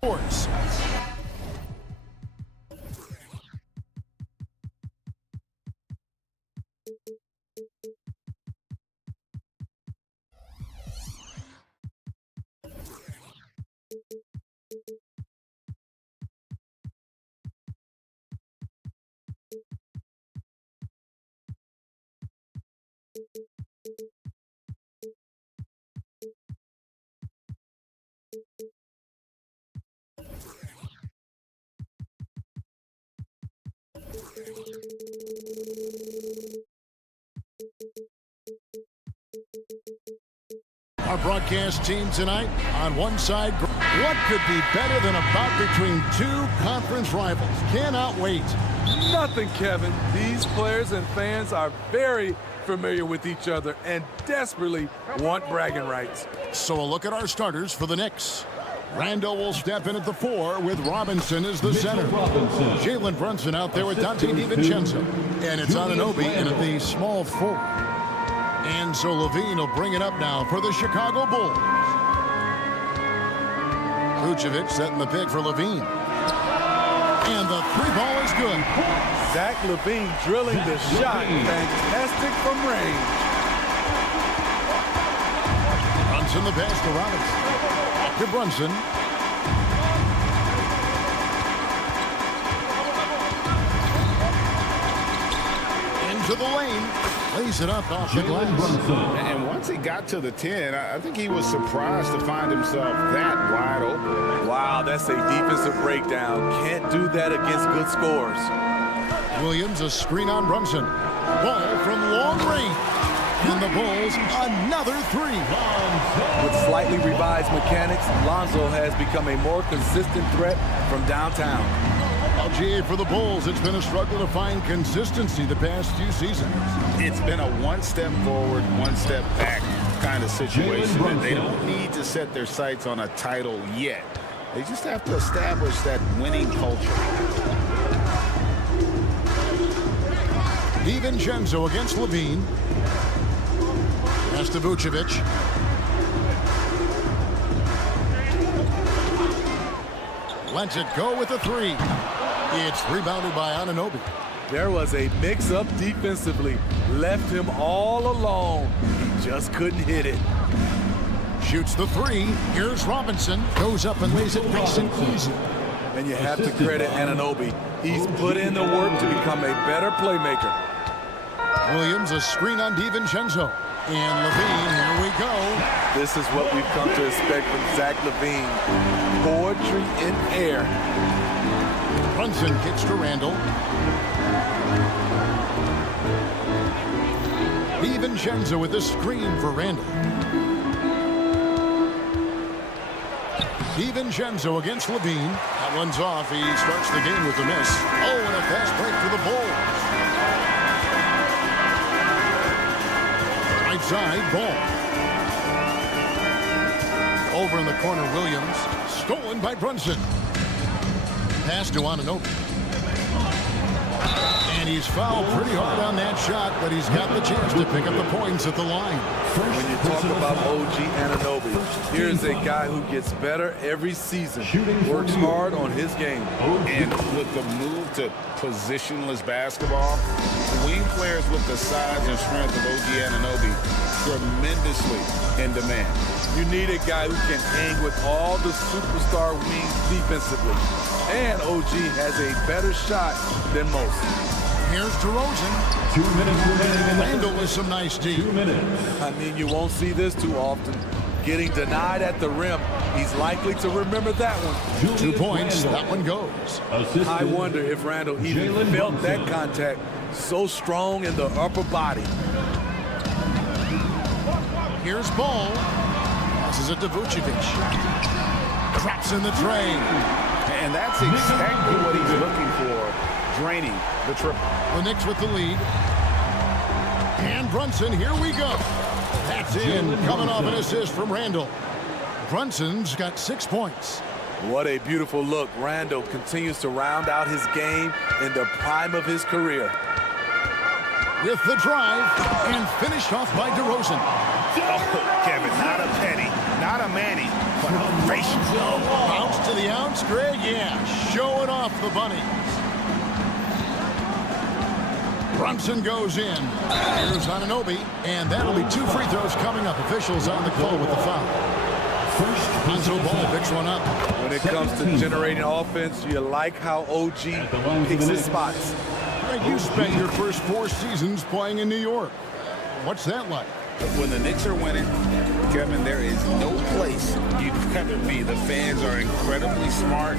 Sports. Our broadcast team tonight on one side. What could be better than a bout between two conference rivals? Cannot wait. Nothing, Kevin. These players and fans are very familiar with each other and desperately want bragging rights. So a look at our starters for the Knicks. Randall will step in at the 4 with Robinson as the center. Jalen Brunson out there with Dante DiVincenzo. And it's Anunoby in at the small 4. And so Levine will bring it up now for the Chicago Bulls. Vucevic setting the pick for Levine. And the 3-ball is good. Zach LaVine drilling the shot. Fantastic from range. Brunson the pass to Robinson. Back to Brunson. Into the lane. Lays it up off the glass. And once he got to the 10, I think he was surprised to find himself that wide open. Wow, that's a defensive breakdown. Can't do that against good scores. Williams, a screen on Brunson. Ball from long range. And the Bulls, another 3. With slightly revised mechanics, Lonzo has become a more consistent threat from downtown. LGA for the Bulls, it's been a struggle to find consistency the past few seasons. It's been a one step forward, one step back kind of situation. And they don't need to set their sights on a title yet. They just have to establish that winning culture. DiVincenzo against Levine. Pass to Vucevic. Lets it go with a 3. It's rebounded by Anunoby. There was a mix-up defensively. Left him all alone. He just couldn't hit it. Shoots the 3. Here's Robinson. Goes up and lays it nice and easy. And you have to credit Anunoby. He's put in the work to become a better playmaker. Williams, a screen on DiVincenzo. And Levine, here we go. This is what we've come to expect from Zach LaVine. Poetry in air. Brunson kicks to Randall. DiVincenzo with the screen for Randall. DiVincenzo against Levine. That one's off. He starts the game with a miss. Oh, and a fast break for the Bulls. Right side, ball. Over in the corner, Williams. Stolen by Brunson. Pass to Anunoby. And he's fouled pretty hard on that shot, but he's got the chance to pick up the points at the line. When you talk about OG Anunoby, here's a guy who gets better every season. Works hard on his game. And with the move to positionless basketball, wing players with the size and strength of OG Anunoby tremendously in demand. You need a guy who can hang with all the superstar wings defensively. And OG has a better shot than most. Here's DeRozan. 2 minutes remaining. Randall with some nice D. 2 minutes. I mean, you won't see this too often. Getting denied at the rim. He's likely to remember that one. 2 points. That one goes. I wonder if Randall even felt that contact. So strong in the upper body. Here's Ball. Passes it to Vucevic. Drops in the tray. And that's exactly what he's looking for, draining the triple. The Knicks with the lead. And Brunson, here we go. That's in, coming off an assist from Randall. Brunson's got 6 points. What a beautiful look. Randall continues to round out his game in the prime of his career. With the drive, and finished off by DeRozan. Oh, Kevin, not a penny, not a Manny, but a facial. Bounce to the ounce, Greg. Yeah, showing off the bunny. Brunson goes in. Here's Anunoby, and that'll be 2 free throws coming up. Officials on the call with the foul. Lonzo Ball picks one up. When it comes to generating offense, you like how OG picks his spots. Greg, you spent your first 4 seasons playing in New York. What's that like? When the Knicks are winning, Kevin, there is no place you'd rather be. The fans are incredibly smart,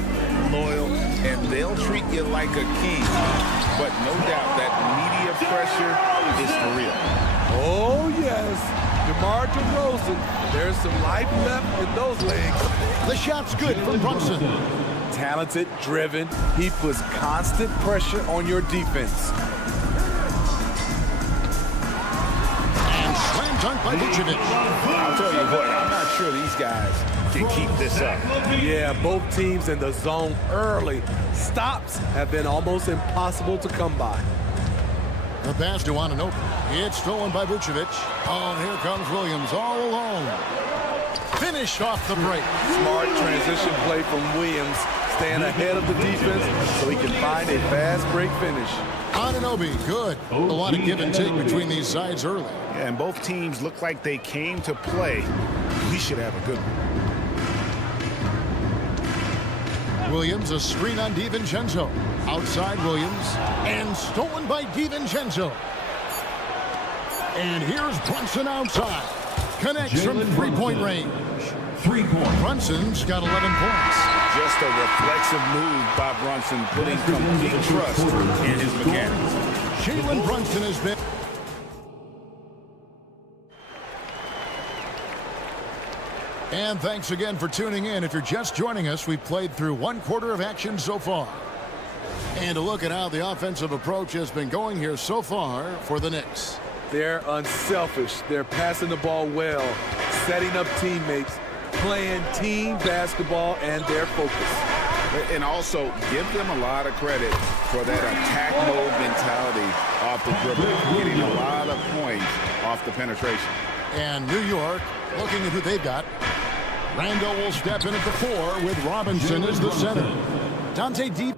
loyal, and they'll treat you like a king. But no doubt that media pressure is for real. Oh, yes. DeMar DeRozan, there's some life left in those legs. The shot's good from Brunson. Talented, driven. He puts constant pressure on your defense. And slam dunk by Vucevic. I'll tell you what, I'm not sure these guys can keep this up. Yeah, both teams in the zone early. Stops have been almost impossible to come by. The pass to Anunoby. It's stolen by Vucevic. Oh, here comes Williams all alone. Finished off the break. Smart transition play from Williams, staying ahead of the defense so he can find a fast break finish. Anunoby, good. A lot of give and take between these sides early. Yeah, and both teams look like they came to play. We should have a good one. Williams, a screen on DiVincenzo. Outside Williams, and stolen by DiVincenzo. And here's Brunson outside. Connects from three-point range. 3-point. Brunson's got 11 points. Just a reflexive move by Brunson, putting complete trust in his mechanics. Jalen Brunson has been... And thanks again for tuning in. If you're just joining us, we've played through 1 quarter of action so far. And a look at how the offensive approach has been going here so far for the Knicks. They're unselfish. They're passing the ball well, setting up teammates, playing team basketball, and their focus. And also, give them a lot of credit for that attack mode mentality off the dribble, getting a lot of points off the penetration. And New York, looking at who they've got. Randall will step in at the 4 with Robinson as the center. Dante Deep.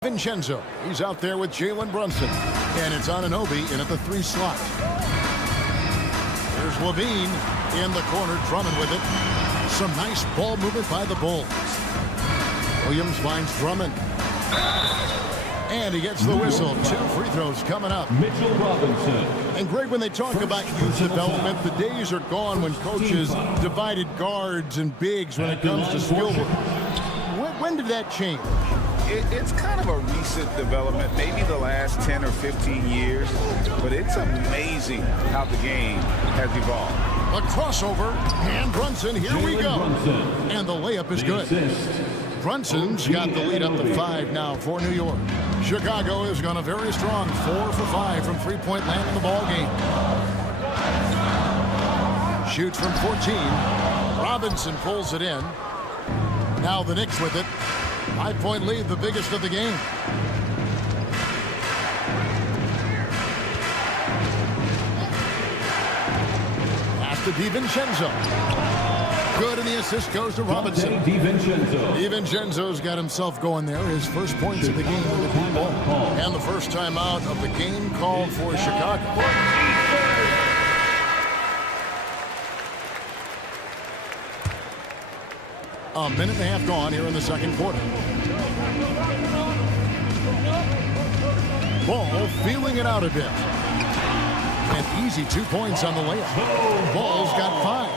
Vincenzo, he's out there with Jalen Brunson. And it's Anunoby in at the 3 slot. There's Levine in the corner, Drummond with it. Some nice ball movement by the Bulls. Williams finds Drummond. And he gets the whistle. 2 free throws coming up. Mitchell Robinson. And Greg, when they talk about youth development, the days are gone when coaches divided guards and bigs when it comes to skill work. When did that change? It's kind of a recent development, maybe the last 10 or 15 years, but it's amazing how the game has evolved. A crossover, and Brunson, here we go. Brunson. And the layup is good. Brunson's got the lead up to 5 now for New York. Chicago has gone a very strong 4 for 5 from three-point land in the ball game. Shoots from 14. Robinson pulls it in. Now the Knicks with it. 5-point lead, the biggest of the game. Pass to DiVincenzo. Good, and the assist goes to Robinson. DiVincenzo's got himself going there. His first points of the game with the deep ball. And the first time out of the game called for Chicago. A minute and a half gone here in the second quarter. Ball feeling it out a bit. An easy 2 points on the layup. Ball's got 5.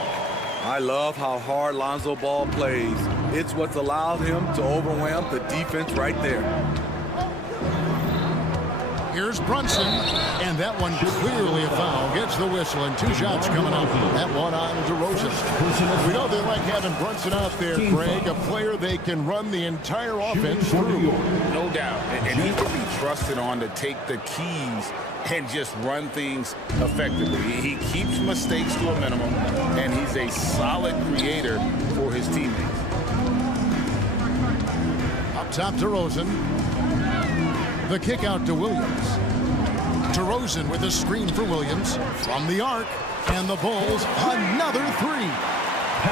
I love how hard Lonzo Ball plays. It's what's allowed him to overwhelm the defense right there. Here's Brunson, and that one clearly a foul. Gets the whistle, and 2 shots coming up. That one on DeRozan. We know they like having Brunson out there, Greg, a player they can run the entire offense through. No doubt. And he can be trusted on to take the keys and just run things effectively. He keeps mistakes to a minimum, and he's a solid creator for his teammates. Up top, DeRozan. The kick out to Williams. DeRozan with a screen for Williams from the arc, and the Bulls another 3.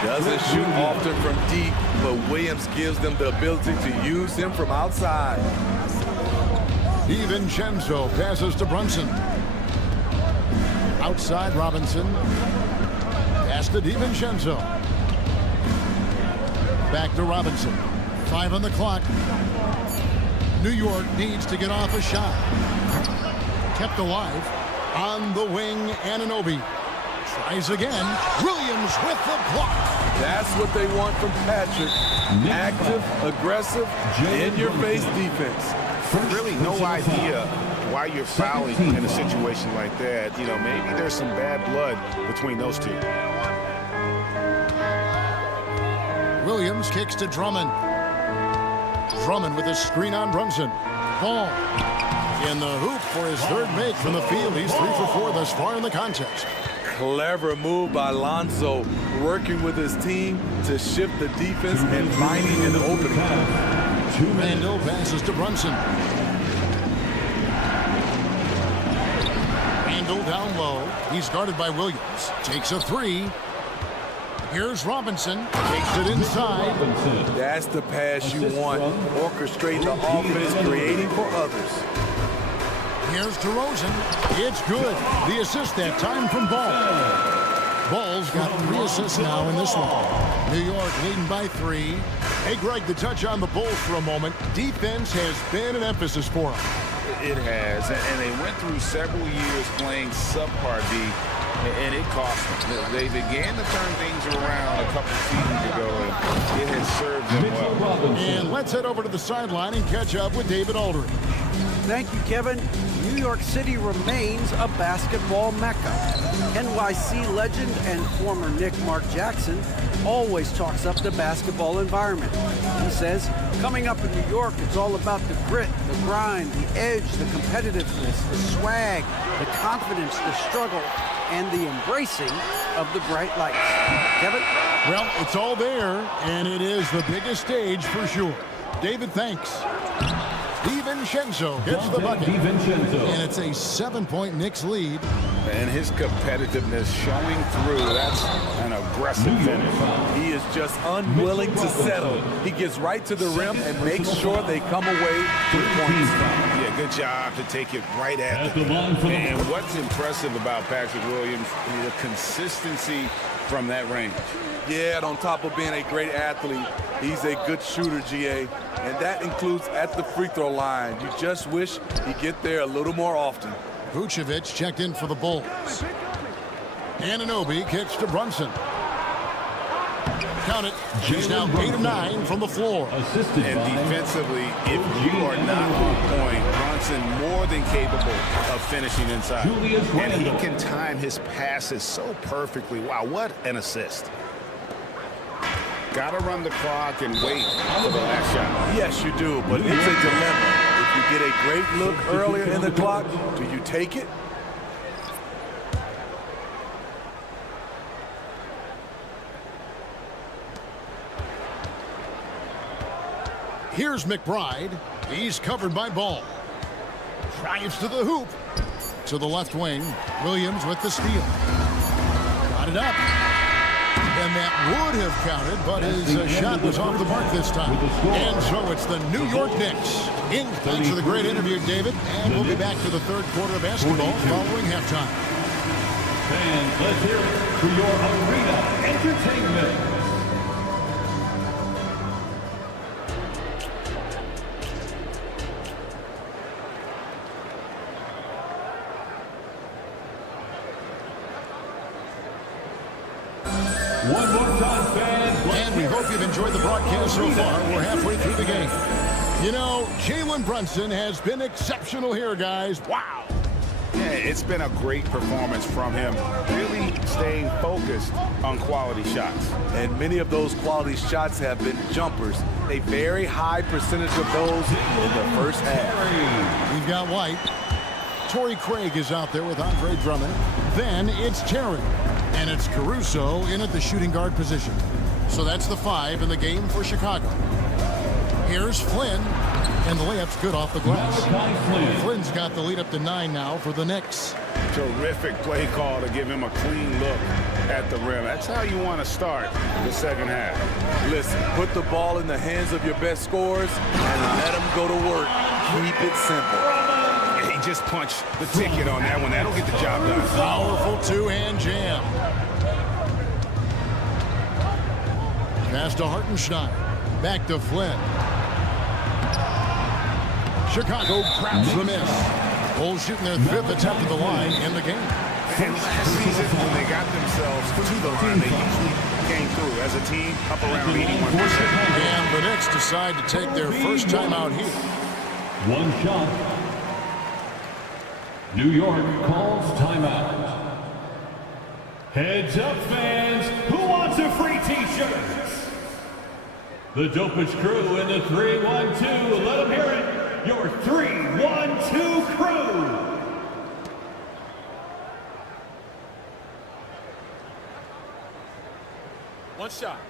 Doesn't shoot often from deep, but Williams gives them the ability to use him from outside. DiVincenzo passes to Brunson. Outside Robinson. Pass to DiVincenzo. Back to Robinson. 5 on the clock. New York needs to get off a shot. Kept alive. On the wing, Anunoby. Tries again. Williams with the block. That's what they want from Patrick. Active, aggressive, in-your-face defense. Really no idea why you're fouling in a situation like that. You know, maybe there's some bad blood between those two. Williams kicks to Drummond. Drummond with a screen on Brunson. Ball in the hoop for his 3rd make from the field. He's 3 for 4 thus far in the contest. Clever move by Lonzo, working with his team to shift the defense and finding an opening. Randall passes to Brunson. Randall down low. He's guarded by Williams. Takes a 3. Here's Robinson. Takes it inside. That's the pass you want. Orchestrate the offense, creating for others. Here's DeRozan. It's good. The assist that time from Ball. Ball's got 3 assists now in this one. New York leading by 3. Hey, Greg, to touch on the Bulls for a moment, defense has been an emphasis for them. It has, and they went through several years playing subpar D, and it cost them. They began to turn things around a couple seasons ago, and it has served them well. And let's head over to the sideline and catch up with David Aldridge. Thank you, Kevin. New York City remains a basketball mecca. NYC legend and former Knick Mark Jackson always talks up the basketball environment. He says, coming up in New York, it's all about the grit, the grind, the edge, the competitiveness, the swag, the confidence, the struggle, and the embracing of the bright lights. Kevin? Well, it's all there, and it is the biggest stage for sure. David, thanks. DiVincenzo gets the bucket. And it's a 7-point Knicks lead. And his competitiveness showing through. That's an aggressive finish. He is just unwilling to settle. He gets right to the rim and makes sure they come away with points. Yeah, good job to take it right at them. And what's impressive about Patrick Williams is the consistency from that range. Yeah, and on top of being a great athlete, he's a good shooter, GA. And that includes at the free throw line. You just wish he'd get there a little more often. Vucevic checked in for the Bulls. Anunoby kicks to Brunson. Count it. He's now 8 of 9 from the floor. And defensively, if you are not on point, Brunson more than capable of finishing inside. And he can time his passes so perfectly. Wow, what an assist. Got to run the clock and wait for the last shot. Yes, you do, but it's a dilemma. If you get a great look earlier in the clock, do you take it? Here's McBride. He's covered by Ball. Drives to the hoop. To the left wing. Williams with the steal. Got it up. And that would have counted, but his shot was off the mark this time. And so it's the New York Knicks. Thanks for the great interview, David. And we'll be back to the third quarter of basketball following halftime. And let's hear it for your arena entertainment. One more time, fans. And we hope you've enjoyed the broadcast so far. We're halfway through the game. You know, Jalen Brunson has been exceptional here, guys. Wow. Yeah, it's been a great performance from him, really staying focused on quality shots. And many of those quality shots have been jumpers. A very high percentage of those in the first half. We've got White. Torrey Craig is out there with Andre Drummond. Then it's Terry. And it's Caruso in at the shooting guard position. So that's the 5 in the game for Chicago. Here's Flynn. And the layup's good off the glass. Flynn's got the lead up to 9 now for the Knicks. Terrific play call to give him a clean look at the rim. That's how you want to start the second half. Listen, put the ball in the hands of your best scorers and let them go to work. Keep it simple. He just punched the ticket on that one. That'll get the job done. Powerful two-hand jam. Pass to Hartenstein. Back to Flynn. Chicago grabs the miss. Bulls shooting their 5th attempt at the line in the game. And last season, when they got themselves to the line, they usually came through as a team up around 81%. And the Knicks decide to take their first time out here. One shot. New York calls timeout. Heads up, fans. Who wants a free t-shirt? The dopest crew in the 3-1-2. Let them hear it. Your 3-1-2 crew. One shot.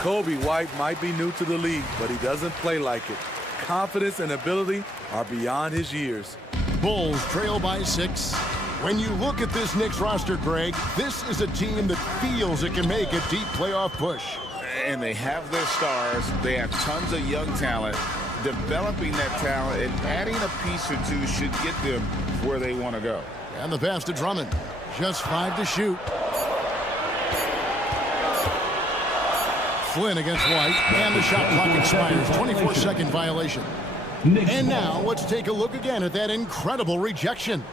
Kobe White might be new to the league, but he doesn't play like it. Confidence and ability are beyond his years. Bulls trail by 6. When you look at this Knicks roster, Greg, this is a team that feels it can make a deep playoff push. And they have their stars. They have tons of young talent. Developing that talent and adding a piece or two should get them where they want to go. And the pass to Drummond. Just 5 to shoot. Flynn against White, and the shot clock expires. 24-second violation. And now let's take a look again at that incredible rejection.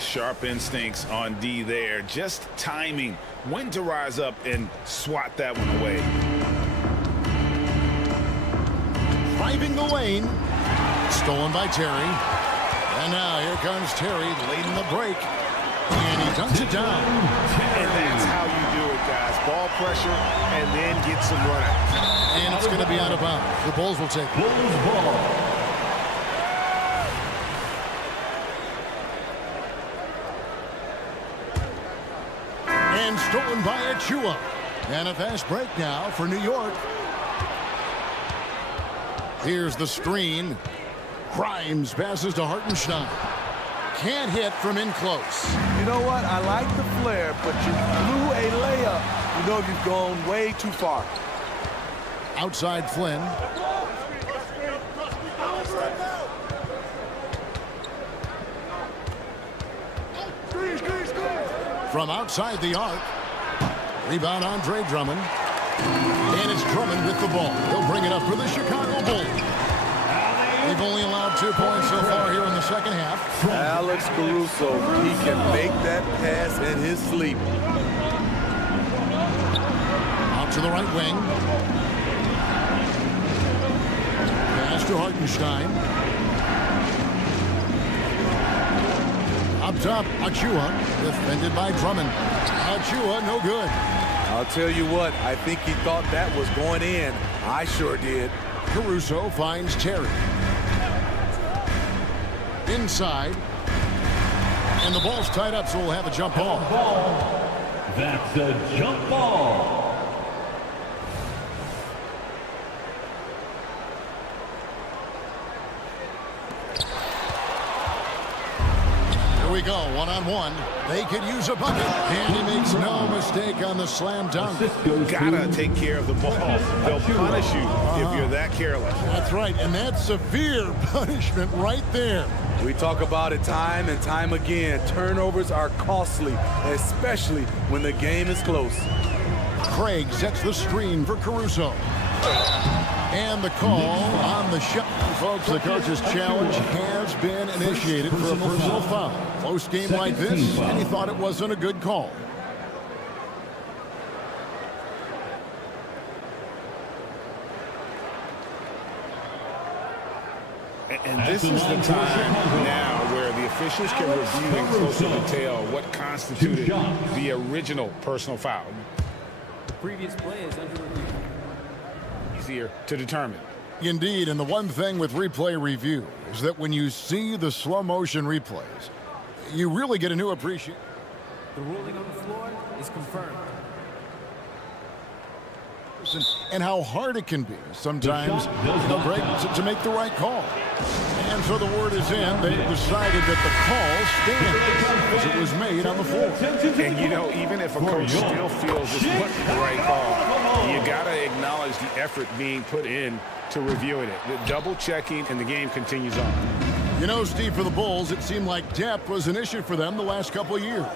Sharp instincts on D there. Just timing when to rise up and swat that one away. Driving the lane. Stolen by Terry. And now here comes Terry late in the break. And he dunks it down. And that's how you do it, guys. Ball pressure and then get some runouts. And it's going to be out of bounds. The Bulls will take it. Bulls ball. And stolen by Achua. And a fast break now for New York. Here's the screen. Grimes passes to Hartenstein. Can't hit from in close. You know what? I like the flair, but you blew a layup. You know you've gone way too far. Outside Flynn. From outside the arc. Rebound Andre Drummond. And it's Drummond with the ball. He'll bring it up for the Chicago Bulls. They've only allowed 2 points so far here in the second half. Alex Caruso, he can make that pass in his sleep. Out to the right wing. Pass to Hartenstein. Up top, Achua, defended by Drummond. Achua, no good. I'll tell you what, I think he thought that was going in. I sure did. Caruso finds Terry. Inside. And the ball's tied up, so we'll have a jump ball. That's a jump ball. Here we go, one-on-one. They could use a bucket. And he makes no mistake on the slam dunk. Gotta take care of the ball. They'll punish you if you're that careless. That's right, and that's severe punishment right there. We talk about it time and time again. Turnovers are costly, especially when the game is close. Craig sets the screen for Caruso. And the call on the shot. Folks, the coach's challenge has been initiated for a personal foul. Close game like this, and he thought it wasn't a good call. And this is the time now where the officials can review in closer detail what constituted the original personal foul. The previous play is under review. Easier to determine. Indeed, and the one thing with replay review is that when you see the slow motion replays, you really get a new appreciation. The ruling on the floor is confirmed. And how hard it can be sometimes, Greg, to make the right call. And so the word is in. They decided that the call stands as it was made on the floor. And, you know, even if a coach still feels this wasn't the right call, you got to acknowledge the effort being put in to reviewing it. The double checking, and the game continues on. You know, Steve, for the Bulls, it seemed like depth was an issue for them the last couple of years.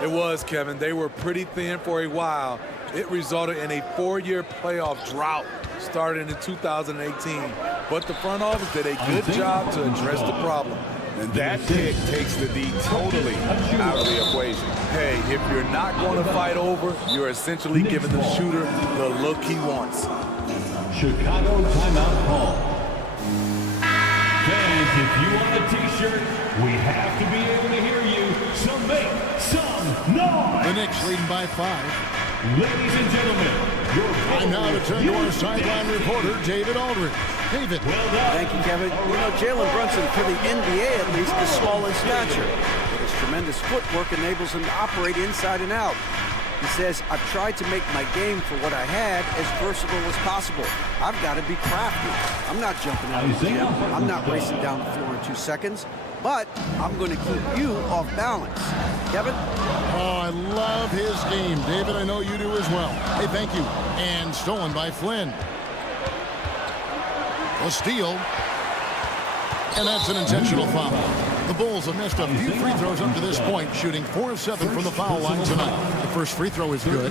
It was, Kevin. They were pretty thin for a while. It resulted in a 4-year playoff drought starting in 2018. But the front office did a good job to address the problem. And that pick takes the D totally out of the equation. Hey, if you're not going to fight over, you're essentially giving the shooter the look he wants. Chicago timeout call. Fans, if you want a t-shirt, we have to be able to hear you, so make some noise. The Knicks leading by 5. Ladies and gentlemen, your time now to turn to our sideline reporter, David Aldridge. David. Well done. Thank you, Kevin. You know, Jalen Brunson, for the NBA at least, is small in stature. But his tremendous footwork enables him to operate inside and out. He says, I've tried to make my game for what I had as versatile as possible. I've got to be crafty. I'm not jumping out of the gym. I'm not racing down the floor in 2 seconds. But I'm going to keep you off balance. Kevin? Oh, I love his game. David, I know you do as well. Hey, thank you. And stolen by Flynn. A steal. And that's an intentional foul. The Bulls have missed a few free throws up to this point, shooting 4 of 7 from the foul line tonight. The first free throw is good.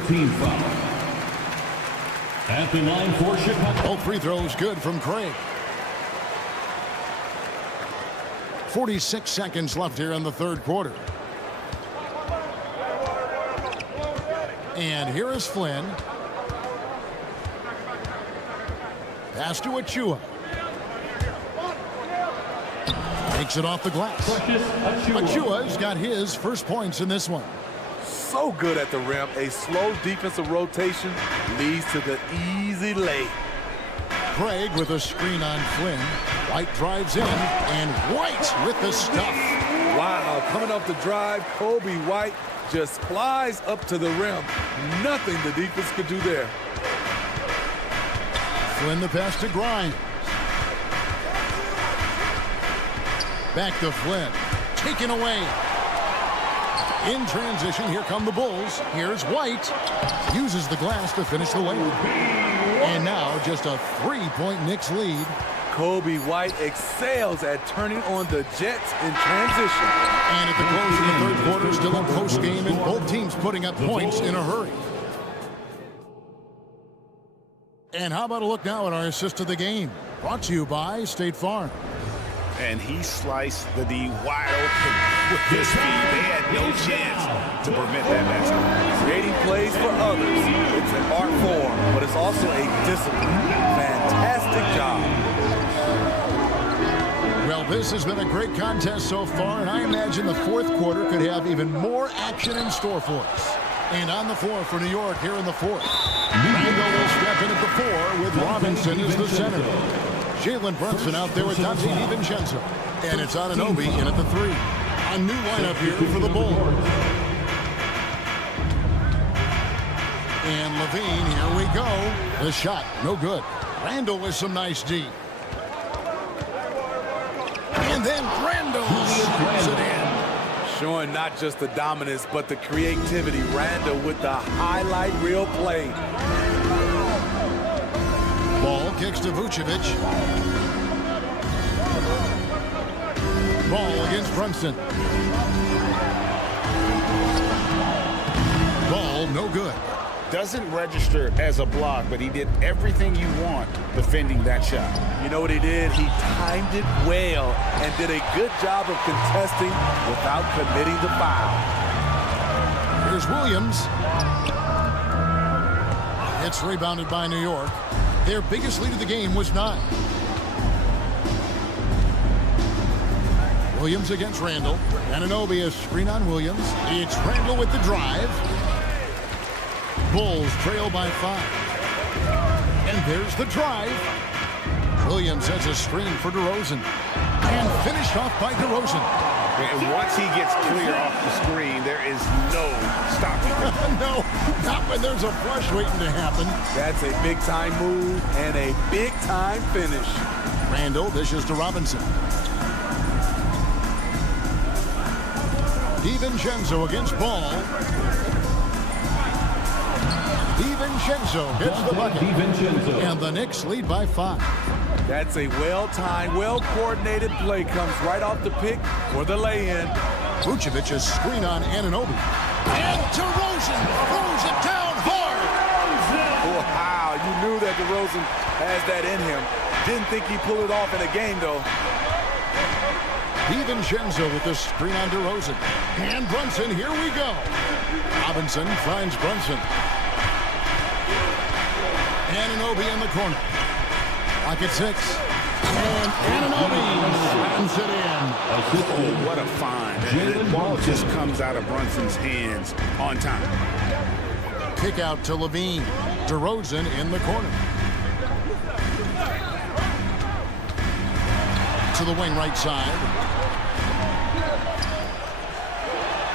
At the line for Chicago. Both free throws good from Craig. 46 seconds left here in the third quarter. And here is Flynn. Pass to Achua. Takes it off the glass. Achua's got his first points in this one. So good at the rim. A slow defensive rotation leads to the easy lay. Craig with a screen on Flynn. White drives in, and White with the stuff. Wow, coming off the drive, Kobe White just flies up to the rim. Nothing the defense could do there. Flynn the pass to Grimes. Back to Flynn. Taken away. In transition, here come the Bulls. Here's White. Uses the glass to finish the layup. And now just a 3-point Knicks lead. Kobe White excels at turning on the Jets in transition. And at the close of the third quarter, still in post game, and both teams putting up points in a hurry. And how about a look now at our assist of the game? Brought to you by State Farm. And he sliced the D wide open with his speed. They had no chance to prevent that basket. Creating plays for others. It's an art form, but it's also a discipline. Fantastic job. Well, this has been a great contest so far, and I imagine the fourth quarter could have even more action in store for us. And on the floor for New York here in the fourth. Randall will step in at the 4 with Robinson as the center. Jalen Brunson out there with Dante DiVincenzo. And it's Anunoby in at the 3. A new lineup here for the Bulls. And Levine, here we go. The shot, no good. Randall with some nice D. And then Randall slams it in. Showing not just the dominance, but the creativity. Randall with the highlight reel play. Ball kicks to Vucevic. Ball against Brunson. Ball no good. Doesn't register as a block, but he did everything you want defending that shot. You know what he did? He timed it well and did a good job of contesting without committing the foul. Here's Williams. It's rebounded by New York. Their biggest lead of the game was 9. Williams against Randall. Anunoby a screen on Williams. It's Randall with the drive. Bulls trail by 5. And there's the drive. Williams has a screen for DeRozan. And finished off by DeRozan. And once he gets clear off the screen, there is no stopping him. No, not when there's a flush waiting to happen. That's a big-time move and a big-time finish. Randall dishes to Robinson. DiVincenzo against Ball. DiVincenzo hits the bucket. And the Knicks lead by 5. That's a well-timed, well-coordinated play. Comes right off the pick for the lay-in. Vucevic is screen on Anunoby. And DeRozan throws it down hard. Wow, you knew that DeRozan has that in him. Didn't think he'd pull it off in a game, though. DiVincenzo with the screen on DeRozan. And Brunson, here we go. Robinson finds Brunson. Anunoby in the corner. Pocket 6. And Anunoby slams it in. Oh, what a find. The ball just comes out of Brunson's hands on time. Kick out to Levine. DeRozan in the corner. To the wing right side.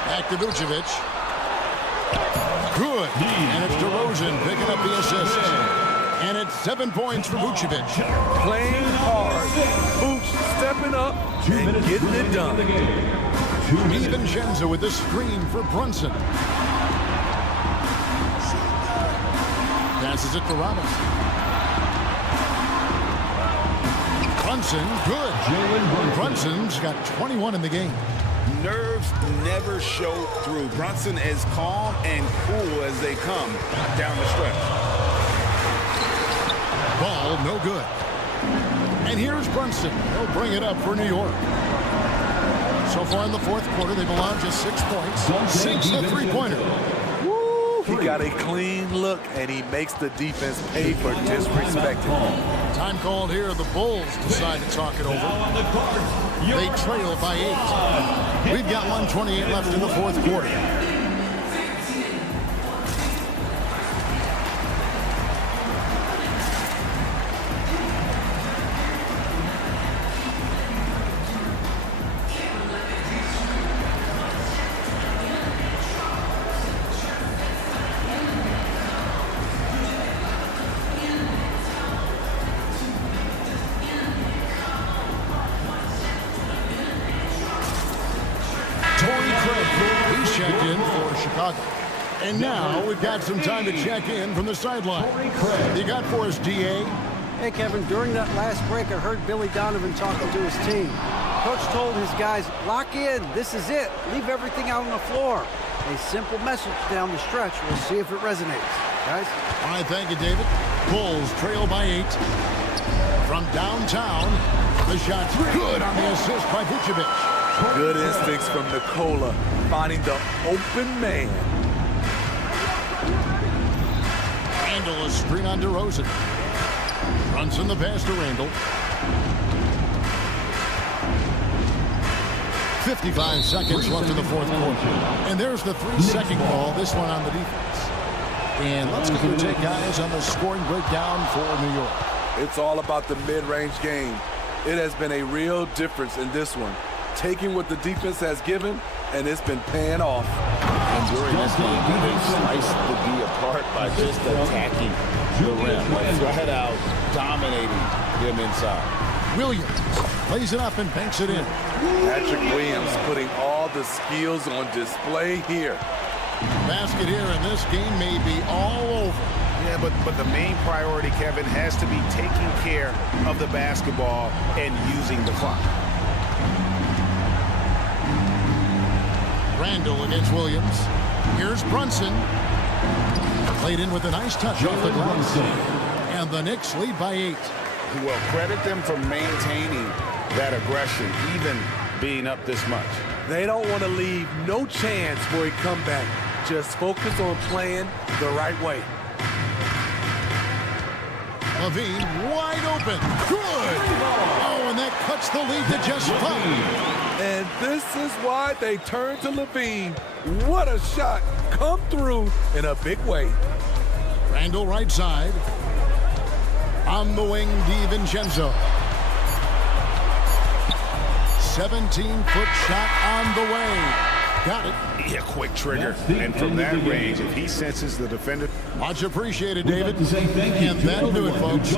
Back to Vucevic. Good. And it's DeRozan picking up the assist. And it's 7 points for Vucevic. Playing hard. Vooch stepping up and getting it done. DiVincenzo with the screen for Brunson. Passes it to Robinson. Brunson, good. Brunson's got 21 in the game. Nerves never show through. Brunson as calm and cool as they come down the stretch. Ball, no good. And here's Brunson. He'll bring it up for New York. So far in the fourth quarter, they've allowed just 6 points. 6 a three-pointer. He got a clean look, and he makes the defense pay for disrespecting. Time called here. The Bulls decide to talk it over. They trail by 8. We've got 1:28 left in the fourth quarter. He's checked in for Chicago. And now we've got some time to check in from the sideline. You got for us, DA? Hey, Kevin, during that last break, I heard Billy Donovan talking to his team. Coach told his guys, lock in, this is it. Leave everything out on the floor. A simple message down the stretch. We'll see if it resonates. Guys? All right, thank you, David. Bulls trail by 8. From downtown, the shot's good on the assist by Vucevic. Good instincts from Nikola, finding the open man. Randall, a screen on DeRozan. Brunson the pass to Randall. 55 seconds left in the fourth quarter. And there's the 3-second call, this one on the defense. And let's get your take, guys, on the scoring breakdown for New York. It's all about the mid-range game. It has been a real difference in this one. Taking what the defense has given, and it's been paying off. And during this game, they sliced the D apart by just attacking the rim. Flat out dominating them inside. Williams plays it up and banks it in. Patrick Williams putting all the skills on display here. Basket here, and this game may be all over. Yeah, but the main priority, Kevin, has to be taking care of the basketball and using the clock. Randall against Williams. Here's Brunson. Played in with a nice touch off the glass. And the Knicks lead by 8. Well, credit them for maintaining that aggression, even being up this much. They don't want to leave no chance for a comeback. Just focus on playing the right way. Levine wide open. Good. Oh, and that cuts the lead to just 5. And this is why they turn to Levine. What a shot. Come through in a big way. Randall right side. On the wing, DiVincenzo. 17-foot shot on the way. Got it. Yeah, quick trigger. And from that range, if he senses the defender. Much appreciated, David. And that'll do it, folks.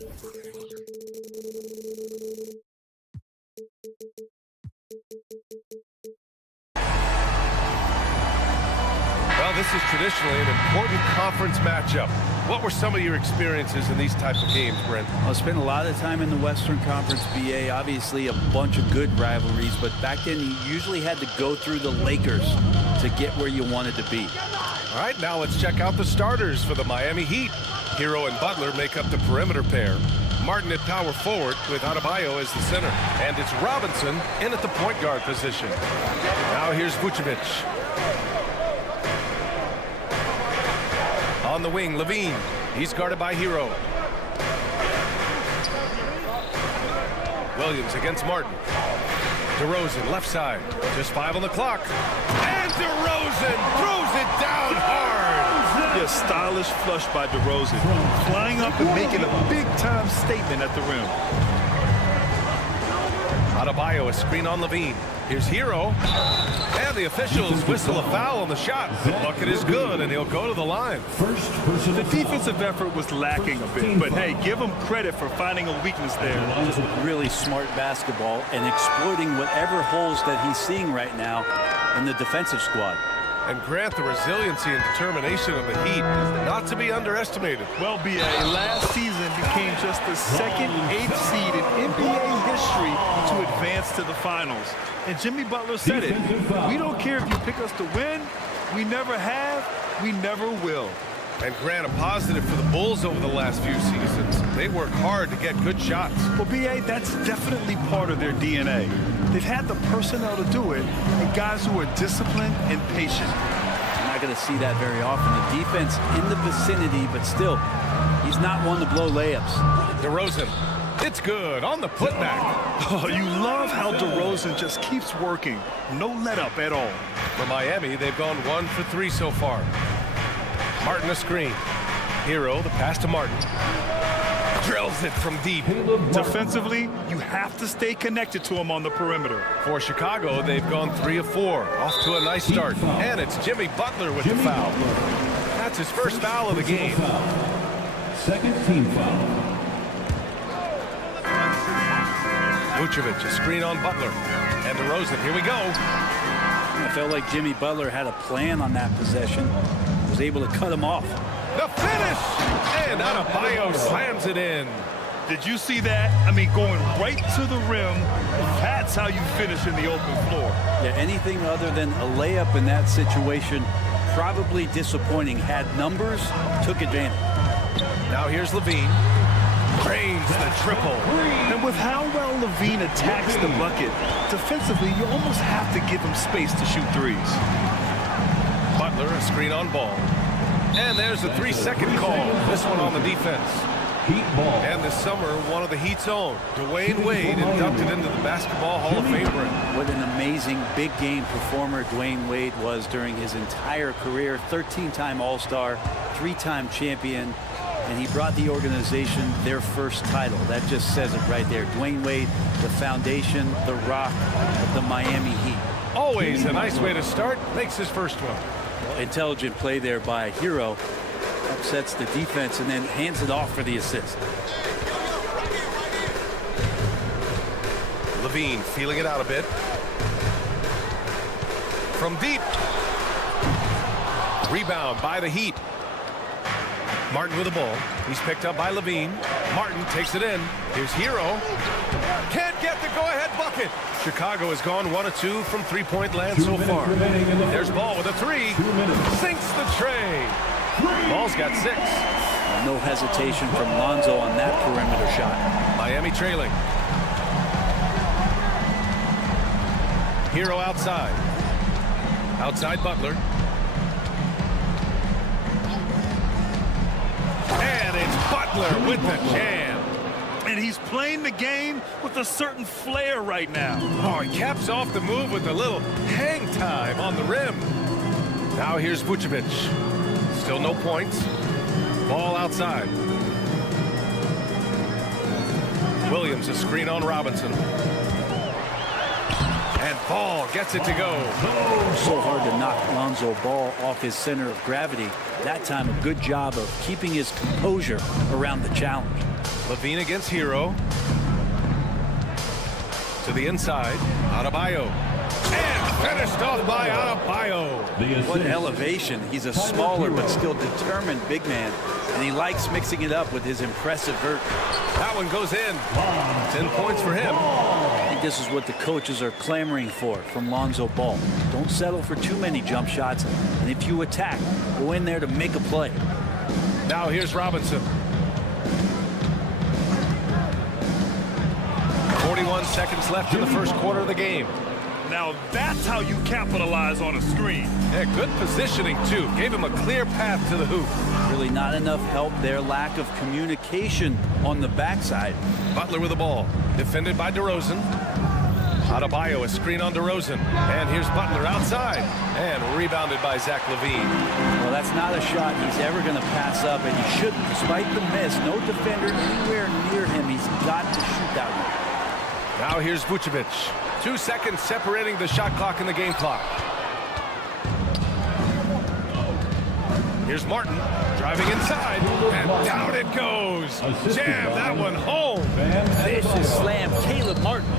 Well, this is traditionally an important conference matchup. What were some of your experiences in these types of games, Brent? I spent a lot of time in the Western Conference, BA. Obviously, a bunch of good rivalries, but back then you usually had to go through the Lakers to get where you wanted to be. All right, now let's check out the starters for the Miami Heat. Hero and Butler make up the perimeter pair. Martin at power forward with Adebayo as the center. And it's Robinson in at the point guard position. Now here's Vucevic. On the wing, Levine. He's guarded by Hero. Williams against Martin. DeRozan, left side. Just 5 on the clock. And DeRozan throws it down hard. A stylish flush by DeRozan. Flying up and making a big-time statement at the rim. Adebayo, a screen on Levine. Here's Hero. And the officials whistle a foul on the shot. The bucket is good, and he'll go to the line. The defensive effort was lacking a bit, but hey, give him credit for finding a weakness there. Just really smart basketball and exploiting whatever holes that he's seeing right now in the defensive squad. And Grant, the resiliency and determination of the Heat, not to be underestimated. Well, BA, last season became just the second 8th seed in NBA history to advance to the finals. And Jimmy Butler said it. We don't care if you pick us to win. We never have. We never will. And Grant, a positive for the Bulls over the last few seasons. They work hard to get good shots. Well, BA, that's definitely part of their DNA. They've had the personnel to do it, and guys who are disciplined and patient. You're not going to see that very often. The defense in the vicinity, but still, he's not one to blow layups. DeRozan, it's good on the putback. Oh, you love how DeRozan just keeps working. No let up at all. For Miami, they've gone 1 for 3 so far. Martin a screen. Hero, the pass to Martin. Drills it from deep. Defensively, you have to stay connected to him on the perimeter. For Chicago, they've gone 3 of 4. Off to a nice start. And it's Jimmy Butler with the foul. That's his first foul of the game. Second team foul. Vucevic, a screen on Butler. And DeRozan, here we go. I felt like Jimmy Butler had a plan on that possession. Was able to cut him off. The finish! And Adebayo slams it in. Did you see that? I mean, going right to the rim, that's how you finish in the open floor. Yeah, anything other than a layup in that situation, probably disappointing. Had numbers, took advantage. Now here's Levine. Drains the triple. And with how well Levine attacks the bucket, defensively, you almost have to give him space to shoot threes. Butler, a screen on Ball. And there's a 3-second call. This one on the defense. Heat ball. And this summer, one of the Heat's own, Dwayne Wade, inducted into the Basketball Hall of Fame. What an amazing big game performer Dwayne Wade was during his entire career. 13-time All-Star, 3-time champion, and he brought the organization their first title. That just says it right there. Dwayne Wade, the foundation, the rock of the Miami Heat. Always a nice way to start. Makes his first one. Intelligent play there by Hero. Upsets the defense and then hands it off for the assist. Levine feeling it out a bit. From deep. Rebound by the Heat. Martin with the ball. He's picked up by Levine. Martin takes it in. Here's Hero. Can't get the go-ahead bucket. Chicago has gone 1 of 2 from three-point land so far. There's Ball with a 3. Sinks the tray. Ball's got 6. No hesitation from Lonzo on that perimeter shot. Miami trailing. Hero outside. Outside Butler. And it's Butler with the jam. And he's playing the game with a certain flair right now. Oh, he caps off the move with a little hang time on the rim. Now here's Vucevic. Still no points. Ball outside. Williams, a screen on Robinson. And Ball gets it to go. So hard to knock Lonzo Ball off his center of gravity. That time, a good job of keeping his composure around the challenge. Levine against Hero. To the inside. Adebayo. And finished off by Adebayo. What elevation. He's a smaller but still determined big man. And he likes mixing it up with his impressive vert. That one goes in. 10 points for him. I think this is what the coaches are clamoring for from Lonzo Ball. Don't settle for too many jump shots. And if you attack, go in there to make a play. Now here's Robinson. 41 seconds left in the first quarter of the game. Now that's how you capitalize on a screen. Yeah, good positioning, too. Gave him a clear path to the hoop. Really not enough help. Their lack of communication on the backside. Butler with the ball. Defended by DeRozan. Adebayo, a screen on DeRozan. And here's Butler outside. And rebounded by Zach LaVine. Well, that's not a shot he's ever going to pass up, and he shouldn't. Despite the miss, no defender anywhere near him. He's got to shoot that one. Now here's Vucevic. 2 seconds separating the shot clock and the game clock. Here's Martin driving inside, and down it goes. Jam that one home. Vicious slam, Caleb Martin.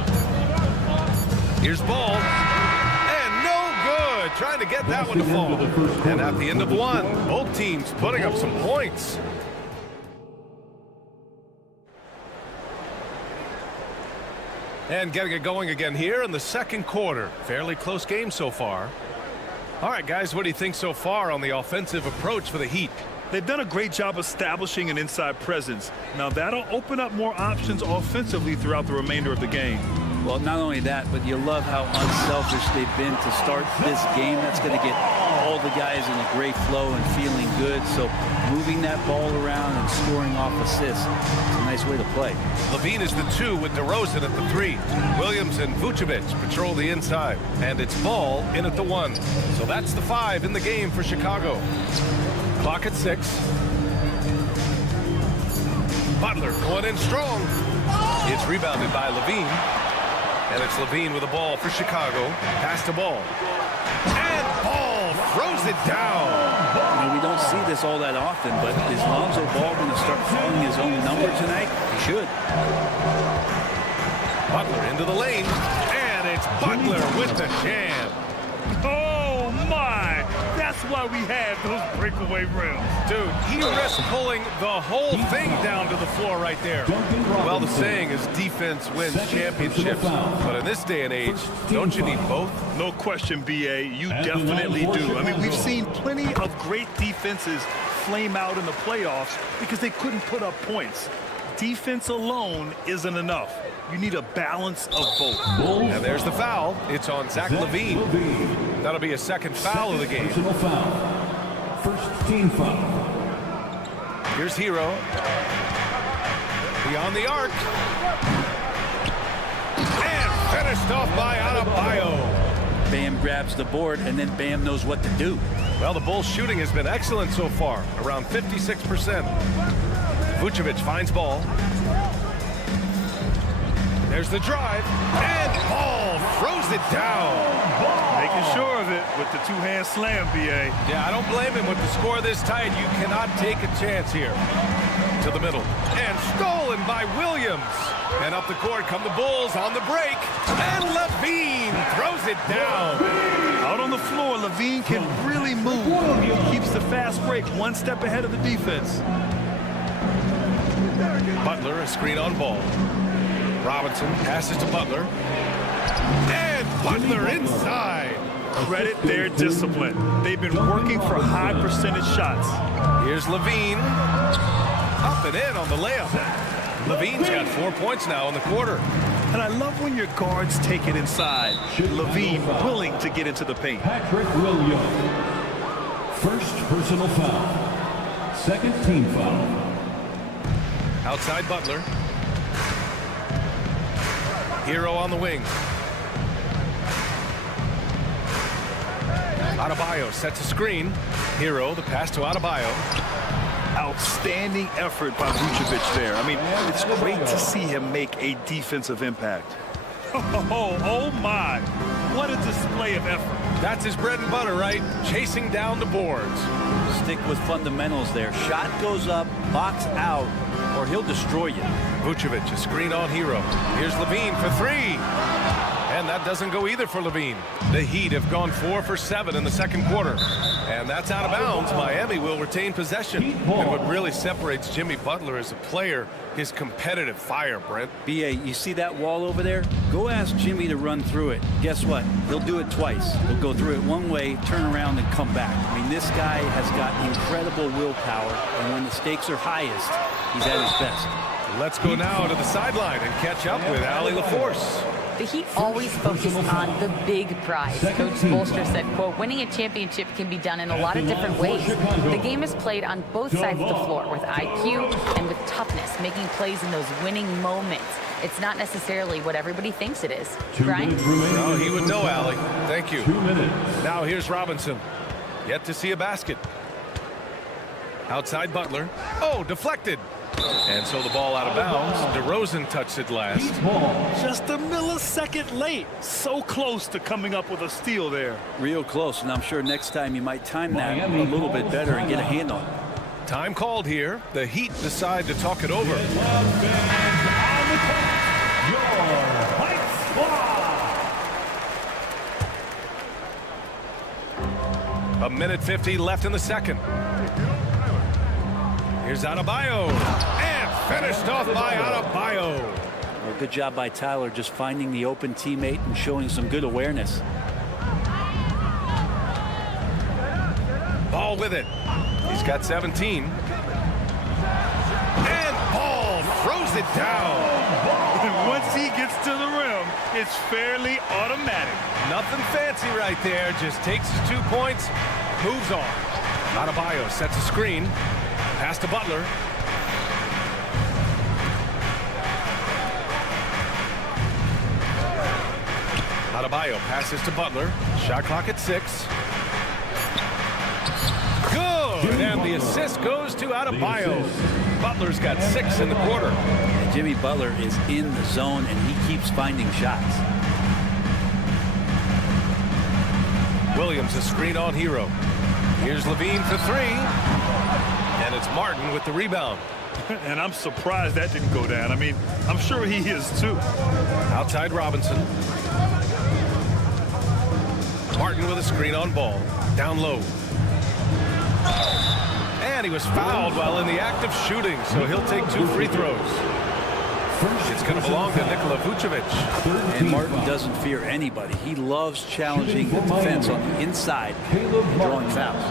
Here's Ball, and no good. Trying to get that one to fall. And at the end of one, both teams putting up some points. And getting it going again here in the second quarter. Fairly close game so far. All right, guys, what do you think so far on the offensive approach for the Heat? They've done a great job establishing an inside presence. Now that'll open up more options offensively throughout the remainder of the game. Well, not only that, but you love how unselfish they've been to start this game. That's going to get all the guys in a great flow and feeling good. So moving that ball around and scoring off assists, it's a nice way to play. LaVine is the 2 with DeRozan at the 3. Williams and Vucevic patrol the inside. And it's Ball in at the 1. So that's the 5 in the game for Chicago. Clock at 6. Butler going in strong. It's rebounded by LaVine. And it's LaVine with the ball for Chicago. Pass to Ball. And Ball throws it down. I mean, we don't see this all that often, but is Lonzo Ball going to start throwing his own number tonight? He should. Butler into the lane. And it's Butler with the jam. Oh, my! That's why we had those breakaway rims. Dude, he risked pulling the whole thing down to the floor right there. Well, the saying is defense wins championships. But in this day and age, don't you need both? No question, B.A. You definitely do. I mean, we've seen plenty of great defenses flame out in the playoffs because they couldn't put up points. Defense alone isn't enough. You need a balance of both. And there's the foul. It's on Zach LaVine. That'll be a second foul of the game. First team foul. Here's Hero. Beyond the arc. And finished off by Adebayo. Bam grabs the board, and then Bam knows what to do. Well, the Bulls' shooting has been excellent so far, around 56%. Vucevic finds Ball. There's the drive, and Ball throws it down. Making sure of it with the two-hand slam, B.A. Yeah, I don't blame him with the score this tight. You cannot take a chance here. To the middle, and stolen by Williams. And up the court come the Bulls on the break, and LaVine throws it down. Out on the floor, LaVine can really move. He keeps the fast break one step ahead of the defense. Butler, a screen on Ball. Robinson passes to Butler. And Butler inside. Credit their discipline. They've been working for high percentage shots. Here's LaVine. Up and in on the layup. LaVine's got 4 points now in the quarter. And I love when your guards take it inside. LaVine willing to get into the paint. Patrick Williams. First personal foul. Second team foul. Outside Butler. Hero on the wing. Adebayo sets a screen. Hero, the pass to Adebayo. Outstanding effort by Vucevic there. I mean, it's great to see him make a defensive impact. Oh my, what a display of effort. That's his bread and butter, right? Chasing down the boards. Stick with fundamentals there. Shot goes up, box out, or he'll destroy you. Vucevic, a screen on Hero. Here's Levine for three. And that doesn't go either for Levine. The Heat have gone 4 for 7 in the second quarter. And that's out of bounds. Miami will retain possession. And what really separates Jimmy Butler as a player, his competitive fire, Brent. B.A., you see that wall over there? Go ask Jimmy to run through it. Guess what? He'll do it twice. He'll go through it one way, turn around, and come back. I mean, this guy has got incredible willpower. And when the stakes are highest, he's at his best. Let's go now to the sideline and catch up with Allie LaForce. The Heat always focus on the big prize. Coach Spoelstra said, quote, winning a championship can be done in a lot of different ways. The game is played on both sides of the floor with IQ and with toughness, making plays in those winning moments. It's not necessarily what everybody thinks it is. Brian? Oh, he would know, Allie. Thank you. Now here's Robinson. Yet to see a basket. Outside Butler. Oh, deflected. And so the ball out of bounds. DeRozan touched it last. Just a millisecond late. So close to coming up with a steal there. Real close, and I'm sure next time you might time that a little bit better and get a hand on it. Time called here. The Heat decide to talk it over. A minute 50 left in the second. Here's Adebayo, and finished off by Adebayo. Well, good job by Tyler just finding the open teammate and showing some good awareness. Ball with it. He's got 17. And Ball throws it down. Once he gets to the rim, it's fairly automatic. Nothing fancy right there. Just takes his 2 points, moves on. Adebayo sets a screen. Pass to Butler. Adebayo passes to Butler. Shot clock at 6. Good! And the assist goes to Adebayo. Butler's got 6 in the quarter. And Jimmy Butler is in the zone, and he keeps finding shots. Williams, a screen on Hero. Here's Levine for 3. And it's Martin with the rebound. And I'm surprised that didn't go down. I mean, I'm sure he is too. Outside Robinson. Martin with a screen on Ball. Down low. And he was fouled while in the act of shooting, so he'll take 2 free throws. It's going to belong to Nikola Vucevic. And Martin doesn't fear anybody. He loves challenging the defense on the inside and drawing fouls.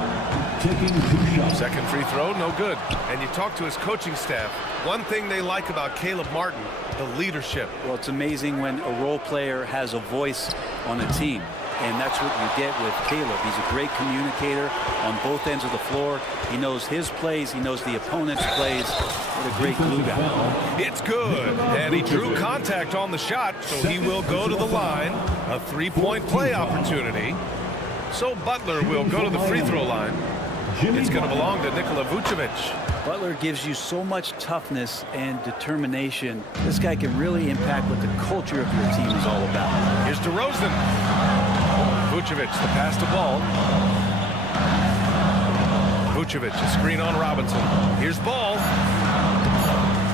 Second free throw, no good. And you talk to his coaching staff. One thing they like about Caleb Martin, the leadership. Well, it's amazing when a role player has a voice on a team. And that's what you get with Caleb. He's a great communicator on both ends of the floor. He knows his plays. He knows the opponent's plays. What a great glue guy. It's good. And he drew contact on the shot, so he will go to the line. A 3-point play opportunity. So Butler will go to the free throw line. It's going to belong to Nikola Vucevic. Butler gives you so much toughness and determination. This guy can really impact what the culture of your team is all about. Here's DeRozan. Vucevic, the pass to Ball. Vucevic, a screen on Robinson. Here's Ball.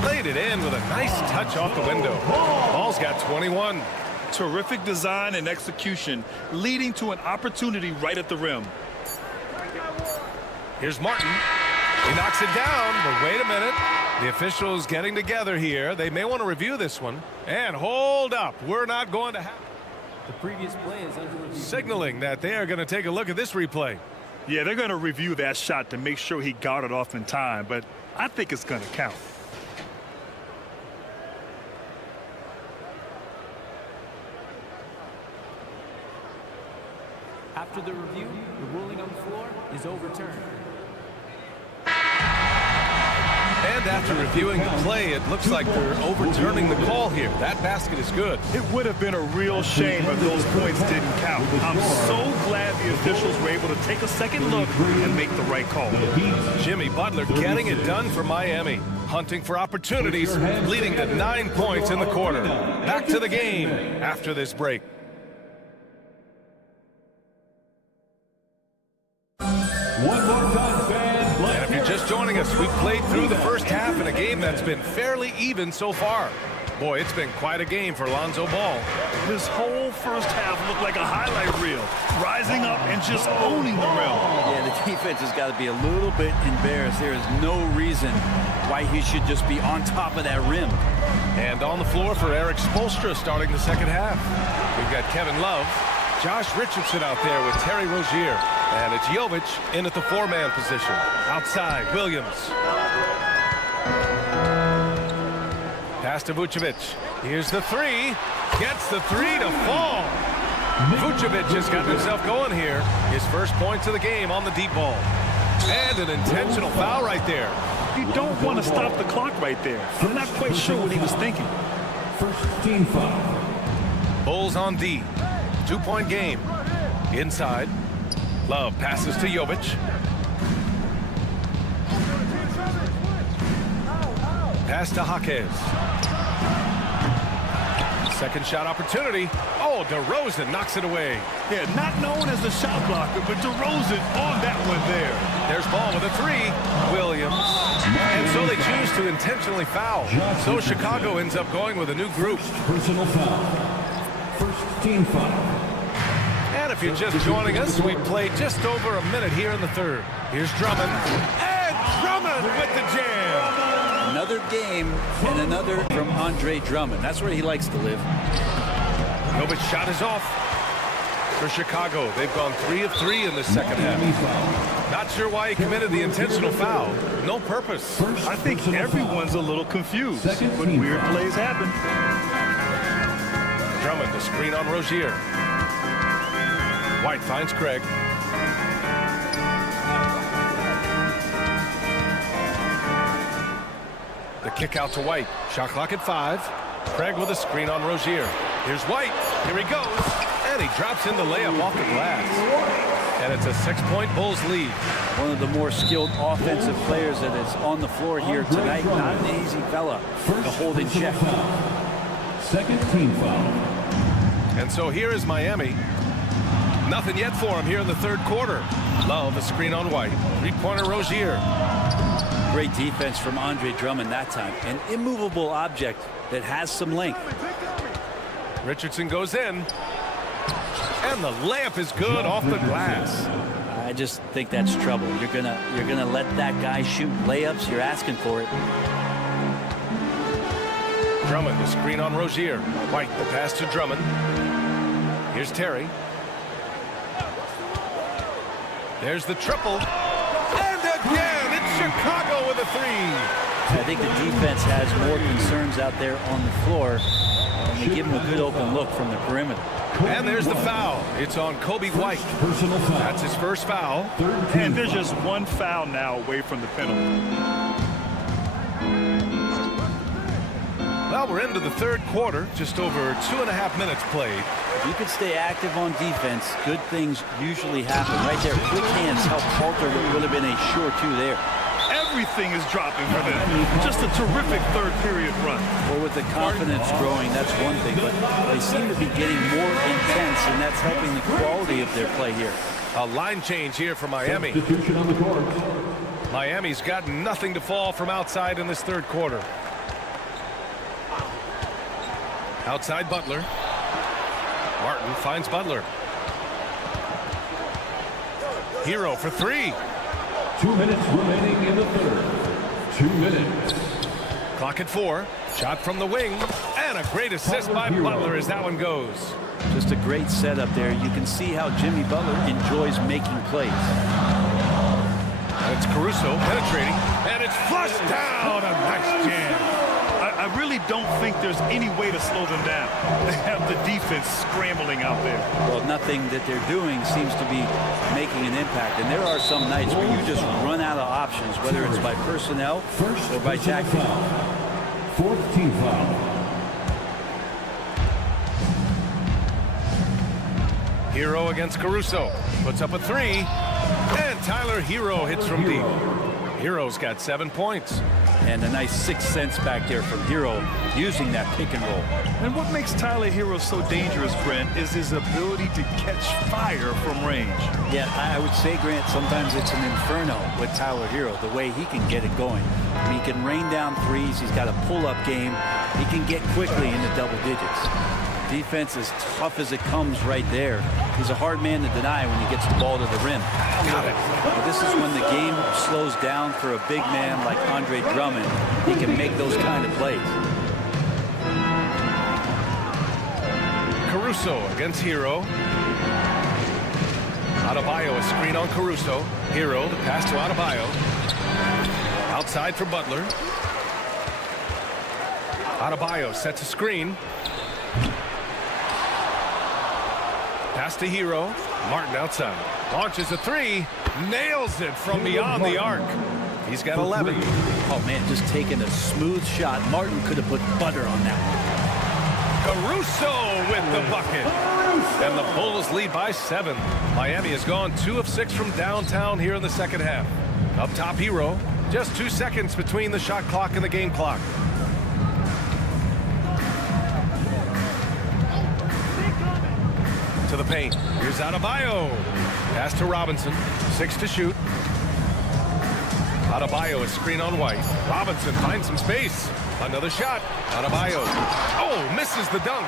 Laid it in with a nice touch off the window. Ball's got 21. Terrific design and execution, leading to an opportunity right at the rim. Here's Martin. He knocks it down, but wait a minute. The officials getting together here. They may want to review this one. And hold up. We're not going to have... The previous play is under review. Signaling that they are going to take a look at this replay. Yeah, they're going to review that shot to make sure he got it off in time, but I think it's going to count. After the review, the ruling on the floor is overturned. And after reviewing the play, it looks like they're overturning the call here. That basket is good. It would have been a real shame if those points didn't count. I'm so glad the officials were able to take a second look and make the right call. Jimmy Butler getting it done for Miami. Hunting for opportunities, leading to 9 points in the quarter. Back to the game after this break. One more time, fans. And if you're just joining us, we've played through the first half in a game that's been fairly even so far. Boy, it's been quite a game for Lonzo Ball. This whole first half looked like a highlight reel, rising up and just owning the rim. Yeah, the defense has got to be a little bit embarrassed. There is no reason why he should just be on top of that rim. And on the floor for Eric Spoelstra starting the second half. We've got Kevin Love, Josh Richardson out there with Terry Rozier. And it's Jovic in at the four-man position. Outside, Williams. Pass to Vucevic. Here's the three. Gets the three to fall. Vucevic has got himself going here. His first points of the game on the deep ball. And an intentional foul right there. You don't want to stop the clock right there. I'm not quite sure what he was thinking. First team foul. Bulls on D. 2-point game. Inside. Love passes to Jovic. Pass to Jaquez. Second shot opportunity. Oh, DeRozan knocks it away. Yeah, not known as the shot blocker, but DeRozan on that one there. There's Ball with a three. Williams. And so they choose to intentionally foul. So Chicago ends up going with a new group. Personal foul. First team foul. And if you're just joining us, we played just over a minute here in the third. Here's Drummond. And Drummond with the jam. Another game and another from Andre Drummond. That's where he likes to live. Jovic shot is off for Chicago. They've gone 3 of 3 in the second half. Not sure why he committed the intentional foul. No purpose. I think everyone's a little confused, but weird plays happen. Drummond, the screen on Rozier. White finds Craig. The kick out to White. Shot clock at 5. Craig with a screen on Rozier. Here's White. Here he goes. And he drops in the layup off the glass. And it's a 6-point Bulls lead. One of the more skilled offensive players that is on the floor here tonight. Not an easy fella to hold in check. Second team foul. And so here is Miami. Nothing yet for him here in the third quarter. Love, a screen on White. Three-pointer Rozier. Great defense from Andre Drummond that time. An immovable object that has some length. Richardson goes in. And the layup is good off the glass. I just think that's trouble. You're gonna let that guy shoot layups. You're asking for it. Drummond, the screen on Rozier. White, the pass to Drummond. Here's Terry. There's the triple. And again, it's Chicago with a three. I think the defense has more concerns out there on the floor. And they give him a good open look from the perimeter. And there's the foul. It's on Kobe White. Personal foul. That's his first foul. And there's just one foul now away from the penalty. Well, we're into the third quarter. Just over 2.5 minutes played. If you can stay active on defense, good things usually happen. Right there, quick hands help alter what would have been a sure two there. Everything is dropping for them. Just a terrific third period run. Well, with the confidence growing, that's one thing, but they seem to be getting more intense, and that's helping the quality of their play here. A line change here for Miami. Substitution on the court. Miami's got nothing to fall from outside in this third quarter. Outside Butler. Martin finds Butler. Hero for three. 2 minutes remaining in the third. 2 minutes. Clock at 4. Shot from the wing. And a great assist by Butler as that one goes. Just a great setup there. You can see how Jimmy Butler enjoys making plays. And it's Caruso penetrating. And it's flushed down. A nice jam. I really don't think there's any way to slow them down. They have the defense scrambling out there. Well, nothing that they're doing seems to be making an impact. And there are some nights where you just run out of options, whether it's by personnel or by tactics. Fourth team foul. Hero against Caruso. Puts up a three. And Tyler Hero hits from deep. Hero's got 7 points. And a nice 6 cents back there from Hero using that pick and roll. And what makes Tyler Hero so dangerous, Brent, is his ability to catch fire from range. Yeah, I would say, Grant, sometimes it's an inferno with Tyler Hero, the way he can get it going. I mean, he can rain down threes. He's got a pull-up game. He can get quickly into double digits. Defense as tough as it comes right there. He's a hard man to deny when he gets the ball to the rim. Got it. But this is when the game slows down for a big man like Andre Drummond. He can make those kind of plays. Caruso against Hero. Adebayo, a screen on Caruso. Hero, the pass to Adebayo. Outside for Butler. Adebayo sets a screen. Pass to Hero. Martin outside. Launches a three. Nails it from beyond the arc. He's got 11. Oh, man, just taking a smooth shot. Martin could have put butter on that one. Caruso with the bucket. And the Bulls lead by 7. Miami has gone 2 of 6 from downtown here in the second half. Up top, Hero. Just 2 seconds between the shot clock and the game clock. To the paint. Here's Adebayo. Pass to Robinson. 6 to shoot. Adebayo is screen on White. Robinson finds some space. Another shot. Adebayo. Oh, misses the dunk.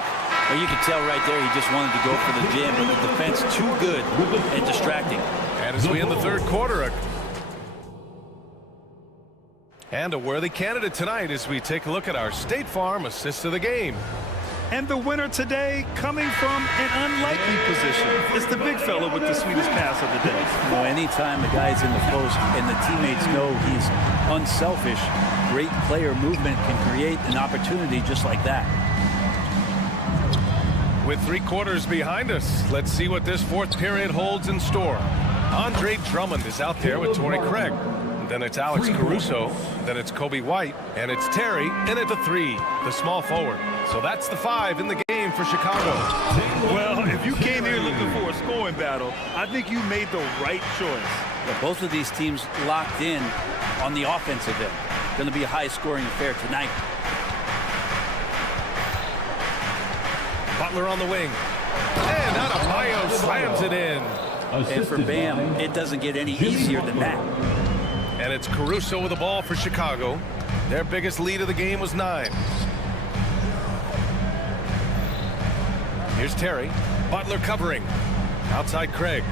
Well, you can tell right there he just wanted to go for the jam, but the defense too good at distracting. And as we end the third quarter, and a worthy candidate tonight as we take a look at our State Farm assist of the game. And the winner today coming from an unlikely position. It's the big fella with the sweetest pass of the day. You know, anytime the guy's in the post and the teammates know he's unselfish, great player movement can create an opportunity just like that. With 3 quarters behind us, let's see what this fourth period holds in store. Andre Drummond is out there with Torrey Craig. Then it's Alex Caruso. Then it's Kobe White. And it's Terry in at the 3, the small forward. So that's the 5 in the game for Chicago. Well, if you came here looking for a scoring battle, I think you made the right choice. Yeah, both of these teams locked in on the offensive end. Going to be a high-scoring affair tonight. Butler on the wing. And Adebayo slams it in. And for Bam, it doesn't get any easier than that. And it's Caruso with the ball for Chicago. Their biggest lead of the game was 9. Here's Terry. Butler covering. Outside Craig.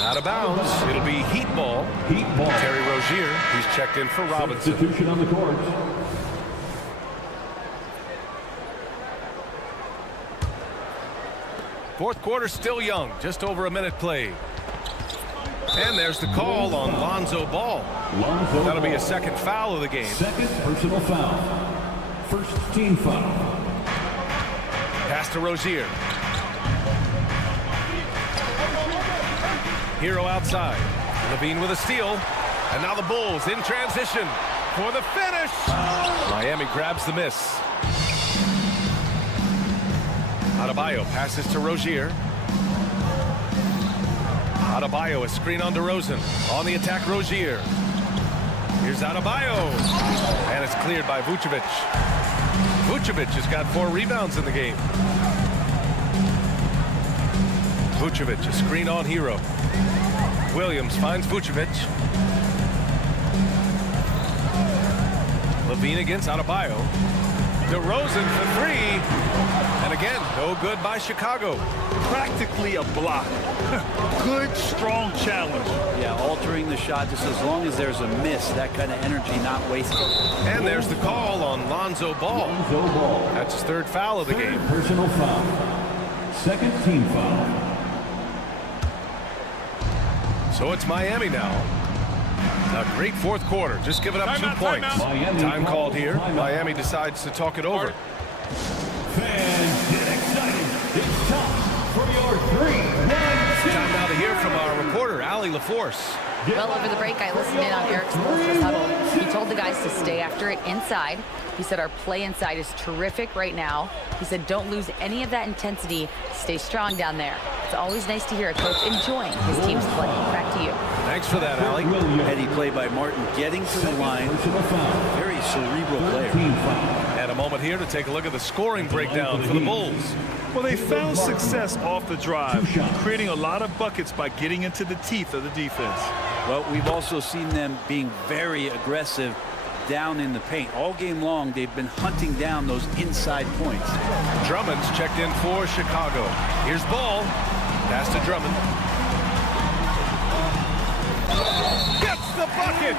Out of bounds. It'll be Heat ball. Terry Rozier. He's checked in for Robinson. Substitution on the court. Fourth quarter still young. Just over a minute played. And there's the call on Lonzo Ball. That'll be a second foul of the game. Second personal foul. First team foul. Pass to Rozier. Hero outside. Levine with a steal. And now the Bulls in transition for the finish. Miami grabs the miss. Adebayo passes to Rozier. Adebayo, a screen on DeRozan. On the attack, Rozier. Here's Adebayo. And it's cleared by Vucevic. Vucevic has got 4 rebounds in the game. Vucevic, a screen on Hero. Williams finds Vucevic. Levine against Adebayo. DeRozan for 3. And again, no good by Chicago. Practically a block. Good, strong challenge. Yeah, altering the shot just as long as there's a miss, that kind of energy not wasted. And there's the call on Lonzo Ball. That's his 3rd foul of the game. Personal foul. Second team foul. So it's Miami now. A great fourth quarter. Just giving up 2 points. Time called here. Miami decides to talk it over. Fans, get excited. It's time for your 3-1. Time now to hear from our reporter, Allie LaForce. Well, over the break, I listened in on Eric Spoelstra's huddle. He told the guys to stay after it inside. He said our play inside is terrific right now. He said don't lose any of that intensity. Stay strong down there. It's always nice to hear a coach enjoying his team's play. Back to you. Thanks, Thanks for that, Allie. Heady play by Martin, getting to the line. Very cerebral player. And a moment here to take a look at the scoring breakdown for the Bulls. Well, they found success off the drive, creating a lot of buckets by getting into the teeth of the defense. Well, we've also seen them being very aggressive down in the paint. All game long, they've been hunting down those inside points. Drummond's checked in for Chicago. Here's Ball. Pass to Drummond. Gets the bucket!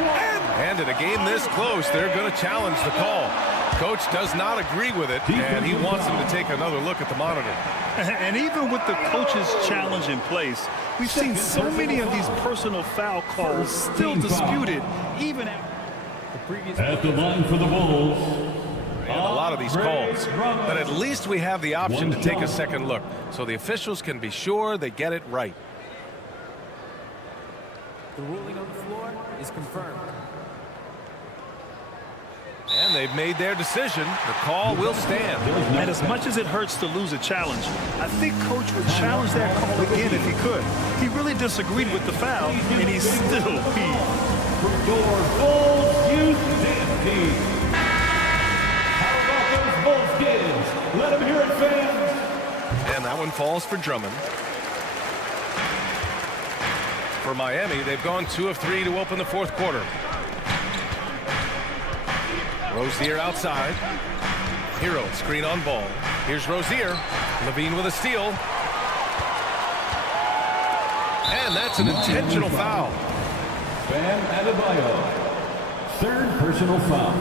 And in a game this close, they're going to challenge the call. Coach does not agree with it, and he wants them to take another look at the monitor. And even with the coach's challenge in place, we've seen so many of these personal foul calls still disputed, even after At the line for the Bulls. And a lot of these calls. But at least we have the option to take a second look, so the officials can be sure they get it right. The ruling on the floor is confirmed. And they've made their decision. The call will stand. And as much as it hurts to lose a challenge, I think Coach would challenge that call again if he could. He really disagreed with the foul, and he's still peeved. Your Bulls youth team. How about those Bulls kids? Let them hear it, fans. And that one falls for Drummond. For Miami, they've gone 2 of 3 to open the fourth quarter. Rozier outside. Hero screen on Ball. Here's Rozier. Levine with a steal. And that's an intentional foul. Bam Adebayo. Third personal foul.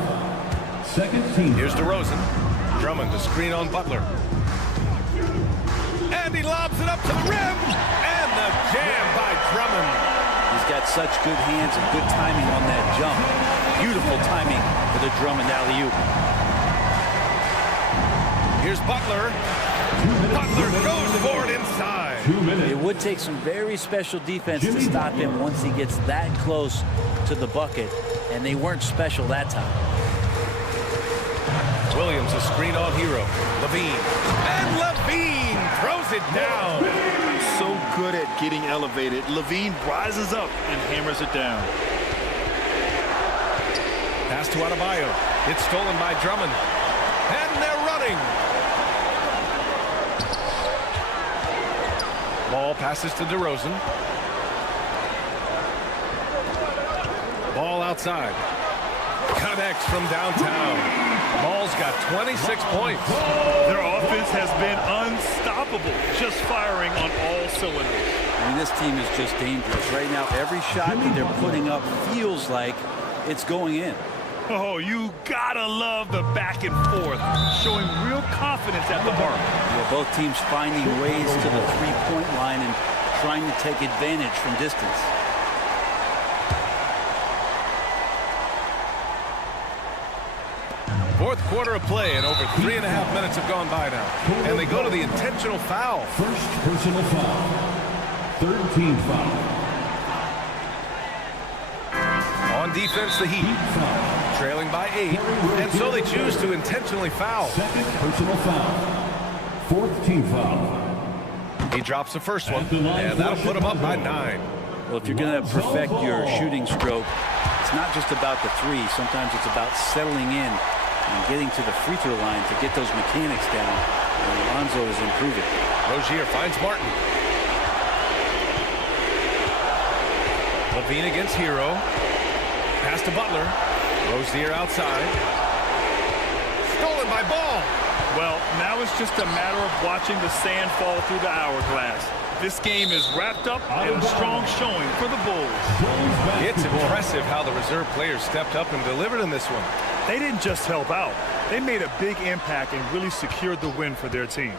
Second team. Here's DeRozan. Drummond to screen on Butler. And he lobs it up to the rim. And the jam by Drummond. He's got such good hands and good timing on that jump. Beautiful timing for the Drummond alley-oop. Here's Butler. Butler goes for it inside. It would take some very special defense to stop him once he gets that close to the bucket, and they weren't special that time. Williams a screen on Hero. Levine. And Levine throws it down. So good at getting elevated. Levine rises up and hammers it down. Pass to Adebayo. It's stolen by Drummond. And they're running. Ball passes to DeRozan. Ball outside. Connects from downtown. Ball's got 26 points. Their offense has been unstoppable, just firing on all cylinders. I mean, this team is just dangerous. Right now, every shot that they're putting up feels like it's going in. Oh, you gotta love the back and forth, showing real confidence at the mark. Yeah, both teams finding ways to the three-point line and trying to take advantage from distance. Fourth quarter of play, and over 3.5 minutes have gone by now. And they go to the intentional foul. First personal foul. Third team foul. On defense, the Heat. Trailing by 8, and so they choose to intentionally foul. Second personal foul. Fourth team foul. He drops the first one, and that'll put him up by 9. Well, if you're going to perfect your shooting stroke, it's not just about the three. Sometimes it's about settling in and getting to the free throw line to get those mechanics down. And Alonzo is improving. Rozier finds Martin. Levine against Hero. Pass to Butler. Rozier outside. Stolen by Ball. Well, now it's just a matter of watching the sand fall through the hourglass. This game is wrapped up and a strong showing for the Bulls. It's impressive how the reserve players stepped up and delivered in this one. They didn't just help out. They made a big impact and really secured the win for their team.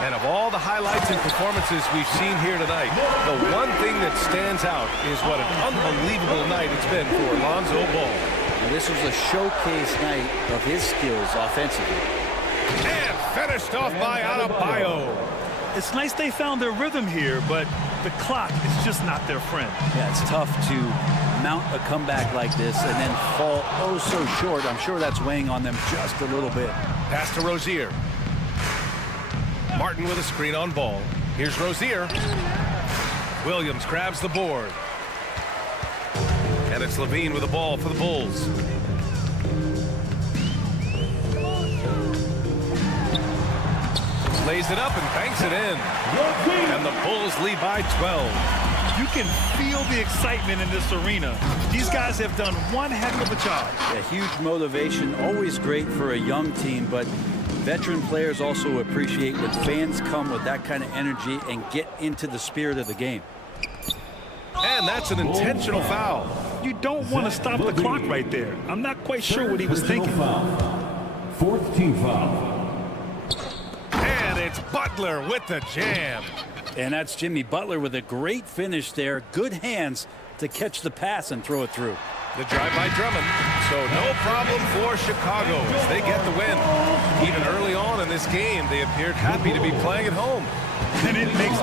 And of all the highlights and performances we've seen here tonight, the one thing that stands out is what an unbelievable night it's been for Lonzo Ball. Now, this was a showcase night of his skills offensively. And finished off by Adebayo. It's nice they found their rhythm here, but the clock is just not their friend. Yeah, it's tough to mount a comeback like this and then fall oh so short. I'm sure that's weighing on them just a little bit. Pass to Rozier. Martin with a screen on Ball. Here's Rozier. Williams grabs the board. And it's Levine with the ball for the Bulls. Lays it up and banks it in. And the Bulls lead by 12. You can feel the excitement in this arena. These guys have done one heck of a job. A huge motivation, always great for a young team, but veteran players also appreciate when fans come with that kind of energy and get into the spirit of the game. And that's an intentional foul. You don't want to stop the clock right there. I'm not quite sure what he was thinking. Fourth team foul. And it's Butler with the jam. And that's Jimmy Butler with a great finish there. Good hands to catch the pass and throw it through. The drive by Drummond. So no problem for Chicago as they get the win. Even early on in this game, they appeared happy to be playing at home. And it makes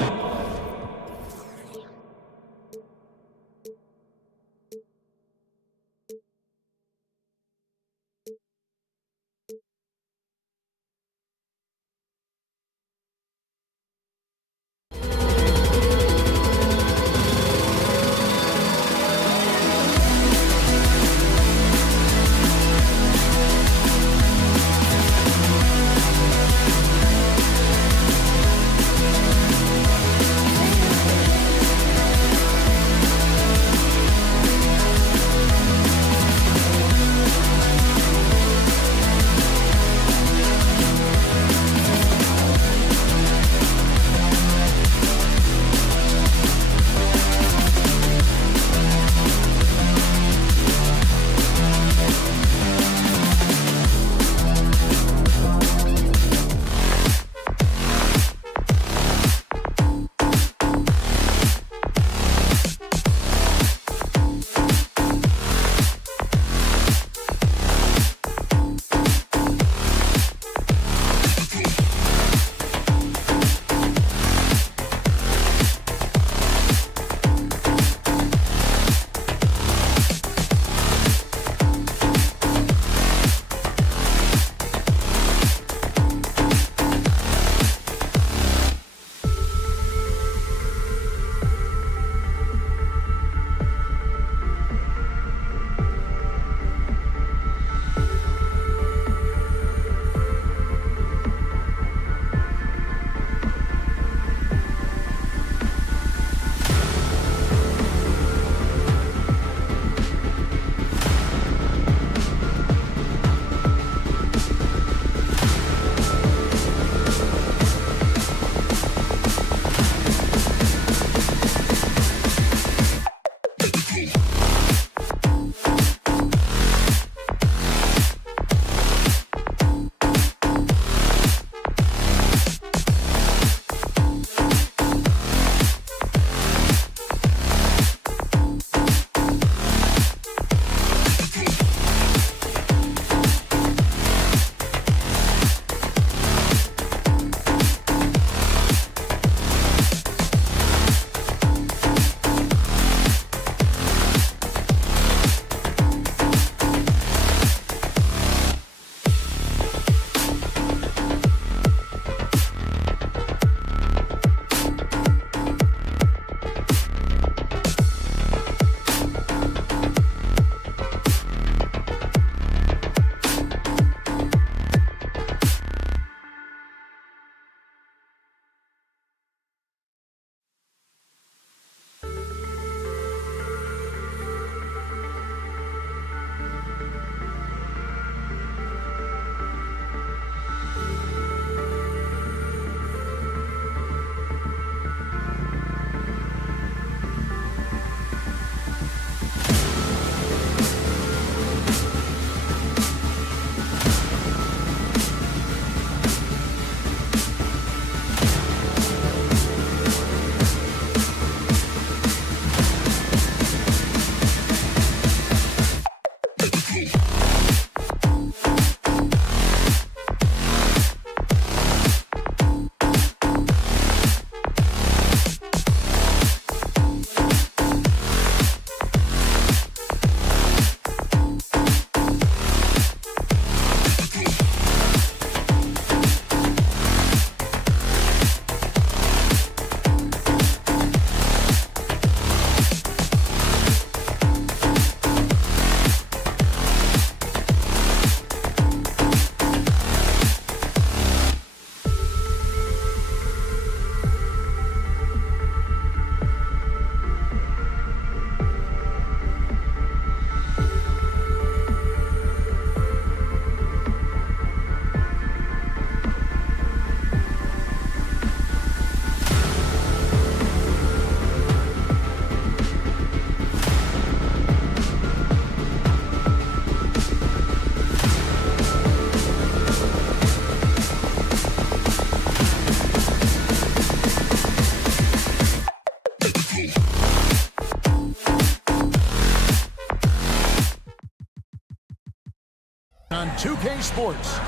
2K Sports.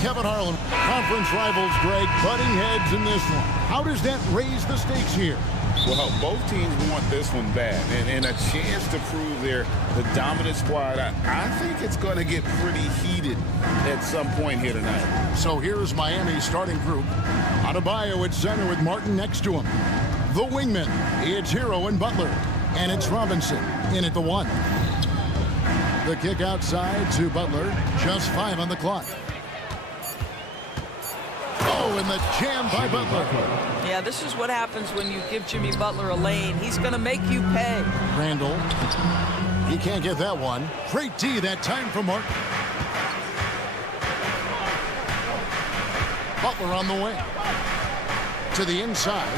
Kevin Harlan, conference rivals, Greg, butting heads in this one. How does that raise the stakes here? Well, both teams want this one bad, and a chance to prove they're the dominant squad. I think it's going to get pretty heated at some point here tonight. So here's Miami's starting group. Adebayo at center with Martin next to him. The wingmen, it's Hero and Butler, and it's Robinson in at the 1. The kick outside to Butler, just 5 on the clock. Oh, and the jam by Butler. Yeah, this is what happens when you give Jimmy Butler a lane. He's going to make you pay. Randall, he can't get that one. Great D that time for Martin. Butler on the wing. To the inside.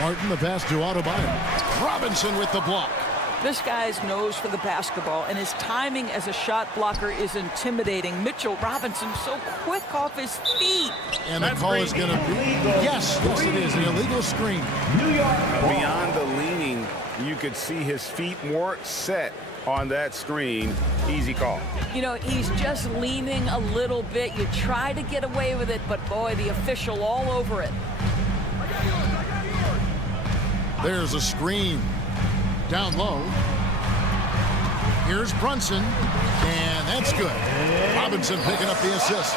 Martin, the pass to Adebayo. Robinson with the block. This guy's nose for the basketball, and his timing as a shot blocker is intimidating. Mitchell Robinson so quick off his feet. And the call is going to be, yes, it is, an illegal screen. Beyond the leaning, you could see his feet more set on that screen. Easy call. You know, he's just leaning a little bit. You try to get away with it, but boy, the official all over it. There's a screen. Down low. Here's Brunson, and that's good. Robinson picking up the assist.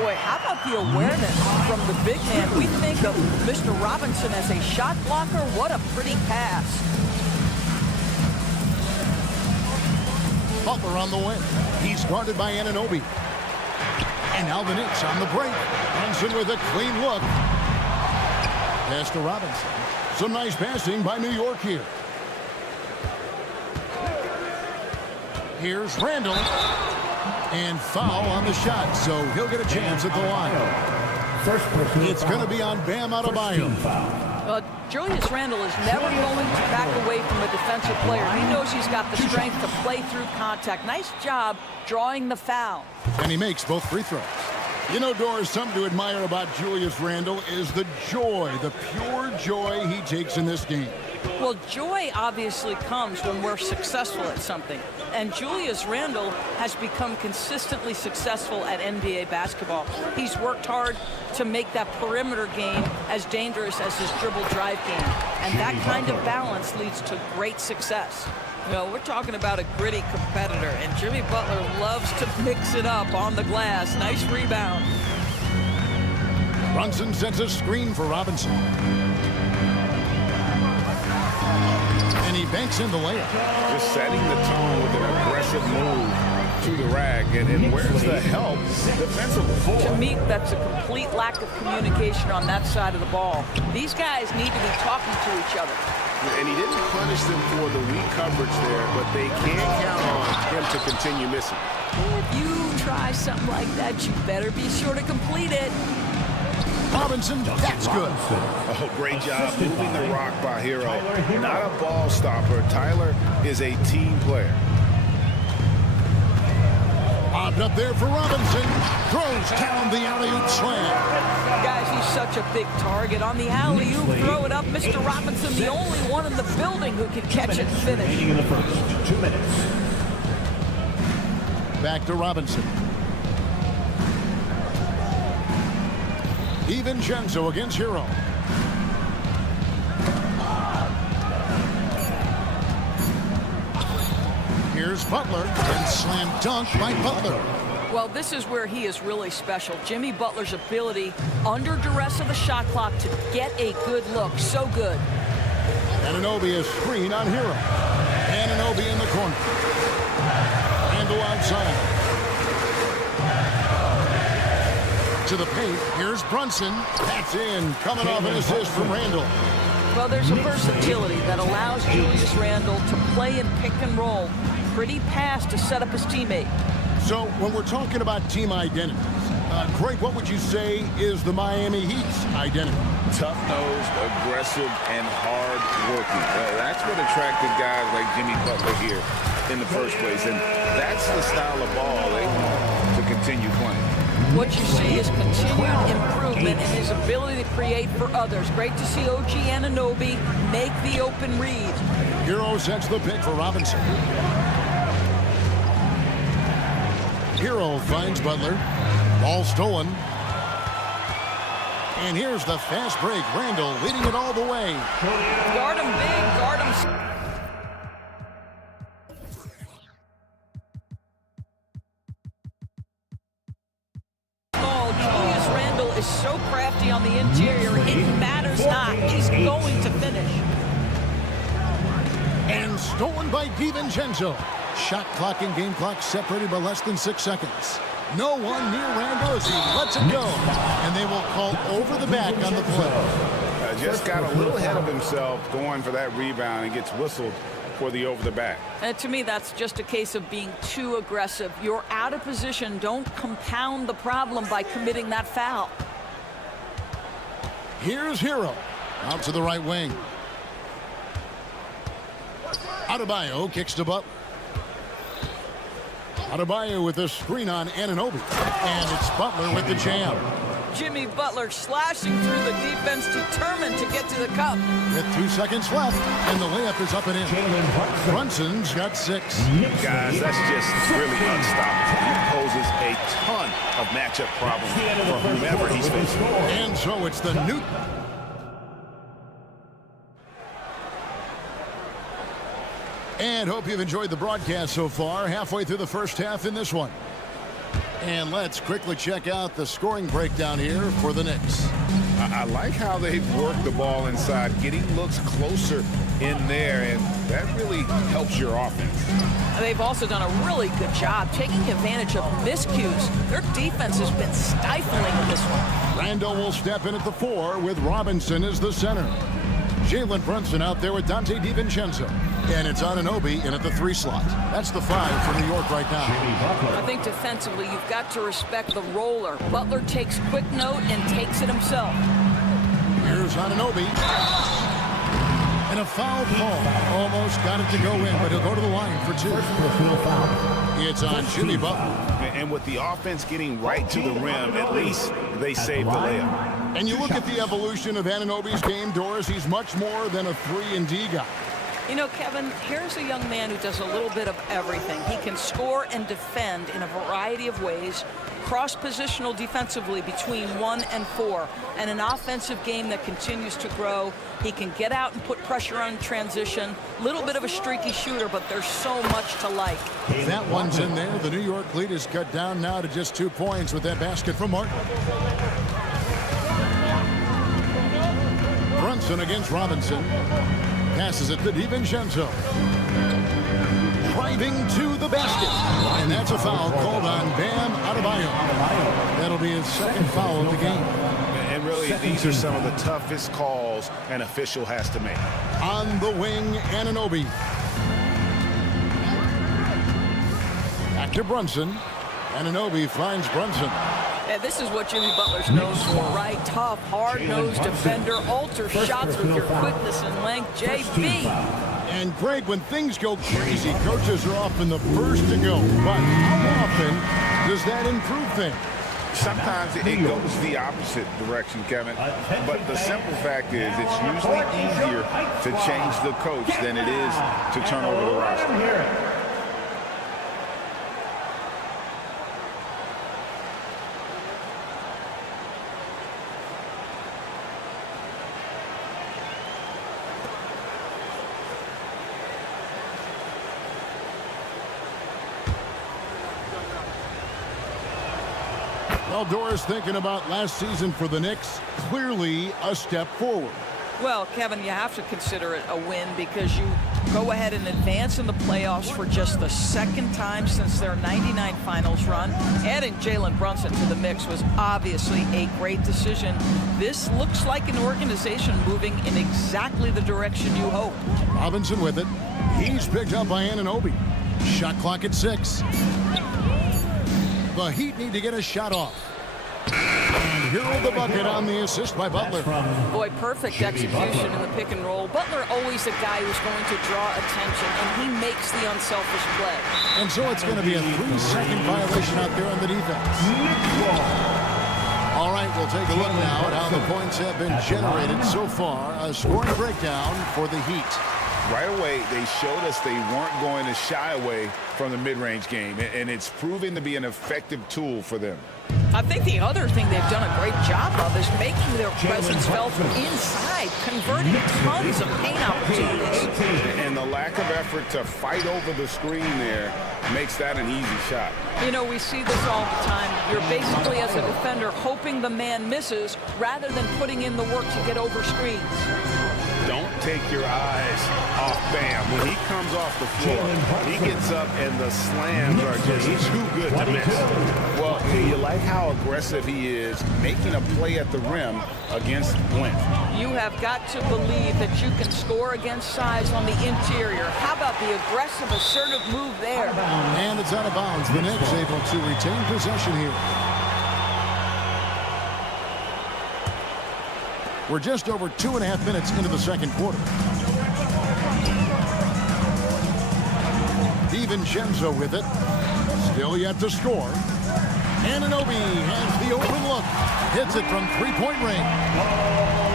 Boy, how about the awareness from the big man? We think of Mr. Robinson as a shot blocker. What a pretty pass. Butler on the wing. He's guarded by Anunoby. And now the Knicks on the break. Brunson with a clean look. Pass to Robinson. Some nice passing by New York here. Here's Randall. And foul on the shot, so he'll get a chance at the line. It's going to be on Bam Adebayo. Julius Randle is never going to back away from a defensive player. He knows he's got the strength to play through contact. Nice job drawing the foul. And he makes both free throws. You know, Doris, something to admire about Julius Randle is the joy, the pure joy he takes in this game. Well, joy obviously comes when we're successful at something. And Julius Randle has become consistently successful at NBA basketball. He's worked hard to make that perimeter game as dangerous as his dribble drive game. And that kind of balance leads to great success. You know, we're talking about a gritty competitor, and Jimmy Butler loves to mix it up on the glass. Nice rebound. Brunson sets a screen for Robinson. And he banks in the layup. Just setting the tone with an aggressive move to the rack. And where's the help defensively? To me, that's a complete lack of communication on that side of the ball. These guys need to be talking to each other. And he didn't punish them for the weak coverage there, but they can't count on him to continue missing. If you try something like that, you better be sure to complete it. Robinson, that's good. Oh, great job moving the rock by Hero. Not a ball stopper. Tyler is a team player. Bobbed up there for Robinson. Throws down the alley-oop slam. Guys, he's such a big target. On the alley-oop, throw it up. Mr. Robinson, the only one in the building who can catch it and finish. In the first 2 minutes. Back to Robinson. DiVincenzo against Hero. Here's Butler, and slam dunk by Butler. Well, this is where he is really special. Jimmy Butler's ability, under duress of the shot clock, to get a good look. So good. Anunoby is screen on Hero. Anunoby in the corner. Randall outside. To the paint. Here's Brunson. That's in. Coming off an assist from Randall. Well, there's a versatility that allows Julius Randle to play in pick and roll. Pretty pass to set up his teammate. So when we're talking about team identities, Greg, what would you say is the Miami Heat's identity? Tough-nosed, aggressive, and hard-working. That's what attracted guys like Jimmy Butler here in the first place. And that's the style of ball they want to continue playing. What you see is continued improvement in his ability to create for others. Great to see OG Anunoby make the open read. Hero sets the pick for Robinson. Hero finds Butler. Ball stolen. And here's the fast break. Randall leading it all the way. Guard him big, guard him. Small. Julius Randle is so crafty on the interior, it matters not. He's going to finish. And stolen by DiVincenzo. Shot clock and game clock separated by less than 6 seconds. No one near Randall as he lets it go. And they will call over the back on the play. Just got a little ahead of himself going for that rebound and gets whistled for the over the back. And to me, that's just a case of being too aggressive. You're out of position. Don't compound the problem by committing that foul. Here's Hero. Out to the right wing. Adebayo kicks to Butler. Adebayo with a screen on Anunoby. And it's Butler with the jam. Jimmy Butler slashing through the defense, determined to get to the cup. With 2 seconds left, and the layup is up and in. Brunson's got 6. Guys, that's just really unstoppable. He poses a ton of matchup problems for whomever he's facing. And so it's the Newton. And hope you've enjoyed the broadcast so far. Halfway through the first half in this one. And let's quickly check out the scoring breakdown here for the Knicks. I like how they've worked the ball inside, getting looks closer in there, and that really helps your offense. They've also done a really good job taking advantage of miscues. Their defense has been stifling in this one. Randall will step in at the 4 with Robinson as the center. Jalen Brunson out there with Dante DiVincenzo. And it's Anunoby in at the 3 slot. That's the 5 for New York right now. I think defensively, you've got to respect the roller. Butler takes quick note and takes it himself. Here's Anunoby. And a foul call. Almost got it to go in, but he'll go to the line for 2. It's on Jimmy Butler. And with the offense getting right to the rim, at least they saved the layup. And you look at the evolution of Anunoby's game, Doris, he's much more than a 3-and-D guy. You know, Kevin, here's a young man who does a little bit of everything. He can score and defend in a variety of ways, cross-positional defensively between 1 and 4, and an offensive game that continues to grow. He can get out and put pressure on transition. Little bit of a streaky shooter, but there's so much to like. That one's in there. The New York lead is cut down now to just 2 points with that basket from Martin. Brunson against Robinson. Passes it to DiVincenzo. Driving to the basket. And that's a foul called on Bam Adebayo. That'll be his second foul of the game. And really, these are some of the toughest calls an official has to make. On the wing, Anunoby. Back to Brunson. Anunoby finds Brunson. And this is what Jimmy Butler's known for, right? Tough, hard-nosed defender, alter shots with your quickness and length. JB. And Greg, when things go crazy, coaches are often the first to go. But how often does that improve things? Sometimes it goes the opposite direction, Kevin. But the simple fact is it's usually easier to change the coach than it is to turn over the roster. Well, Doris, thinking about last season for the Knicks, clearly a step forward. Well, Kevin, you have to consider it a win because you go ahead and advance in the playoffs for just the second time since their '99 finals run. Adding Jalen Brunson to the mix was obviously a great decision. This looks like an organization moving in exactly the direction you hope. Robinson with it. He's picked up by Anunoby. Shot clock at 6. The Heat need to get a shot off. And here the bucket on the assist by Butler. Boy, perfect execution in the pick and roll. Butler always a guy who's going to draw attention, and he makes the unselfish play. And so it's going to be a 3-second violation out there on the defense. All right, we'll take a look now at how the points have been generated so far. A scoring breakdown for the Heat. Right away, they showed us they weren't going to shy away from the mid-range game, and it's proving to be an effective tool for them. I think the other thing they've done a great job of is making their presence felt inside, converting tons of paint opportunities. And the lack of effort to fight over the screen there makes that an easy shot. You know, we see this all the time. You're basically, as a defender, hoping the man misses rather than putting in the work to get over screens. Don't take your eyes off Bam. When he comes off the floor, he gets up and the slams are just too good to miss. Well, you like how aggressive he is making a play at the rim against length. You have got to believe that you can score against size on the interior. How about the aggressive, assertive move there? And it's out of bounds. The Knicks able to retain possession here. We're just over 2.5 minutes into the second quarter. DiVincenzo with it. Still yet to score. Anunoby has the open look. Hits it from three-point range.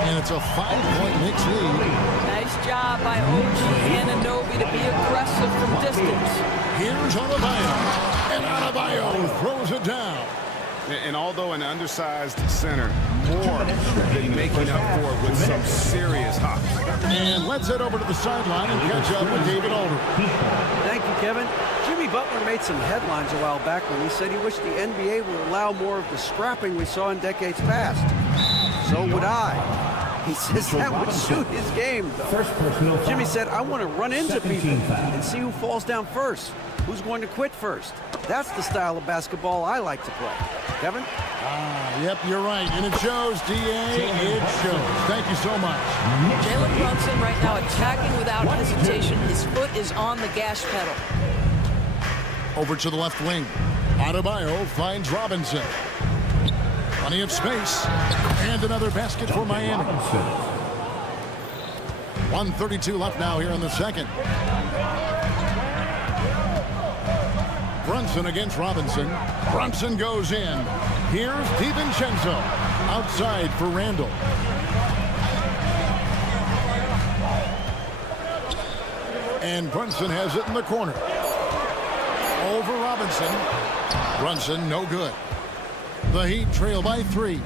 And it's a 5-point Knicks lead. Nice job by OG Anunoby to be aggressive from distance. Here's Adebayo. And Adebayo throws it down. And although an undersized center, more than making up for it with some serious hops. And let's head over to the sideline and catch up with David Aldridge. Thank you, Kevin. Jimmy Butler made some headlines a while back when he said he wished the NBA would allow more of the scrapping we saw in decades past. So would I. He says that would suit his game, though. Jimmy said, I want to run into people and see who falls down first. Who's going to quit first? That's the style of basketball I like to play. Kevin? Yep, you're right. And it shows, D.A. It shows. Thank you so much. Jalen Brunson right now attacking without hesitation. His foot is on the gas pedal. Over to the left wing. Adebayo finds Robinson. Plenty of space. And another basket for Miami. 1:32 left now here in the second. Brunson against Robinson. Brunson goes in. Here's DiVincenzo. Outside for Randall. And Brunson has it in the corner. Over Robinson. Brunson no good. The Heat trail by 3.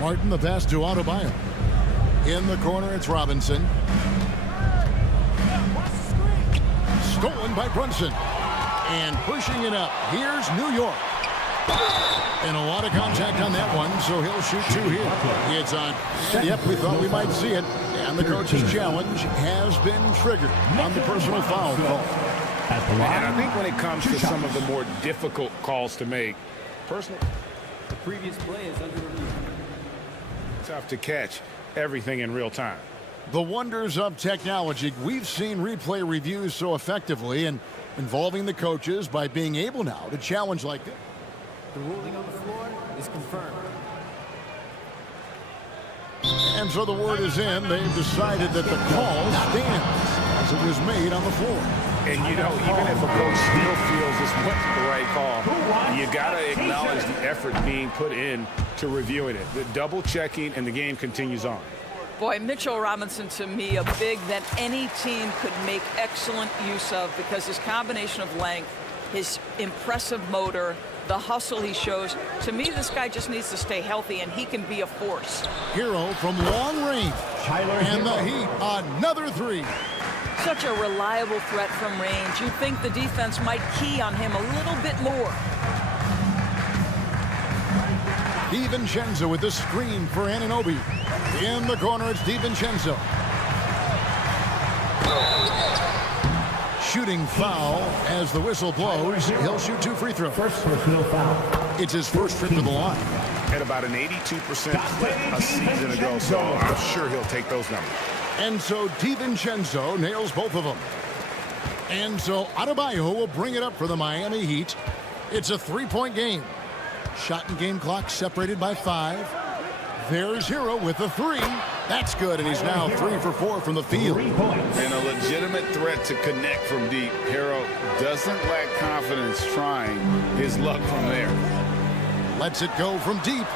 Martin the pass to Adebayo. In the corner it's Robinson. Stolen by Brunson. And pushing it up. Here's New York. And a lot of contact on that one, so he'll shoot 2 here. It's on. Yep, we thought we might see it. And the coach's challenge has been triggered on the personal foul call. And I think when it comes to some of the more difficult calls to make, personally, The previous play is under review. tough to catch everything in real time. The wonders of technology. We've seen replay reviews so effectively and involving the coaches by being able now to challenge like this. The ruling on the floor is confirmed. And so the word is in. They've decided that the call stands as it was made on the floor. And you know, even if a coach still feels this wasn't the right call, you got to acknowledge the effort being put in to reviewing it. The double checking, and the game continues on. Boy, Mitchell Robinson, to me, a big that any team could make excellent use of because his combination of length, his impressive motor, the hustle he shows. To me, this guy just needs to stay healthy, and he can be a force. Hero from long range. And the Heat, another 3. Such a reliable threat from range. You'd think the defense might key on him a little bit more. DiVincenzo with the screen for Anunoby. In the corner, it's DiVincenzo. Shooting foul as the whistle blows. He'll shoot 2 free throws. First personal foul. It's his first trip to the line. At about an 82% clip a season ago, so I'm sure he'll take those numbers. And so DiVincenzo nails both of them. And so Adebayo will bring it up for the Miami Heat. It's a 3-point game. Shot and game clock separated by 5. There's Hero with the 3. That's good, and he's now 3 for 4 from the field. And a legitimate threat to connect from deep. Hero doesn't lack confidence trying his luck from there. Lets it go from deep.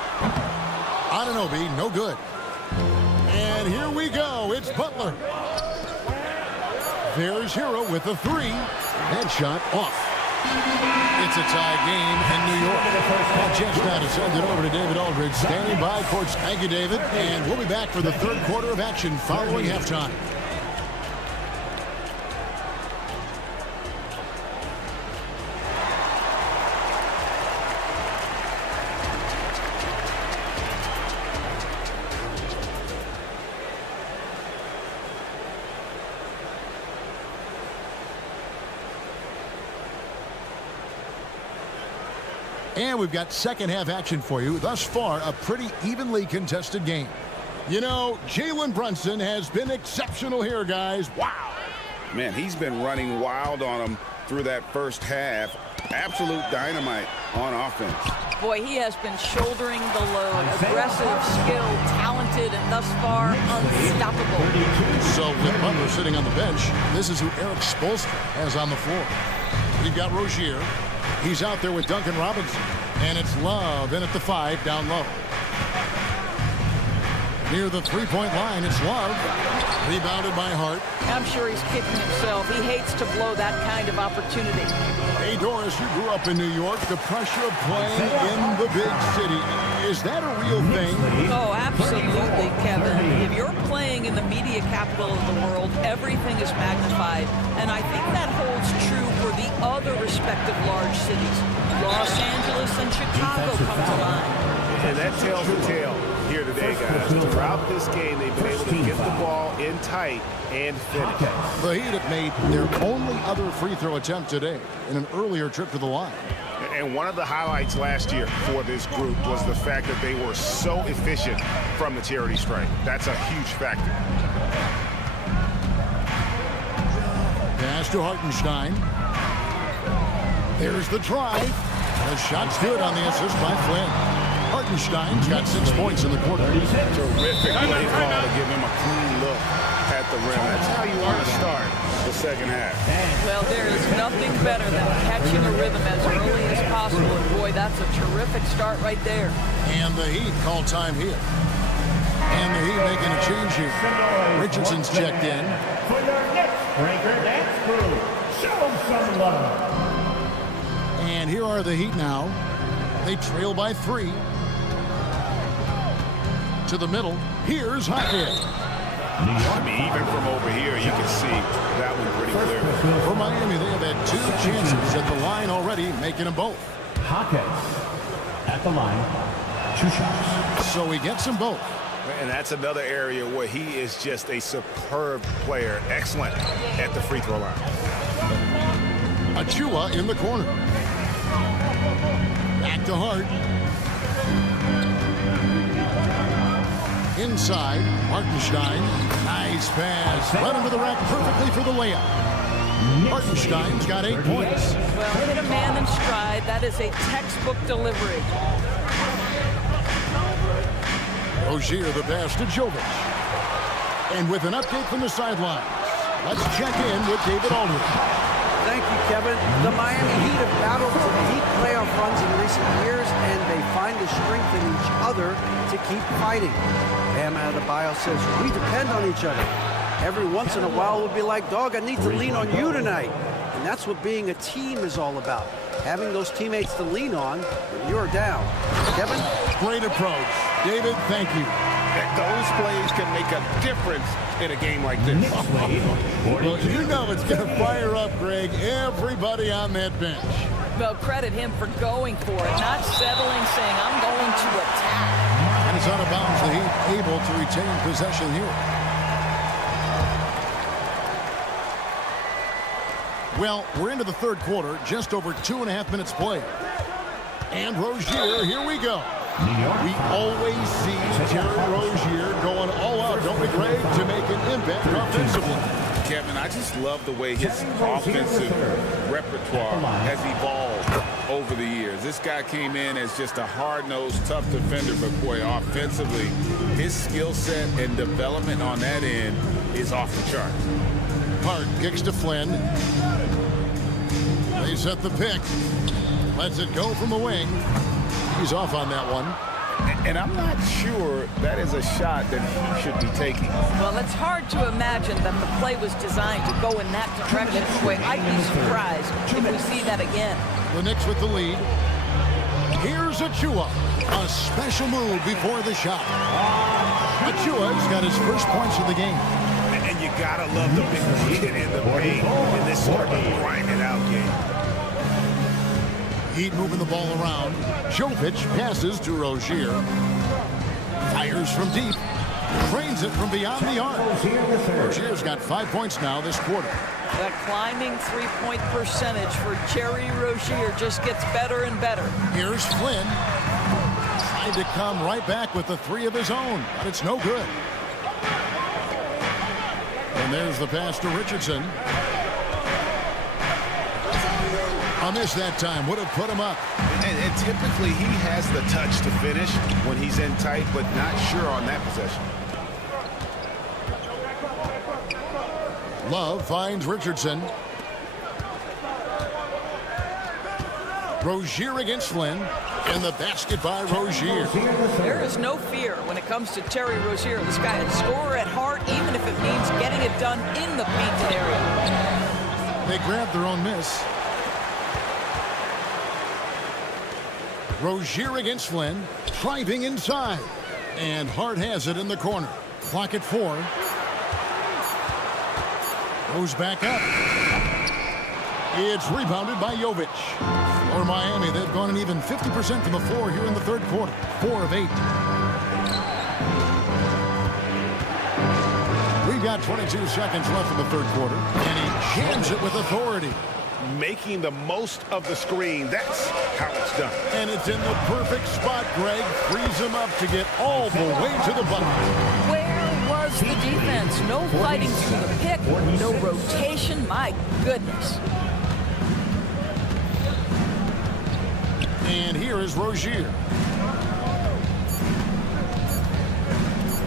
Anunoby, no good. And here we go. It's Butler. There's Hero with the three. Headshot off. It's a tie game in New York. That chance now to send it over to David Aldridge. Standing by court. Thank you, David. And we'll be back for the third quarter of action following halftime. And we've got second half action for you. Thus far, a pretty evenly contested game. You know, Jalen Brunson has been exceptional here, guys. Wow. Man, he's been running wild on him through that first half. Absolute dynamite on offense. Boy, he has been shouldering the load. Aggressive, skilled, talented, and thus far, unstoppable. So with Butler sitting on the bench, this is who Eric Spoelstra has on the floor. We've got Rozier. He's out there with Duncan Robinson. And it's Love in at the 5 down low. Near the three-point line, it's Love. Rebounded by Hart. I'm sure he's kicking himself. He hates to blow that kind of opportunity. Hey, Doris, you grew up in New York. The pressure of playing in the big city. Is that a real thing? Oh, absolutely, Kevin. If you're playing in the media capital of the world, everything is magnified. And I think that holds true for the other respective large cities. Los Angeles and Chicago come to mind. And that tells the tale here today, guys. Throughout this game, they've been able to get the ball in tight and finish. The Heat have made their only other free throw attempt today in an earlier trip to the line. And one of the highlights last year for this group was the fact that they were so efficient from the charity stripe. That's a huge factor. Pass to Hartenstein. There's the drive. The shot's good on the assist by Flynn. Hartenstein's got 6 points in the quarter. Terrific play call to give him a clean look at the rim. That's how you want to start the second half. Well, there is nothing better than catching a rhythm as early as possible. And boy, that's a terrific start right there. And the Heat call time here. And the Heat making a change here. Richardson's checked in. For your next breaker dance crew, show them some love. And here are the Heat now. They trail by 3. To the middle. Here's Hockett. I mean, even from over here, you can see that one pretty clear. For Miami, they have had 2 chances at the line already, making them both. Hockett at the line. 2 shots. So he gets them both. And that's another area where he is just a superb player. Excellent at the free throw line. Achua in the corner. Back to Hart. Inside, Hartenstein. Nice pass. Led him to the rack perfectly for the layup. Hartenstein's got 8 points. Well, hit a man in stride. That is a textbook delivery. Rozier the pass to Jovic. And with an update from the sidelines, let's check in with David Aldridge. Thank you, Kevin. The Miami Heat have battled for deep playoff runs in recent years, and they find the strength in each other to keep fighting. Bam Adebayo says, we depend on each other. Every once in a while, we'll be like, dog, I need to lean on you tonight. And that's what being a team is all about. Having those teammates to lean on when you're down. Kevin? Great approach. David, thank you. Those plays can make a difference in a game like this. Well, you know it's going to fire up, Greg, everybody on that bench. Well, credit him for going for it, not settling, saying, I'm going to attack. And it's out of bounds. The Heat able to retain possession here. Well, we're into the third quarter, just over 2.5 minutes played. And Rozier, here we go. We always see Terry Rozier going all out, don't we, Greg, to make an impact offensively. Kevin, I just love the way his offensive repertoire has evolved over the years. This guy came in as just a hard-nosed, tough defender, but boy, offensively, his skill set and development on that end is off the chart. Hart kicks to Flynn. They set the pick. Lets it go from the wing. He's off on that one. And I'm not sure that is a shot that he should be taking. Well, it's hard to imagine that the play was designed to go in that direction. Boy, I'd be surprised if we see that again. The Knicks with the lead. Here's Achua. A special move before the shot. Achua's got his first points of the game. And you gotta love the big kid in the paint in this sort of grinding out game. Heat moving the ball around. Jovic passes to Rozier. Fires from deep. Drains it from beyond the arc. Rozier's got 5 points now this quarter. That climbing three-point percentage for Jerry Rozier just gets better and better. Here's Flynn. Trying to come right back with the three of his own, but it's no good. And there's the pass to Richardson. A miss that time would have put him up. And typically he has the touch to finish when he's in tight, but not sure on that possession. Love finds Richardson. Rozier against Flynn. And the basket by Rozier. There is no fear when it comes to Terry Rozier. This guy is a scorer at heart, even if it means getting it done in the painted area. They grab their own miss. Rozier against Flynn. Driving inside. And Hart has it in the corner. Clock at 4. Goes back up. It's rebounded by Jovic. For Miami, they've gone an even 50% from the floor here in the third quarter. 4 of 8. We've got 22 seconds left in the third quarter. And he jams it with authority. Making the most of the screen. That's how it's done. And it's in the perfect spot. Greg frees him up to get all the way to the bucket. Where was the defense? No fighting through the pick, no rotation. My goodness. And here is Rozier.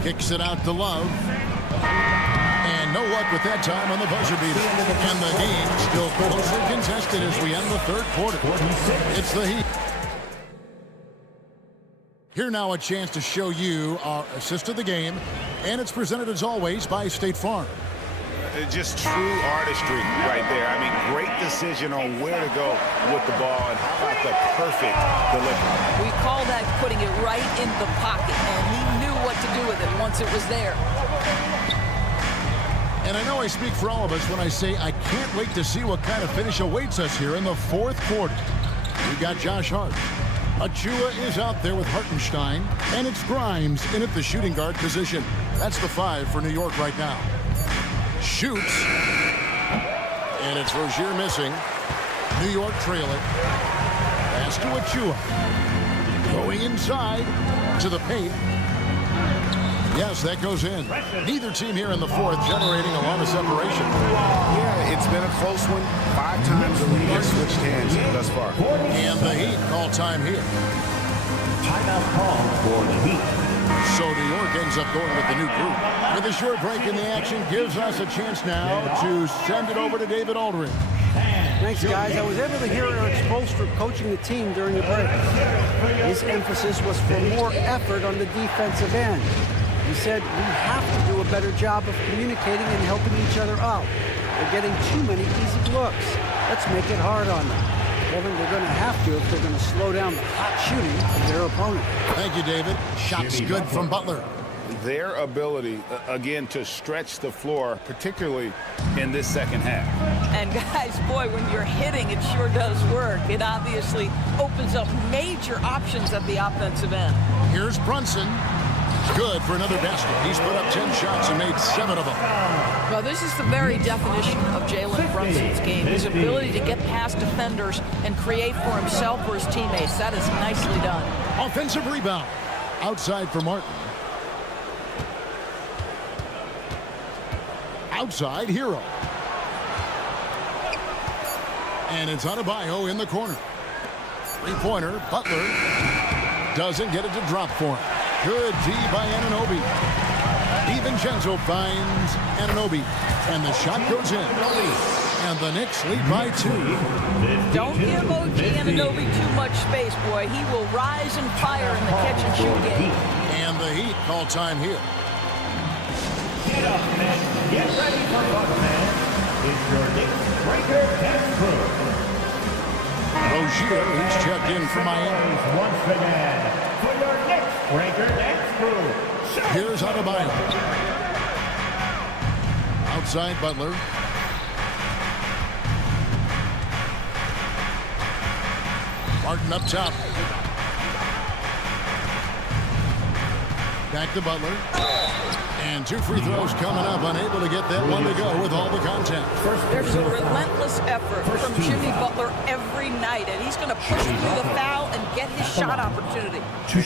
Kicks it out to Love. And no luck with that time on the buzzer beater. And the game still closely contested as we end the third quarter. It's the Heat. Here now a chance to show you our assist of the game. And it's presented as always by State Farm. Just true artistry right there. I mean, great decision on where to go with the ball, and how about the perfect delivery. We call that putting it right in the pocket, and he knew what to do with it once it was there. And I know I speak for all of us when I say I can't wait to see what kind of finish awaits us here in the fourth quarter. We've got Josh Hart. Achua is out there with Hartenstein, and it's Grimes in at the shooting guard position. That's the 5 for New York right now. Shoots. And it's Rozier missing. New York trailing. Pass to Achua. Going inside to the paint. Yes, that goes in. Neither team here in the fourth generating a lot of separation. Yeah, it's been a close one. 5 times the lead has switched hands thus far. And the Heat call time here. Timeout call for the Heat. So New York ends up going with the new group. With a short break in the action gives us a chance now to send it over to David Aldridge. Thanks, guys. I was able to hear Eric Spoelstra coaching the team during the break. His emphasis was for more effort on the defensive end. He said, we have to do a better job of communicating and helping each other out. They're getting too many easy looks. Let's make it hard on them. Kevin, they're going to have to if they're going to slow down the hot shooting of their opponent. Thank you, David. Shots good from Butler. Their ability, again, to stretch the floor, particularly in this second half. And guys, boy, when you're hitting, it sure does work. It obviously opens up major options at the offensive end. Here's Brunson. Good for another basket. He's put up 10 shots and made 7 of them. Well, this is the very definition of Jalen Brunson's game. His ability to get past defenders and create for himself or his teammates. That is nicely done. Offensive rebound. Outside for Martin. Outside, Hero. And it's Adebayo in the corner. Three-pointer, Butler doesn't get it to drop for him. Good D by Anunoby. DiVincenzo finds Anunoby. And the shot goes in. And the Knicks lead by 2. Don't give OG Anunoby too much space, boy. He will rise and fire in the catch-and-shoot game. And the Heat call time here. Get up, men. Get ready for Buckman. It's your Knicks breaker and crew. Rozier, he's checked in for Miami. Once again, for your Knicks breaker and crew. Here's Adebayo. Outside Butler. Martin up top. Back to Butler. And 2 free throws coming up. Unable to get that one to go with all the contact. There's a relentless effort from Jimmy Butler every night, and he's going to push through the foul and get his shot opportunity.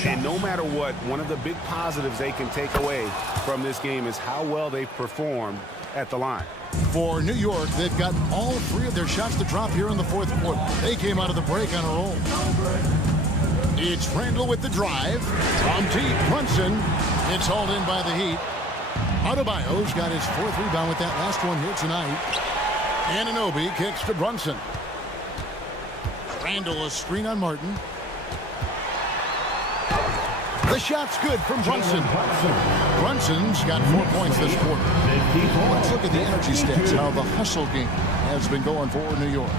And no matter what, one of the big positives they can take away from this game is how well they've performed at the line. For New York, they've got all 3 of their shots to drop here in the 4th quarter. They came out of the break on a roll. It's Randall with the drive. From deep, Brunson. It's hauled in by the Heat. Adebayo's got his 4th rebound with that last one here tonight. Anunoby kicks to Brunson. Randall a screen on Martin. The shot's good from Brunson. Brunson's got 4 points this quarter. Let's look at the energy stats, how the hustle game has been going for New York.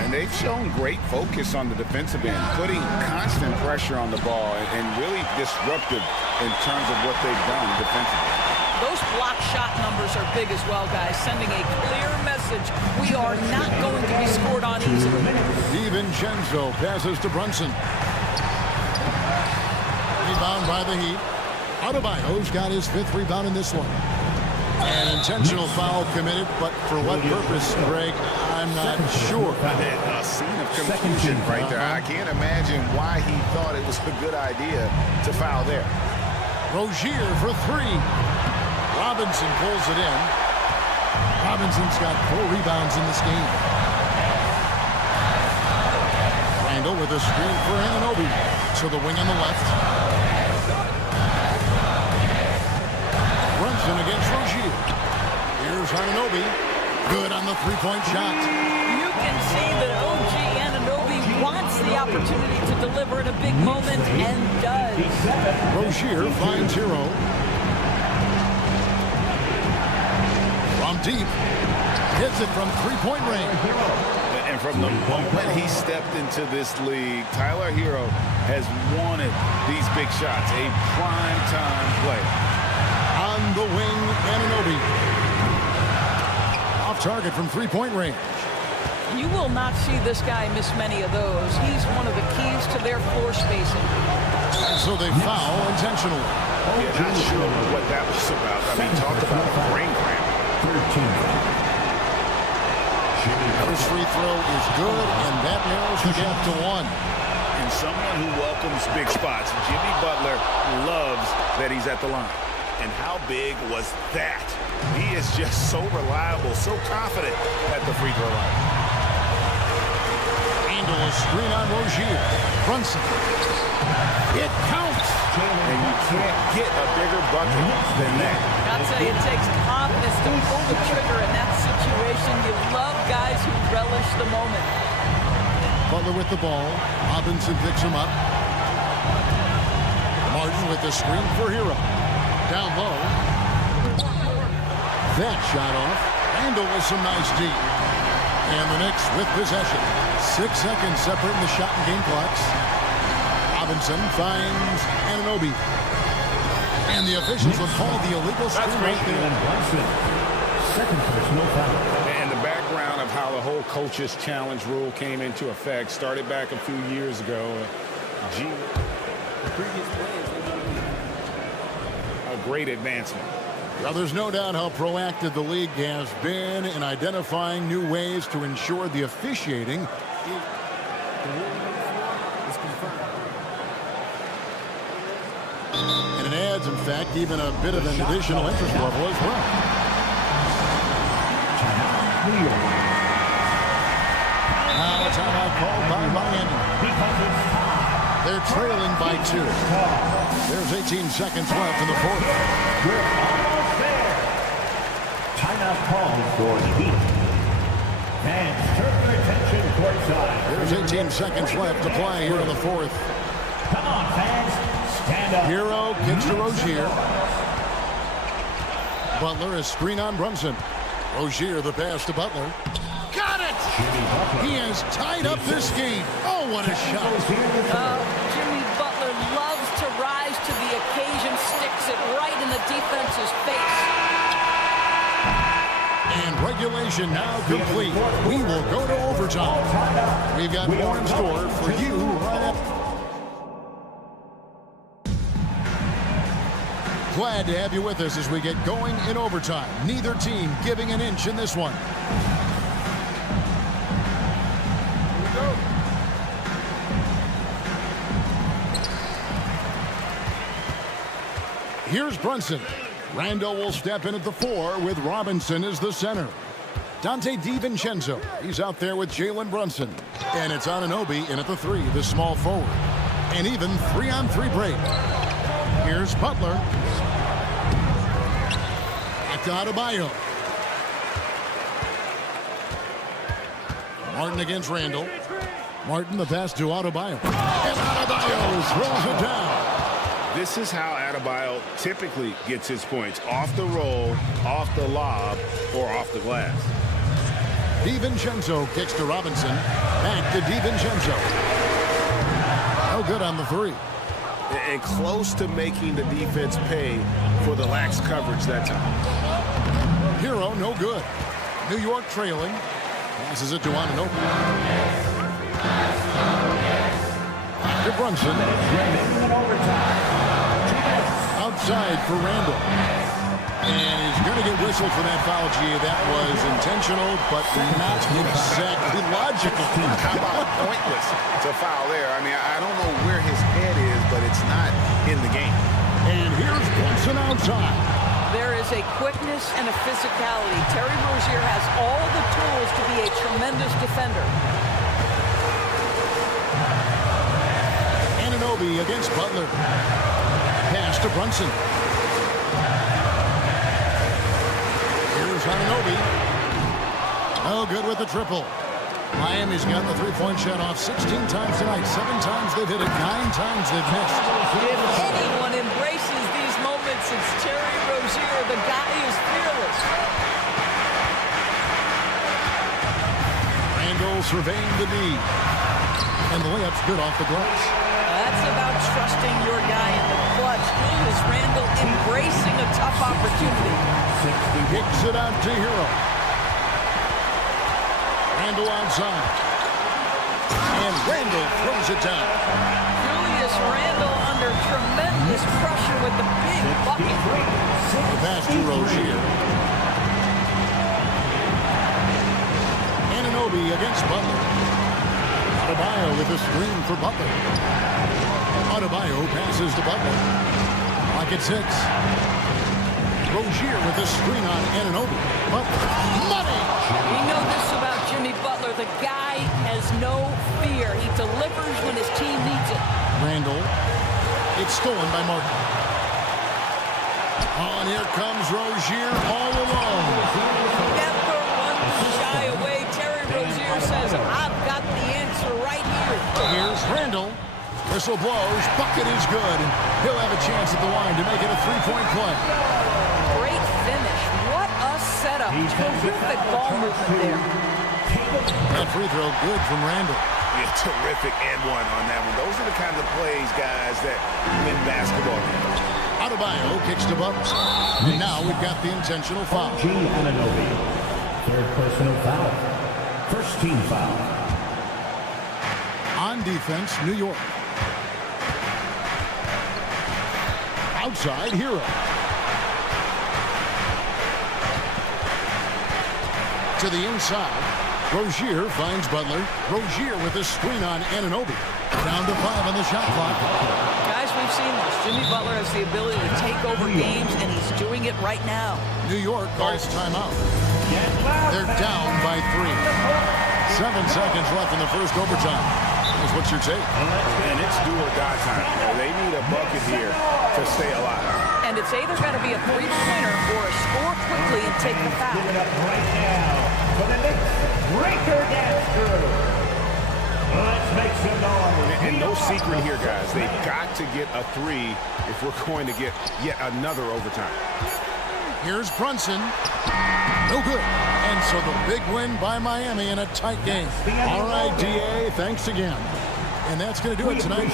And they've shown great focus on the defensive end, putting constant pressure on the ball and really disruptive in terms of what they've done defensively. Those block shot numbers are big as well, guys, sending a clear message. We are not going to be scored on easily. DiVincenzo passes to Brunson. Rebound by the Heat. Adebayo's got his 5th rebound in this one. An intentional foul committed, but for what purpose, Greg, I'm not sure. A scene of confusion right there. I can't imagine why he thought it was a good idea to foul there. Rozier for 3. Robinson pulls it in. Robinson's got 4 rebounds in this game. Randall with a screen for Anunoby. To the wing on the left. Brunson against Rozier. Here's Anunoby. Good on the 3-point shot. You can see that OG Anunoby wants the opportunity to deliver in a big moment and does. Rozier finds Hero. From deep. Hits it from 3-point range. And from the moment he stepped into this league, Tyler Hero has wanted these big shots. A prime-time play. On the wing, Anunoby. Off target from 3-point range. You will not see this guy miss many of those. He's one of the keys to their floor spacing. And so they foul intentionally. Yeah, not sure what that was about. I mean, talk about a brain cramp. 13. First free throw is good, and that narrows the gap to 1. And someone who welcomes big spots, Jimmy Butler loves that he's at the line. And how big was that? He is just so reliable, so confident at the free throw line. Randall a screen on Rozier. Brunson. It counts. And you can't get a bigger bucket than that. I'll tell you, it takes confidence to pull the trigger in that situation. You love guys who relish the moment. Butler with the ball. Robinson picks him up. Martin with the screen for Hero. Down low. That shot off. Randall with some nice D. And the Knicks with possession. 6 seconds separating the shot and game clocks. Robinson finds Anunoby. And the officials have called the illegal screen right there. Second personal foul. And the background of how the whole coach's challenge rule came into effect started back a few years ago. A great advancement. Now, there's no doubt how proactive the league has been in identifying new ways to ensure the officiating. And it adds, in fact, even a bit of an additional interest level as well. Now a timeout called by Miami. They're trailing by 2. There's 18 seconds left in the 4th. We're almost there. Timeout called for the Heat. Fans, turn your attention courtside. There's 18 seconds left to play here in the fourth. Come on, fans. Stand up. Hero kicks to Rozier. Butler, a screen on Brunson. Rozier, the pass to Butler. Got it! He has tied up this game. Oh, what a shot. Jimmy Butler loves to rise to the occasion, sticks it right in the defense's face. And regulation now complete. We will go to overtime. We've got more in store for you right after. Glad to have you with us as we get going in overtime. Neither team giving an inch in this one. Here's Brunson. Randall will step in at the 4 with Robinson as the center. Dante DiVincenzo, he's out there with Jalen Brunson. And it's Anunoby in at the 3, the small forward. An even 3-on-3 break. Here's Butler. Back to Adebayo. Martin against Randall. Martin the pass to Adebayo. And Adebayo throws it down. This is how Adebayo typically gets his points. Off the roll, off the lob, or off the glass. DiVincenzo kicks to Robinson. Back to DiVincenzo. No good on the 3. And close to making the defense pay for the lax coverage that time. Hero, no good. New York trailing. Passes it to Anunoby. To Brunson. Outside for Randall. And he's going to get whistled for that foul, G. That was intentional, but not exactly logical. How about pointless to foul there? I mean, I don't know where his head is, but it's not in the game. And here's Brunson outside. There is a quickness and a physicality. Terry Rozier has all the tools to be a tremendous defender. Anunoby against Butler. Pass to Brunson. Here's Anunoby. Oh, good with the triple. Miami's got the three-point shot off 16 times tonight. 7 times they've hit it, 9 times they've missed. If anyone embraces these moments, it's Terry Rozier. The guy is fearless. Randall surveying the D. And the layup's good off the glass. That's about trusting your guy in the clutch. Is Randall embracing a tough opportunity? Kicks it out to Hero. Randall outside. And Randall throws it down. Julius Randall under tremendous pressure with the big bucket. The pass to Rozier. Anunoby against Butler. Adebayo with a screen for Butler. Adebayo passes to Butler. Clock at 6. Rozier with a screen on Anunoby. Butler. Money! We know this about Jimmy Butler. The guy has no fear. He delivers when his team needs it. Randall. It's stolen by Martin. Oh, and here comes Rozier all alone. Never one to shy away. Terry Rozier says, I've got the answer right here. Here's Randall. Whistle blows. Bucket is good. He'll have a chance at the line to make it a 3-point play. Great finish. What a setup. Terrific ball movement there. That free throw good from Randall. Yeah, terrific and one on that one. Those are the kind of plays, guys, that win basketball games. Adebayo kicks to Bucks. And now we've got the intentional foul. Anunoby. Third personal foul. First team foul. On defense, New York. Outside, Hero. To the inside. Rozier finds Butler. Rozier with a screen on Anunoby. Down to 5 on the shot clock. Guys, we've seen this. Jimmy Butler has the ability to take over games, and he's doing it right now. New York calls timeout. They're down by 3. 7 seconds left in the first overtime. What's your take? And it's do or die time. They need a bucket here to stay alive. And it's either got to be a three-pointer or a score quickly and take the foul. Give it up right now for the Knicks. Great secret here, guys. They've got to get a 3 if we're going to get yet another overtime. Here's Brunson. No good. And so the big win by Miami in a tight game. All right, DA, thanks again. And that's going to do it tonight.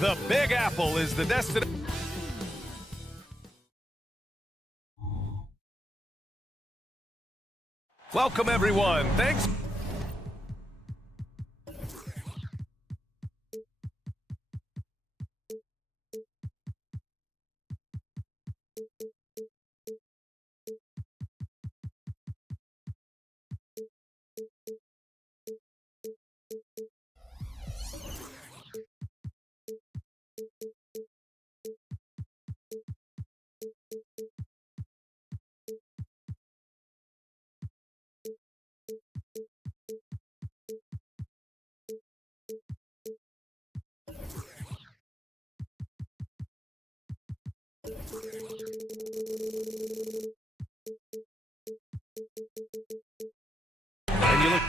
The Big Apple is the destination. Welcome, everyone. Thanks. And you look.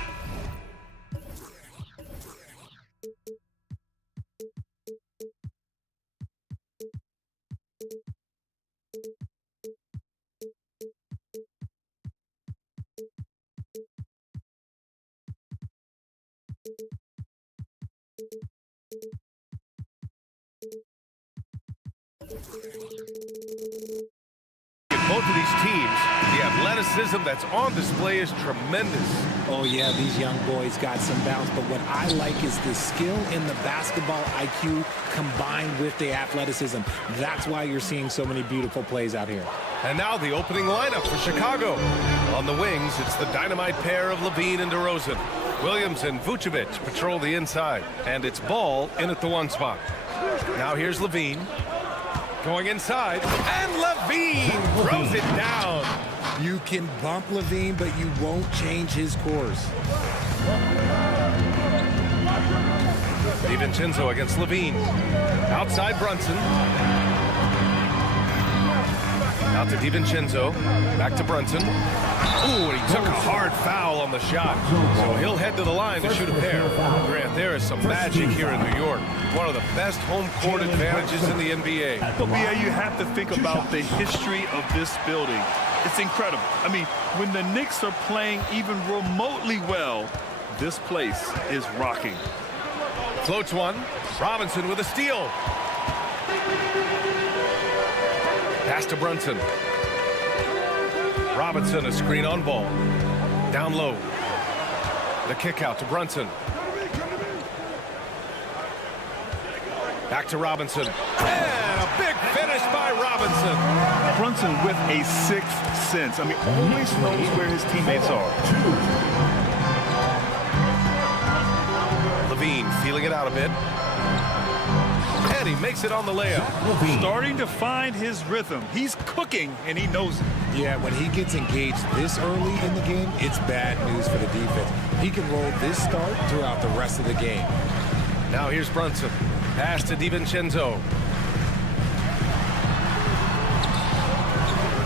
Both of these teams, the athleticism that's on display is tremendous. Oh, yeah, these young boys got some bounce, but what I like is the skill in the basketball IQ combined with the athleticism. That's why you're seeing so many beautiful plays out here. And now the opening lineup for Chicago. On the wings, it's the dynamite pair of Levine and DeRozan. Williams and Vucevic patrol the inside, and it's Ball in at the 1 spot. Now here's Levine. Going inside, and Levine throws it down. You can bump Levine, but you won't change his course. DiVincenzo against Levine. Outside Brunson. Out to DiVincenzo. Back to Brunson. Ooh, and he took a hard foul on the shot. So he'll head to the line to shoot a pair. Grant, there is some magic here in New York. One of the best home court advantages in the NBA. But, BA, you have to think about the history of this building. It's incredible. I mean, when the Knicks are playing even remotely well, this place is rocking. Floats one. Robinson with a steal. Pass to Brunson. Robinson, a screen on Ball. Down low. The kick out to Brunson. Back to Robinson. And a big finish by Robinson. Brunson with a sixth sense. I mean, always knows where his teammates are. Levine feeling it out a bit. And he makes it on the layup. Starting to find his rhythm. He's cooking, and he knows it. Yeah, when he gets engaged this early in the game, it's bad news for the defense. He can roll this start throughout the rest of the game. Now here's Brunson. Pass to DiVincenzo.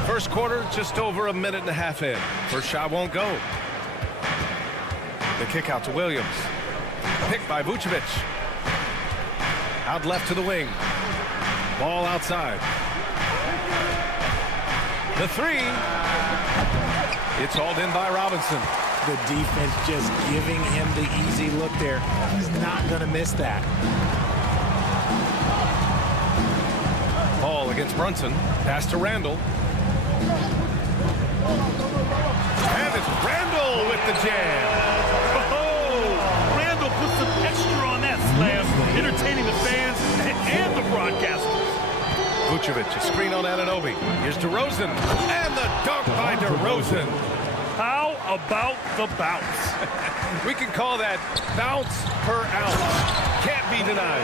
First quarter, just over a minute and a half in. First shot won't go. The kick out to Williams. Picked by Vucevic. Out left to the wing. Ball outside. The three. It's hauled in by Robinson. The defense just giving him the easy look there. He's not going to miss that. Ball against Brunson. Pass to Randall. And it's Randall with the jam. Oh, Randall put some extra on that slam, entertaining the fans and the broadcasters. Vucevic, a screen on Anunoby. Here's DeRozan. And the dunk by DeRozan. How about the bounce? We can call that bounce per ounce. Can't be denied.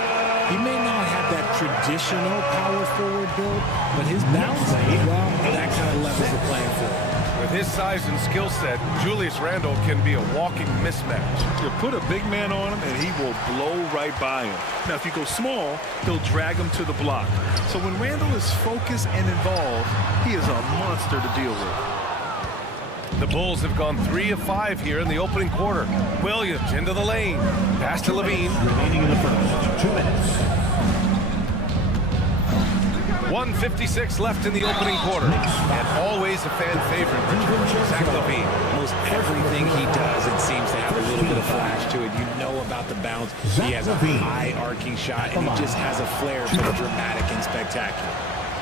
He may not have that traditional power forward build, but his bounce, well, that kind of levels the playing field. With his size and skill set, Julius Randle can be a walking mismatch. You put a big man on him, and he will blow right by him. Now, if you go small, he'll drag him to the block. So when Randle is focused and involved, he is a monster to deal with. The Bulls have gone 3 of 5 here in the opening quarter. Williams into the lane. Pass to Levine. Remaining in the first. 2 minutes. 1:56 left in the opening quarter. And always a fan favorite, Richard. Zach Levine. Most everything he does, it seems to have a little bit of flash to it. You know about the bounce. He has a high arcing shot, and he just has a flair for the dramatic and spectacular.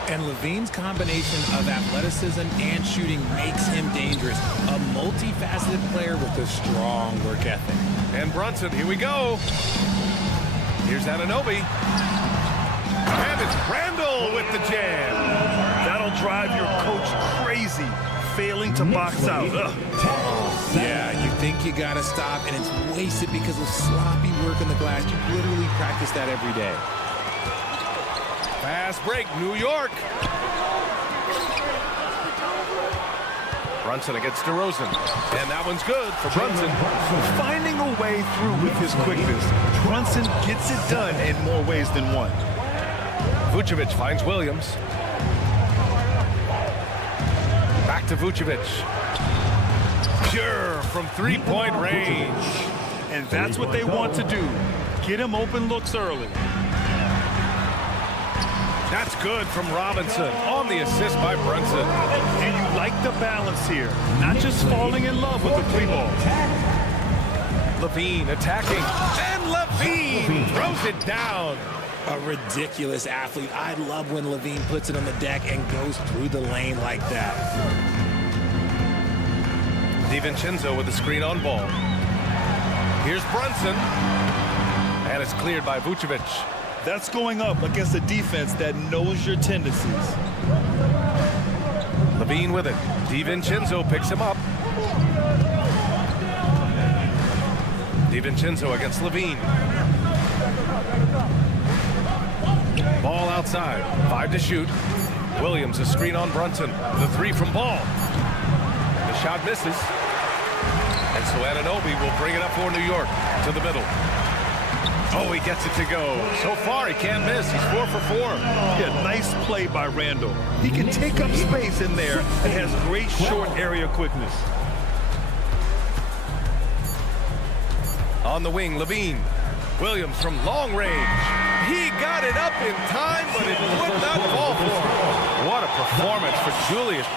And Levine's combination of athleticism and shooting makes him dangerous. A multifaceted player with a strong work ethic. And Brunson, here we go. Here's Anunoby. And it's Randall with the jam. That'll drive your coach crazy, failing to box out. Yeah, you think you got to stop, and it's wasted because of sloppy work on the glass. You literally practice that every day. Fast break, New York. Brunson against DeRozan. And that one's good for Brunson. Finding a way through with his quickness. Brunson gets it done in more ways than one. Vucevic finds Williams. Back to Vucevic. Pure from three-point range. And that's what they want to do. Get him open looks early. That's good from Robinson on the assist by Brunson. And you like the balance here. Not just falling in love with the free ball. Levine attacking. And Levine throws it down. A ridiculous athlete. I love when Levine puts it on the deck and goes through the lane like that. DiVincenzo with a screen on ball. Here's Brunson. And it's cleared by Vucevic. That's going up against a defense that knows your tendencies. Levine with it. DiVincenzo picks him up. DiVincenzo against Levine. Ball outside. 5 to shoot. Williams a screen on Brunson. The 3 from Ball. The shot misses. And so Anunoby will bring it up for New York to the middle. Oh, he gets it to go. So far, he can't miss. He's 4 for 4. Yeah, nice play by Randall. He can take up space in there and has great short area quickness. On the wing, Levine. Williams from long range. He got it up in time, but it would not fall for him. What a performance for Julius.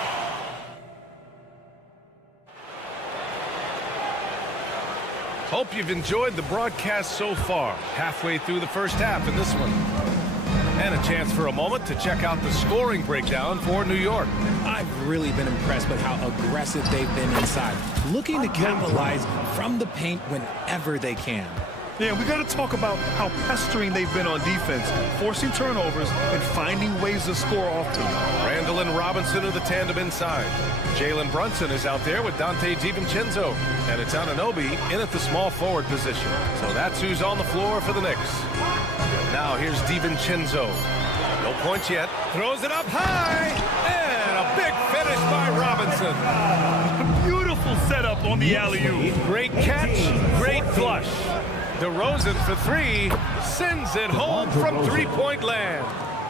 Hope you've enjoyed the broadcast so far. Halfway through the first half in this one. And a chance for a moment to check out the scoring breakdown for New York. I've really been impressed with how aggressive they've been inside, looking to capitalize from the paint whenever they can. Yeah, we got to talk about how pestering they've been on defense, forcing turnovers and finding ways to score often. Randall and Robinson are the tandem inside. Jalen Brunson is out there with Dante DiVincenzo. And it's Anunoby in at the small forward position. So that's who's on the floor for the Knicks. Now here's DiVincenzo. No points yet. Throws it up high. And a big finish by Robinson. Beautiful setup on the alley-oop. Great catch, great flush. DeRozan for 3, sends it home from three-point land.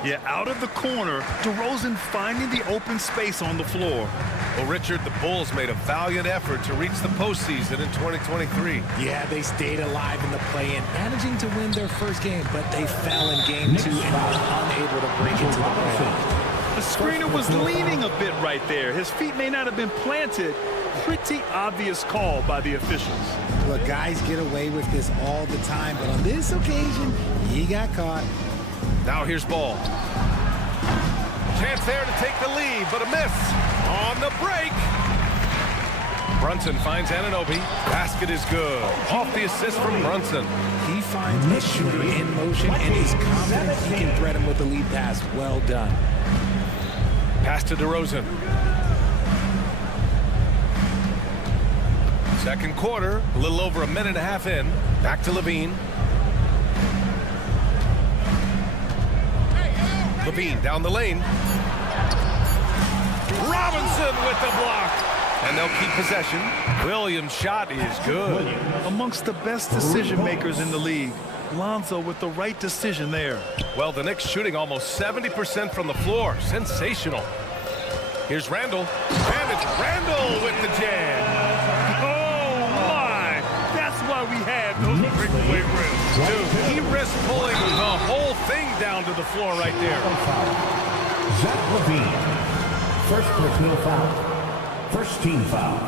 Yeah, out of the corner, DeRozan finding the open space on the floor. Well, Richard, the Bulls made a valiant effort to reach the postseason in 2023. Yeah, they stayed alive in the play-in, managing to win their first game, but they fell in game 2 and were unable to break into the playoffs. The screener was leaning a bit right there. His feet may not have been planted. Pretty obvious call by the officials. Look, guys get away with this all the time, but on this occasion, he got caught. Now here's Ball. Chance there to take the lead, but a miss on the break. Brunson finds Anunoby. Basket is good. Off the assist from Brunson. He finds a shooter in motion and is confident he can thread him with the lead pass. Well done. Pass to DeRozan. Second quarter, a little over a minute and a half in. Back to Levine. Levine down the lane. Robinson with the block. And they'll keep possession. Williams' shot is good. Amongst the best decision makers in the league. Lonzo with the right decision there. Well, the Knicks shooting almost 70% from the floor. Sensational. Here's Randall. And it's Randall with the jam. Oh, my. That's why we had those breakaway rims. Dude, he risked pulling the whole thing down to the floor right there. Zach LaVine. First personal foul. First team foul.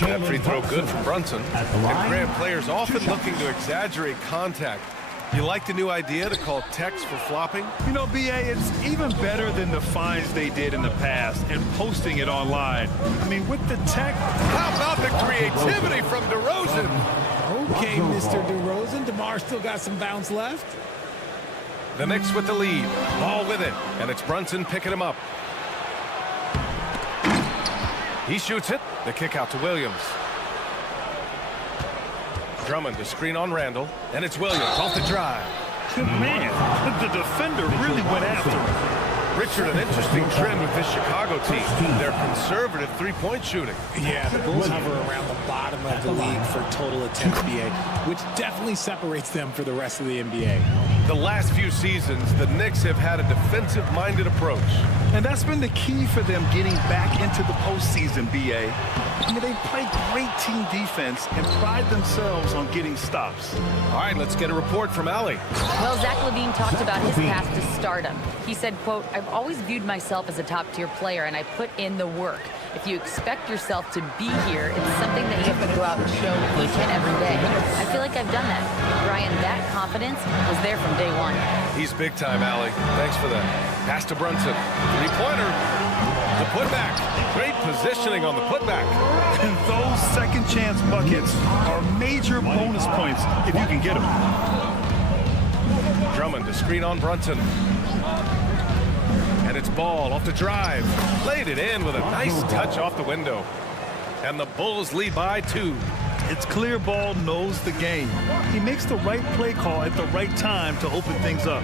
That free throw good from Brunson. And Grant, players often looking to exaggerate contact. You like the new idea to call techs for flopping? You know, BA, it's even better than the fines they did in the past and posting it online. I mean, with the tech... How about the creativity from DeRozan? Okay, Mr. DeRozan. DeMar still got some bounce left. The Knicks with the lead. Ball with it. And it's Brunson picking him up. He shoots it. The kick out to Williams. Drummond to screen on Randall. And it's Williams off the drive. Man, the defender really went after him. Richard, an interesting trend with this Chicago team. They're conservative three-point shooting. Yeah, the Bulls hover around the bottom of the league for total attempts, BA, which definitely separates them for the rest of the NBA. The last few seasons, the Knicks have had a defensive-minded approach. And that's been the key for them getting back into the postseason, BA. I mean, they play great team defense and pride themselves on getting stops. All right, let's get a report from Allie. Well, Zach LaVine talked about his path to stardom. He said, quote, "I've always viewed myself as a top-tier player, and I put in the work. If you expect yourself to be here, it's something that you have to go out and show each and every day. I feel like I've done that. Brian, that confidence was there from day one." He's big time, Allie. Thanks for that. Pass to Brunson. Three-pointer. The putback. Great positioning on the putback. And those second chance buckets are major bonus points if you can get them. Drummond to screen on Brunson. And it's Ball off the drive. Laid it in with a nice touch off the window. And the Bulls lead by 2. It's clear Ball knows the game. He makes the right play call at the right time to open things up.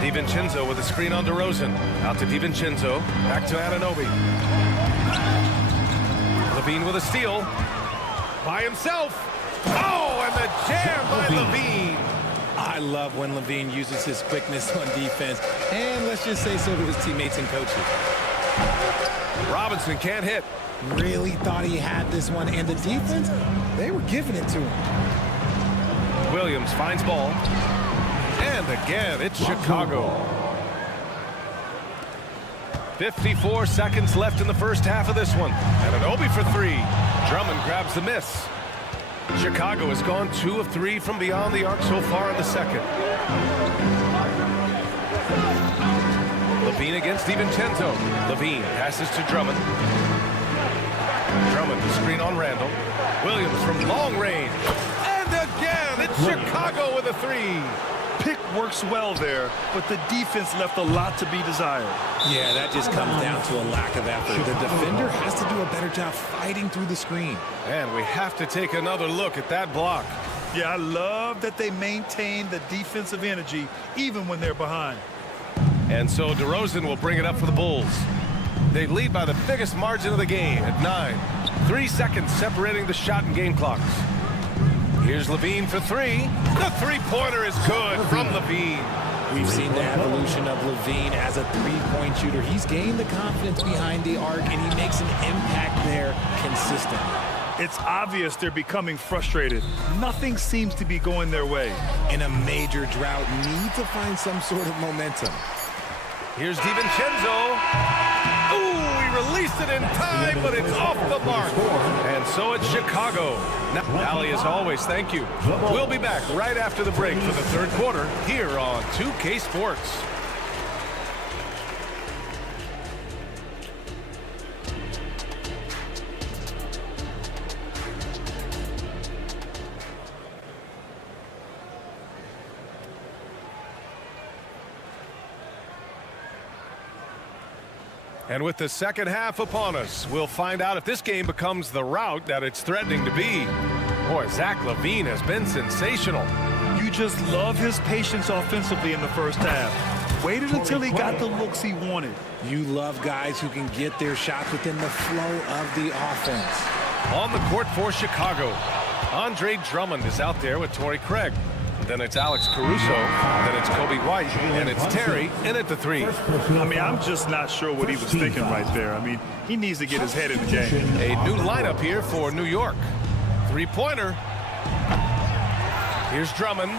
DiVincenzo with a screen on DeRozan. Out to DiVincenzo. Back to Anunoby. Levine with a steal. By himself. Oh, and the jam by Levine. I love when Levine uses his quickness on defense. And let's just say so to his teammates and coaches. Robinson can't hit. Really thought he had this one. And the defense, they were giving it to him. Williams finds Ball. And again, it's Chicago. 54 seconds left in the first half of this one. Anunoby for 3. Drummond grabs the miss. Chicago has gone 2 of 3 from beyond the arc so far in the second. Levine against DiVincenzo. Levine passes to Drummond. Drummond to screen on Randall. Williams from long range. And again, it's Chicago with a 3. Pick works well there, but the defense left a lot to be desired. Yeah, that just comes down to a lack of effort. The defender has to do a better job fighting through the screen. And we have to take another look at that block. Yeah, I love that they maintain the defensive energy even when they're behind. And so DeRozan will bring it up for the Bulls. They lead by the biggest margin of the game at 9. 3 seconds separating the shot and game clocks. Here's Levine for 3. The three-pointer is good from Levine. We've seen the evolution of Levine as a three-point shooter. He's gained the confidence behind the arc, and he makes an impact there consistent. It's obvious they're becoming frustrated. Nothing seems to be going their way. In a major drought, need to find some sort of momentum. Here's DiVincenzo. Ooh, he released it in time, but it's off the mark. And so it's Chicago. Now, Allie, as always, thank you. We'll be back right after the break for the third quarter here on 2K Sports. And with the second half upon us, we'll find out if this game becomes the rout that it's threatening to be. Boy, Zach LaVine has been sensational. You just love his patience offensively in the first half. Waited until he got the looks he wanted. You love guys who can get their shots within the flow of the offense. On the court for Chicago, Andre Drummond is out there with Torrey Craig. Then it's Alex Caruso, then it's Kobe White, and it's Terry in at the 3. I mean, I'm just not sure what he was thinking right there. I mean, he needs to get his head in the game. A new lineup here for New York. Three-pointer. Here's Drummond.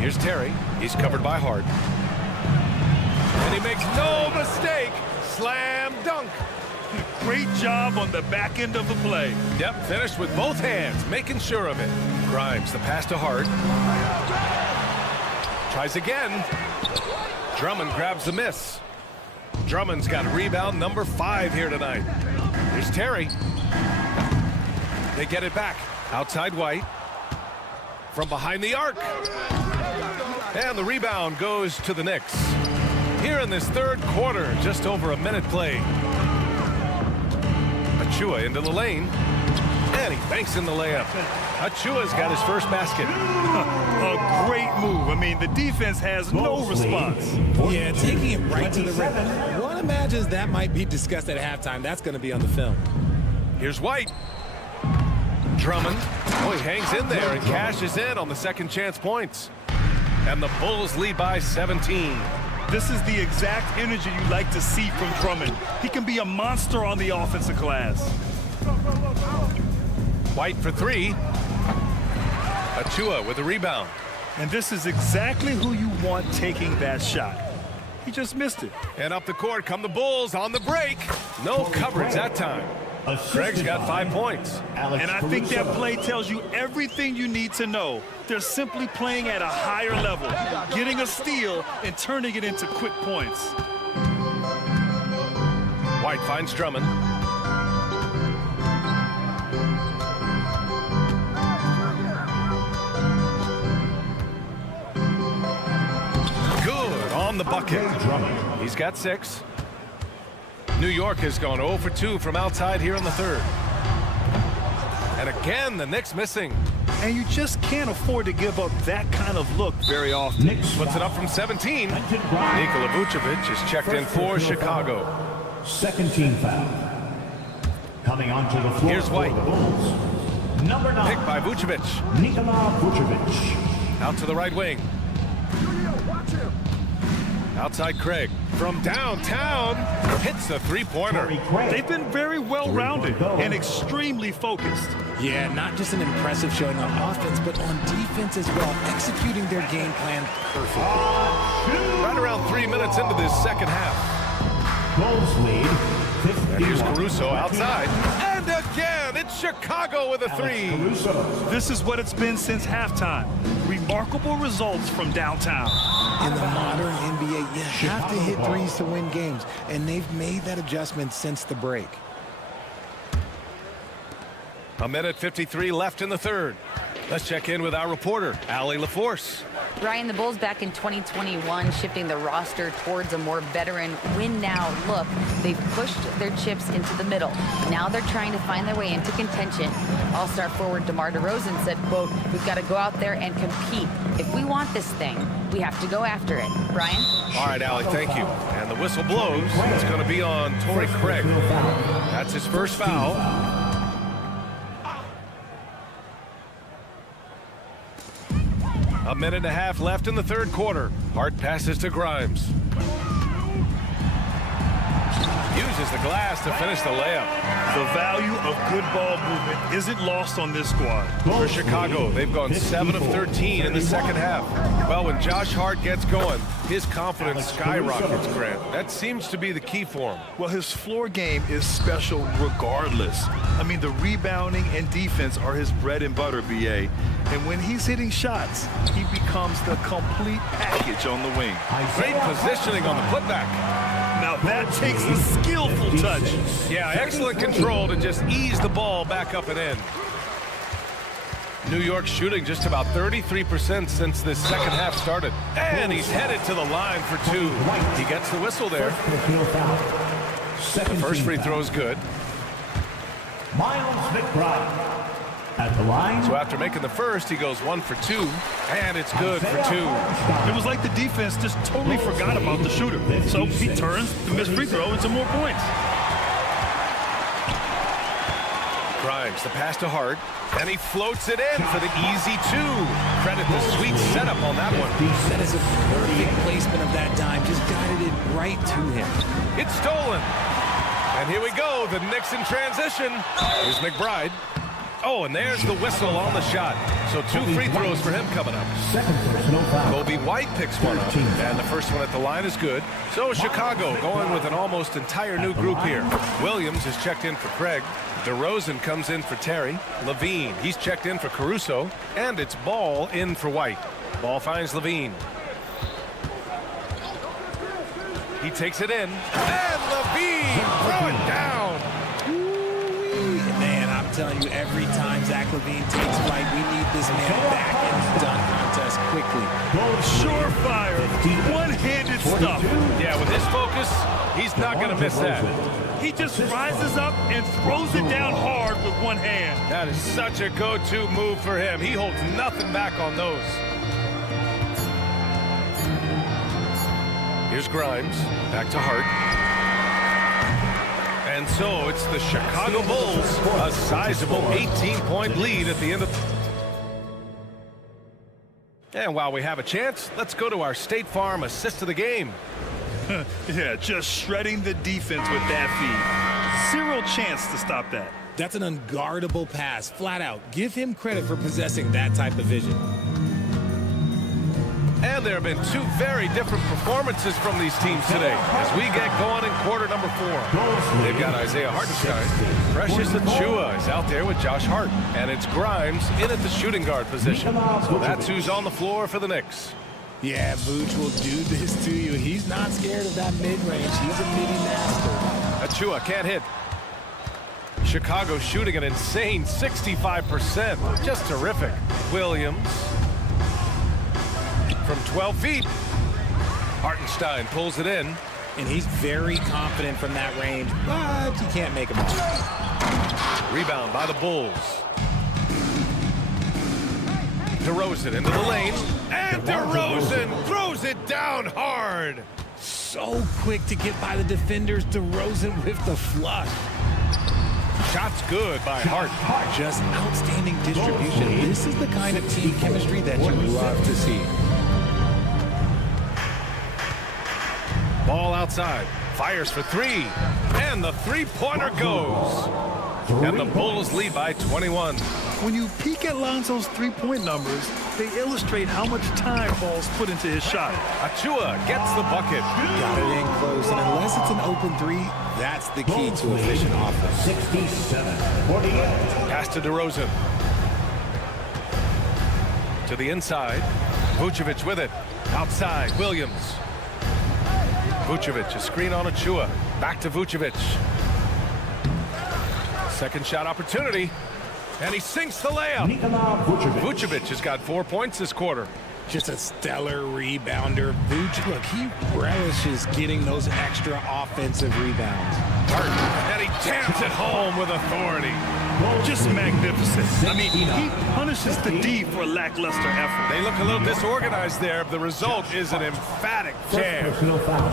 Here's Terry. He's covered by Hart. And he makes no mistake. Slam dunk. Great job on the back end of the play. Yep, finished with both hands, making sure of it. Grimes, the pass to Hart. Tries again. Drummond grabs the miss. Drummond's got rebound number 5 here tonight. Here's Terry. They get it back. Outside White. From behind the arc. And the rebound goes to the Knicks. Here in this third quarter, just over a minute played. Achua into the lane. And he banks in the layup. Achua's got his first basket. A great move. I mean, the defense has no response. Yeah, taking it right to the rim. One imagines that might be discussed at halftime. That's going to be on the film. Here's White. Drummond. Oh, he hangs in there and cashes in on the second chance points. And the Bulls lead by 17. This is the exact energy you like to see from Drummond. He can be a monster on the offensive glass. White for 3. Achua with a rebound. And this is exactly who you want taking that shot. He just missed it. And up the court come the Bulls on the break. No coverage that time. Craig's got 5 points. And I think that play tells you everything you need to know. They're simply playing at a higher level, getting a steal and turning it into quick points. White finds Drummond. Good on the bucket. He's got 6. New York has gone 0 for 2 from outside here in the third. And again, the Knicks missing. And you just can't afford to give up that kind of look very often. Puts it up from 17. Nikola Vucevic is checked in for Chicago. Second team foul. Coming onto the floor. Here's White. Number 9. Picked by Vucevic. Nikola Vucevic. Out to the right wing. Outside Craig. From downtown. Hits the 3-pointer. They've been very well-rounded and extremely focused. Yeah, not just an impressive showing on offense, but on defense as well, executing their game plan perfectly. Right around 3 minutes into this second half. Bulls lead. And here's Caruso outside. And again, it's Chicago with a 3. This is what it's been since halftime. Remarkable results from downtown. In the modern NBA, you have to hit threes to win games, and they've made that adjustment since the break. A minute 53 left in the third. Let's check in with our reporter, Allie LaForce. Ryan, the Bulls back in 2021 shifting the roster towards a more veteran win-now look. They've pushed their chips into the middle. Now they're trying to find their way into contention. All-star forward DeMar DeRozan said, quote, "We've got to go out there and compete. If we want this thing, we have to go after it." Brian? All right, Allie, thank you. And the whistle blows. It's going to be on Torrey Craig. That's his first foul. A minute and a half left in the third quarter. Hart passes to Grimes. Uses the glass to finish the layup. The value of good ball movement isn't lost on this squad. For Chicago, they've gone 7 of 13 in the second half. Well, when Josh Hart gets going, his confidence skyrockets, Grant. That seems to be the key for him. Well, his floor game is special regardless. I mean, the rebounding and defense are his bread and butter, BA. And when he's hitting shots, he becomes the complete package on the wing. Great positioning on the putback. Now that takes a skillful touch. Yeah, excellent control to just ease the ball back up and in. New York shooting just about 33% since this second half started. And he's headed to the line for two. He gets the whistle there. The first free throw is good. Miles McBride at the line. So after making the first, he goes 1 for 2, and it's good for 2. It was like the defense just totally forgot about the shooter. So he turns the missed free throw into more points. Grimes, the pass to Hart, and he floats it in for the easy 2. Credit the sweet setup on that one. That is a perfect placement of that dime. Just guided it right to him. It's stolen. And here we go, the Knicks in transition. Here's McBride. Oh, and there's the whistle on the shot. So 2 free throws for him coming up. Kobe White picks one up, and the first one at the line is good. So Chicago going with an almost entire new group here. Williams is checked in for Craig. DeRozan comes in for Terry. Levine, he's checked in for Caruso. And it's Ball in for White. Ball finds Levine. He takes it in. And Levine throw it down. Man, I'm telling you, every time Zach Levine takes flight, we need this man back in the dunk contest quickly. Surefire, one-handed stuff. Yeah, with his focus, he's not going to miss that. He just rises up and throws it down hard with one hand. That is such a go-to move for him. He holds nothing back on those. Here's Grimes, back to Hart. And so it's the Chicago Bulls, a sizable 18-point lead at the end of... And while we have a chance, let's go to our State Farm assist of the game. Yeah, just shredding the defense with that feed. Zero chance to stop that. That's an unguardable pass, flat out. Give him credit for possessing that type of vision. And there have been 2 very different performances from these teams today as we get going in quarter number 4. They've got Isaiah Hartenstein. Precious Achiuwa is out there with Josh Hart. And it's Grimes in at the shooting guard position. So that's who's on the floor for the Knicks. Yeah, Vooch will do this to you. He's not scared of that mid-range. He's a midi master. Achiuwa can't hit. Chicago shooting an insane 65%. Just terrific. Williams. From 12 feet, Hartenstein pulls it in. And he's very confident from that range, but he can't make him out. Rebound by the Bulls. DeRozan into the lane, and DeRozan throws it down hard. So quick to get by the defenders. DeRozan with the flush. Shot's good by Hart. Just outstanding distribution. This is the kind of team chemistry that you love to see. Ball outside, fires for 3, and the 3-pointer goes. And the Bulls lead by 21. When you peek at Lonzo's three-point numbers, they illustrate how much time Ball's put into his shot. Achiuwa gets the bucket. Got it in close, and unless it's an open 3, that's the key to efficient offense. 67-48. Pass to DeRozan. To the inside, Vucevic with it. Outside, Williams. Vucevic, a screen on Achiuwa. Back to Vucevic. Second shot opportunity. And he sinks the layup. Vucevic has got 4 points this quarter. Just a stellar rebounder. Vucevic, look, he relishes getting those extra offensive rebounds. And he jams it home with authority. Just magnificent. I mean, he punishes the D for a lackluster effort. They look a little disorganized there. The result is an emphatic jam.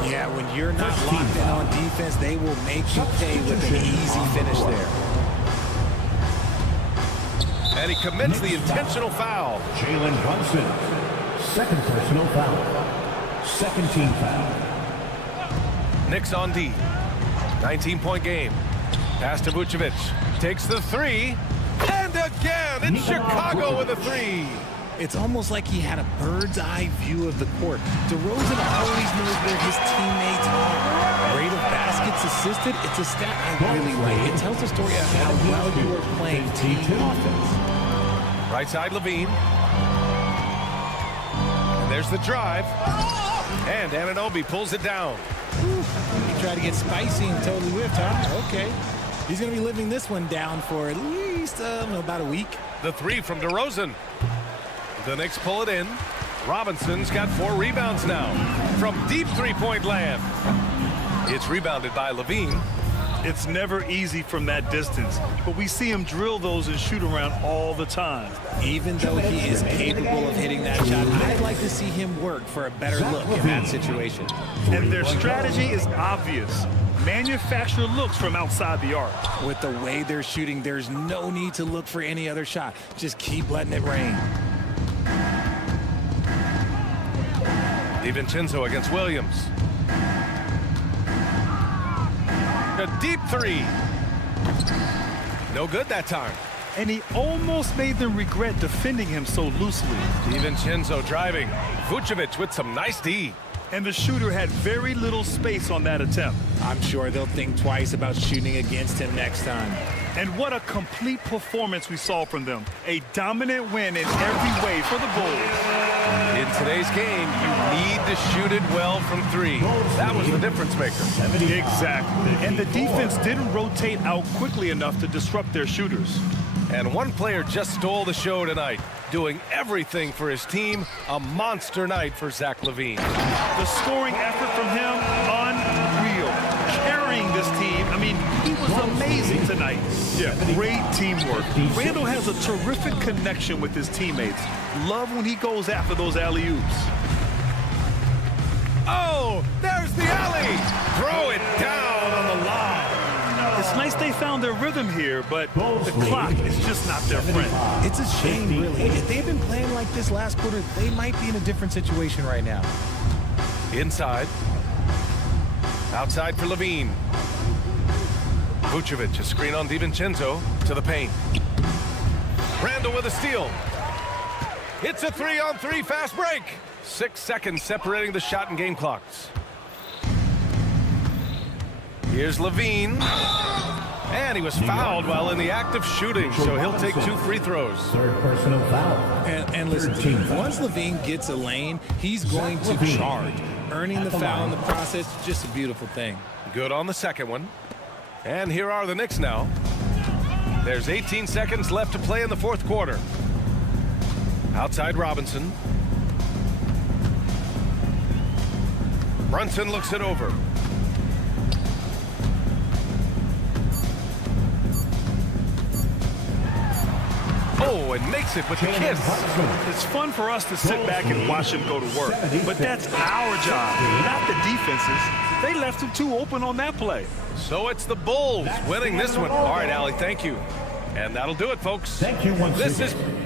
Yeah, when you're not locked in on defense, they will make you pay with an easy finish there. And he commits the intentional foul. Jalen Brunson, second personal foul. Second team foul. Knicks on D. 19-point game. Pass to Vucevic. Takes the 3. And again, it's Chicago with a 3. It's almost like he had a bird's eye view of the court. DeRozan always knows where his teammates are. Rate of baskets assisted, it's a stat I really like. It tells the story of how well you are playing team offense. Right side, Levine. And there's the drive. And Anunoby pulls it down. He tried to get spicy and totally whiffed, huh? Okay. He's going to be living this one down for at least about a week. The three from DeRozan. The Knicks pull it in. Robinson's got 4 rebounds now from deep three-point land. It's rebounded by Levine. It's never easy from that distance, but we see him drill those and shoot around all the time. Even though he is capable of hitting that shot, I'd like to see him work for a better look in that situation. And their strategy is obvious. Manufacture looks from outside the arc. With the way they're shooting, there's no need to look for any other shot. Just keep letting it rain. DiVincenzo against Williams. A deep three. No good that time. And he almost made them regret defending him so loosely. DiVincenzo driving. Vucevic with some nice D. And the shooter had very little space on that attempt. I'm sure they'll think twice about shooting against him next time. And what a complete performance we saw from them. A dominant win in every way for the Bulls. In today's game, you need to shoot it well from 3. That was the difference maker. Exactly. And the defense didn't rotate out quickly enough to disrupt their shooters. And one player just stole the show tonight, doing everything for his team. A monster night for Zach LaVine. The scoring effort from him, unreal. Carrying this team, I mean, he was amazing tonight. Yeah, great teamwork. Randall has a terrific connection with his teammates. Love when he goes after those alley-oops. Oh, there's the alley. Throw it down on the line. It's nice they found their rhythm here, but the clock is just not their friend. It's a shame, really. If they've been playing like this last quarter, they might be in a different situation right now. Inside. Outside for Levine. Vucevic, a screen on DiVincenzo to the paint. Randall with a steal. It's a 3-on-3 fast break. 6 seconds separating the shot and game clocks. Here's Levine. And he was fouled while in the act of shooting, so he'll take 2 free throws. Third personal foul. And listen, once Levine gets a lane, he's going to charge. Earning the foul in the process, just a beautiful thing. Good on the second one. And here are the Knicks now. There's 18 seconds left to play in the 4th quarter. Outside Robinson. Brunson looks it over. Oh, and makes it with the kiss. It's fun for us to sit back and watch him go to work, but that's our job, not the defense's. They left him too open on that play. So it's the Bulls winning this one. All right, Allie, thank you. And that'll do it, folks. Thank you once This again. is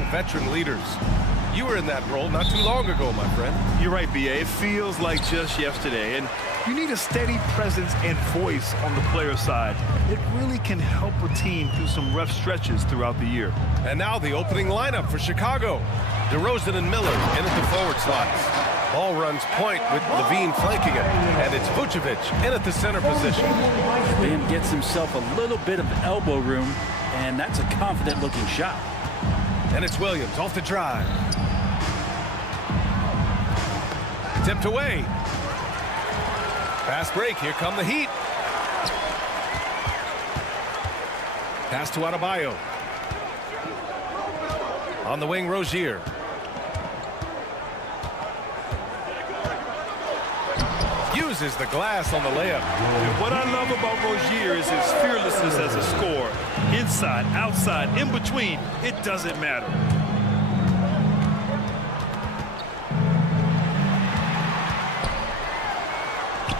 strong veteran leaders. You were in that role not too long ago, my friend. You're right, B.A. It feels like just yesterday. And you need a steady presence and voice on the player side. It really can help a team through some rough stretches throughout the year. And now the opening lineup for Chicago. DeRozan and Miller in at the forward slots. Ball runs point with Levine flanking it. And it's Vucevic in at the center position. Bam gets himself a little bit of elbow room, and that's a confident-looking shot. And it's Williams off the drive. Tipped away. Fast break. Here come the Heat. Pass to Adebayo. On the wing, Rozier. Uses the glass on the layup. And what I love about Rozier is his fearlessness as a scorer. Inside, outside, in between, it doesn't matter.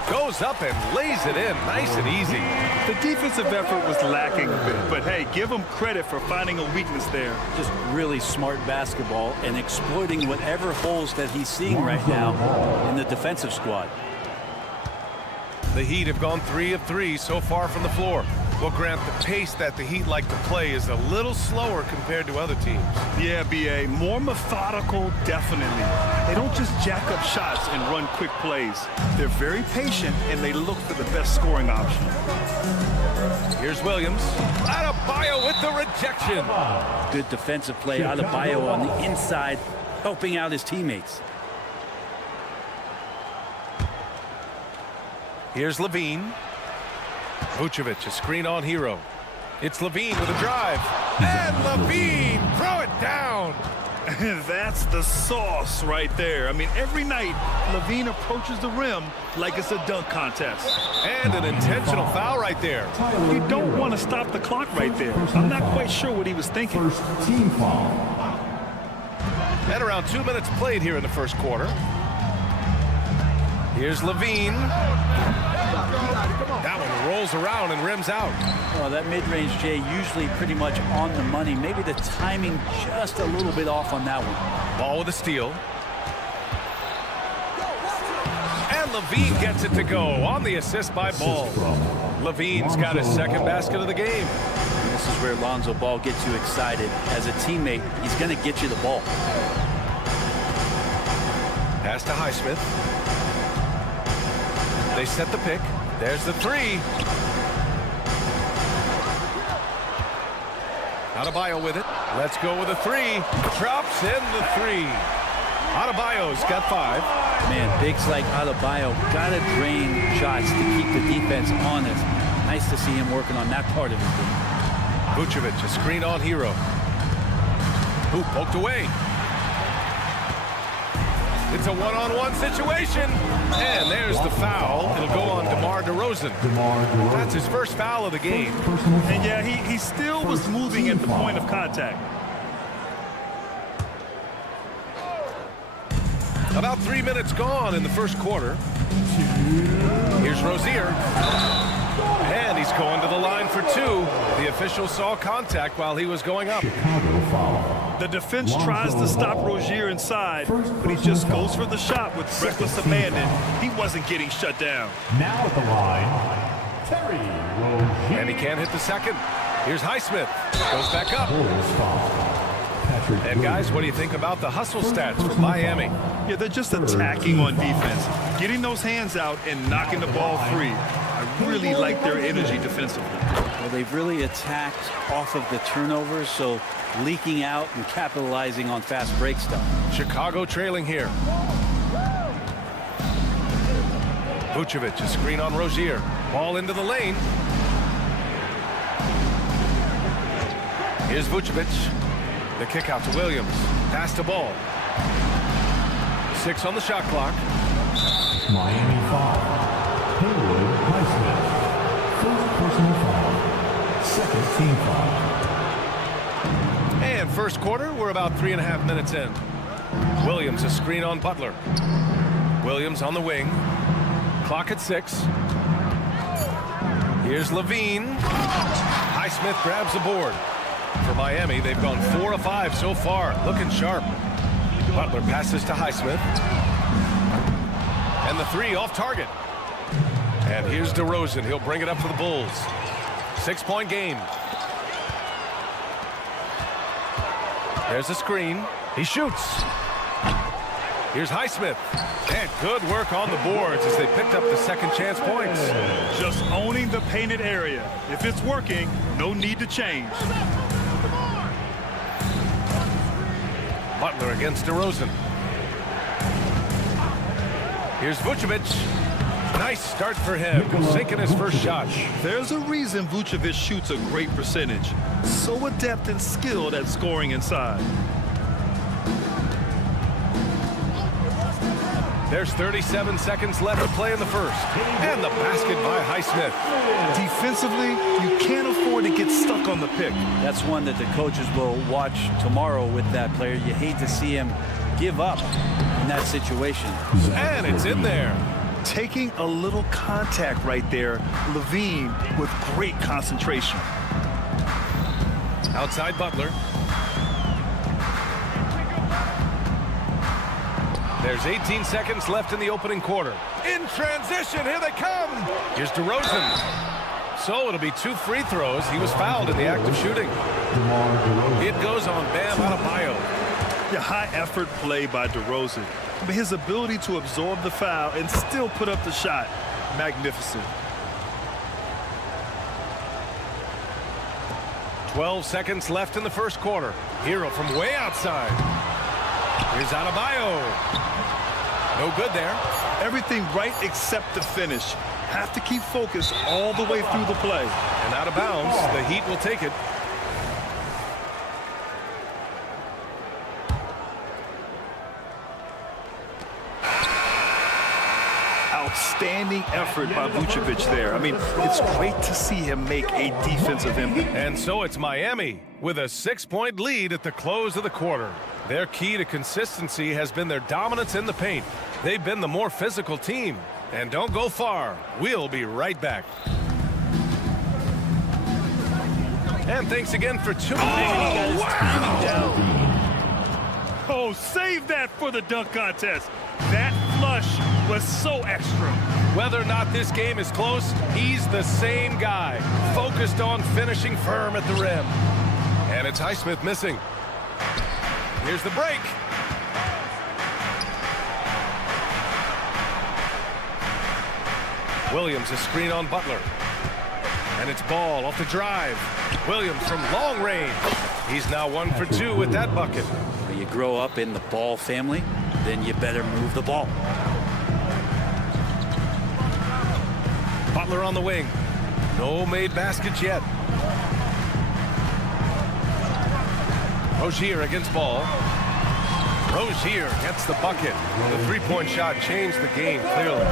Goes up and lays it in, nice and easy. The defensive effort was lacking a bit, but hey, give him credit for finding a weakness there. Just really smart basketball and exploiting whatever holes that he's seeing right now in the defensive squad. The Heat have gone 3 of 3 so far from the floor. Well, Grant, the pace that the Heat like to play is a little slower compared to other teams. Yeah, B.A. More methodical, definitely. They don't just jack up shots and run quick plays. They're very patient, and they look for the best scoring option. Here's Williams. Adebayo with the rejection. Good defensive play. Adebayo on the inside, helping out his teammates. Here's Levine. Vucevic, a screen on Hero. It's Levine with a drive. And Levine, throw it down. That's the sauce right there. I mean, every night, Levine approaches the rim like it's a dunk contest. And an intentional foul right there. You don't want to stop the clock right there. I'm not quite sure what he was thinking. First team foul. And around 2 minutes played here in the first quarter. Here's Levine. That one rolls around and rims out. Well, that mid-range, Jay, usually pretty much on the money. Maybe the timing just a little bit off on that one. Ball with a steal. And Levine gets it to go on the assist by Ball. Levine's got his second basket of the game. And this is where Lonzo Ball gets you excited. As a teammate, he's going to get you the ball. Pass to Highsmith. They set the pick. There's the three. Adebayo with it. Let's go with a three. Drops in the three. Adebayo's got 5. Man, bigs like Adebayo got to drain shots to keep the defense honest. Nice to see him working on that part of his game. Vucevic, a screen on Hero. Who poked away. It's a one-on-one situation. And there's the foul. It'll go on DeMar DeRozan. That's his first foul of the game. And yeah, he still was moving at the point of contact. About 3 minutes gone in the first quarter. Here's Rozier. And he's going to the line for 2. The official saw contact while he was going up. The defense tries to stop Rozier inside, but he just goes for the shot with reckless abandon. He wasn't getting shut down. Now at the line, Terry Rozier. And he can't hit the second. Here's Highsmith. Goes back up. And guys, what do you think about the hustle stats from Miami? Yeah, they're just attacking on defense, getting those hands out and knocking the ball free. I really like their energy defensively. Well, they've really attacked off of the turnovers, so leaking out and capitalizing on fast break stuff. Chicago trailing here. Vucevic, a screen on Rozier. Ball into the lane. Here's Vucevic. The kick out to Williams. Pass to Ball. 6 on the shot clock. Miami foul. Haywood Highsmith. First personal foul. Second team foul. And first quarter, we're about 3.5 minutes in. Williams, a screen on Butler. Williams on the wing. Clock at 6. Here's Levine. Highsmith grabs the board. For Miami, they've gone 4 of 5 so far, looking sharp. Butler passes to Highsmith. And the 3 off target. And here's DeRozan. He'll bring it up for the Bulls. 6-point game. There's a screen. He shoots. Here's Highsmith. And good work on the boards as they picked up the second chance points. Just owning the painted area. If it's working, no need to change. Butler against DeRozan. Here's Vucevic. Nice start for him, sinking his first shot. There's a reason Vucevic shoots a great percentage. So adept and skilled at scoring inside. There's 37 seconds left to play in the first. And the basket by Highsmith. Defensively, you can't afford to get stuck on the pick. That's one that the coaches will watch tomorrow with that player. You hate to see him give up in that situation. And it's in there. Taking a little contact right there. Levine with great concentration. Outside Butler. There's 18 seconds left in the opening quarter. In transition, here they come. Here's DeRozan. So it'll be 2 free throws. He was fouled in the act of shooting. It goes on Bam Adebayo. Yeah, high-effort play by DeRozan. But his ability to absorb the foul and still put up the shot, magnificent. 12 seconds left in the first quarter. Hero from way outside. Here's Adebayo. No good there. Everything right except the finish. Have to keep focused all the way through the play. And out of bounds, the Heat will take it. Outstanding effort by Vucevic there. I mean, it's great to see him make a defensive impact. And so it's Miami with a 6-point lead at the close of the quarter. Their key to consistency has been their dominance in the paint. They've been the more physical team. And don't go far. We'll be right back. And thanks again for tuning in. Wow! Oh, save that for the dunk contest. That flush was so extra. Whether or not this game is close, he's the same guy, focused on finishing firm at the rim. And it's Highsmith missing. Here's the break. Williams, a screen on Butler. And it's Ball off the drive. Williams from long range. He's now 1 for 2 with that bucket. When you grow up in the Ball family, then you better move the ball. Butler on the wing. No made baskets yet. Rozier against Ball. Rozier gets the bucket. The three-point shot changed the game clearly.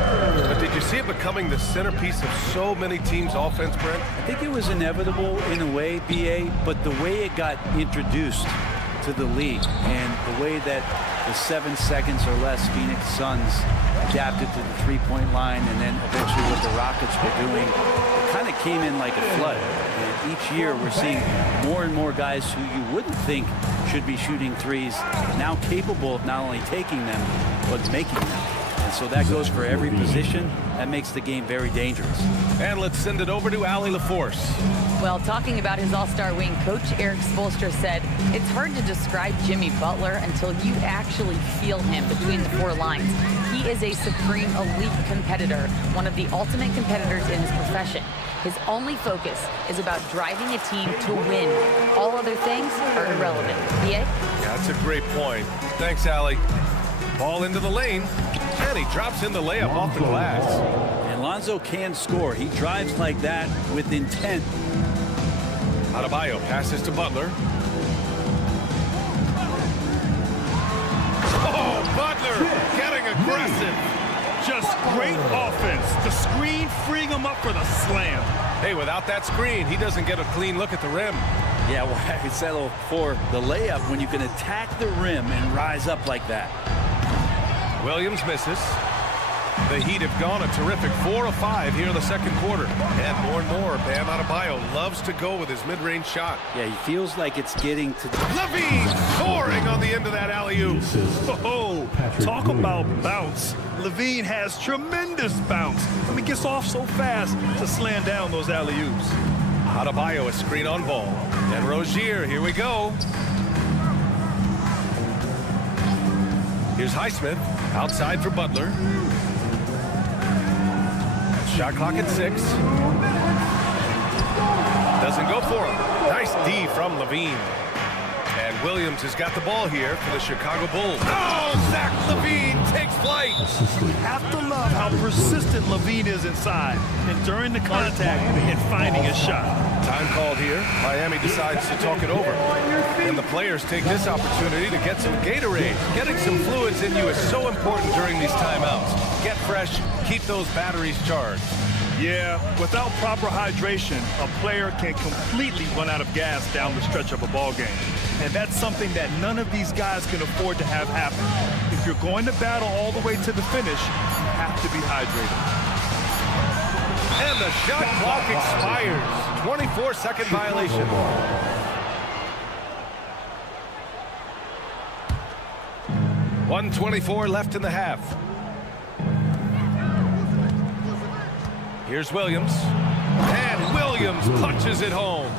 But did you see it becoming the centerpiece of so many teams' offense, Brent? I think it was inevitable in a way, BA, but the way it got introduced to the league and the way that the 7 seconds or less Phoenix Suns adapted to the three-point line and then eventually what the Rockets were doing, it kind of came in like a flood. And each year we're seeing more and more guys who you wouldn't think should be shooting threes now capable of not only taking them but making them. And so that goes for every position. That makes the game very dangerous. And let's send it over to Allie LaForce. Well, talking about his all-star wing, Coach Eric Spoelstra said, it's hard to describe Jimmy Butler until you actually feel him between the 4 lines. He is a supreme elite competitor, one of the ultimate competitors in his profession. His only focus is about driving a team to win. All other things are irrelevant. BA? That's a great point. Thanks, Allie. Ball into the lane, and he drops in the layup off the glass. And Lonzo can score. He drives like that with intent. Adebayo passes to Butler. Oh, Butler getting aggressive. Just great offense. The screen freeing him up for the slam. Hey, without that screen, he doesn't get a clean look at the rim. Yeah, why settle for the layup when you can attack the rim and rise up like that? Williams misses. The Heat have gone a terrific 4 of 5 here in the second quarter. And more, Bam Adebayo loves to go with his mid-range shot. Yeah, he feels like it's getting to... Levine scoring on the end of that alley-oop. Oh, talk about bounce. Levine has tremendous bounce. I mean, gets off so fast to slam down those alley-oops. Adebayo, a screen on ball. And Rozier, here we go. Here's Highsmith, outside for Butler. Shot clock at 6. Doesn't go for him. Nice D from Levine. And Williams has got the ball here for the Chicago Bulls. Oh, Zach LaVine takes flight. You have to love how persistent Levine is inside and during the contact and finding a shot. Time called here. Miami decides to talk it over. And the players take this opportunity to get some Gatorade. Getting some fluids in you is so important during these timeouts. Get fresh, keep those batteries charged. Yeah, without proper hydration, a player can completely run out of gas down the stretch of a ball game. And that's something that none of these guys can afford to have happen. If you're going to battle all the way to the finish, you have to be hydrated. And the shot clock expires. 24-second violation. .124 left in the half. Here's Williams. And Williams punches it home.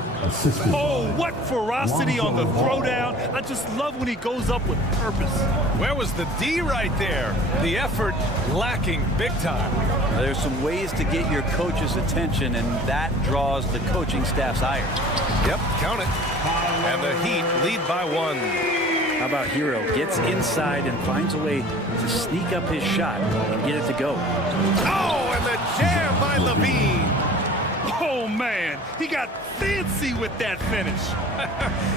Oh, what ferocity on the throwdown. I just love when he goes up with purpose. Where was the D right there? The effort lacking big time. There's some ways to get your coach's attention, and that draws the coaching staff's ire. Yep, count it. And the Heat lead by 1. How about Hero? Gets inside and finds a way to sneak up his shot and get it to go. Oh, and the jam by Levine. Oh, man, he got fancy with that finish.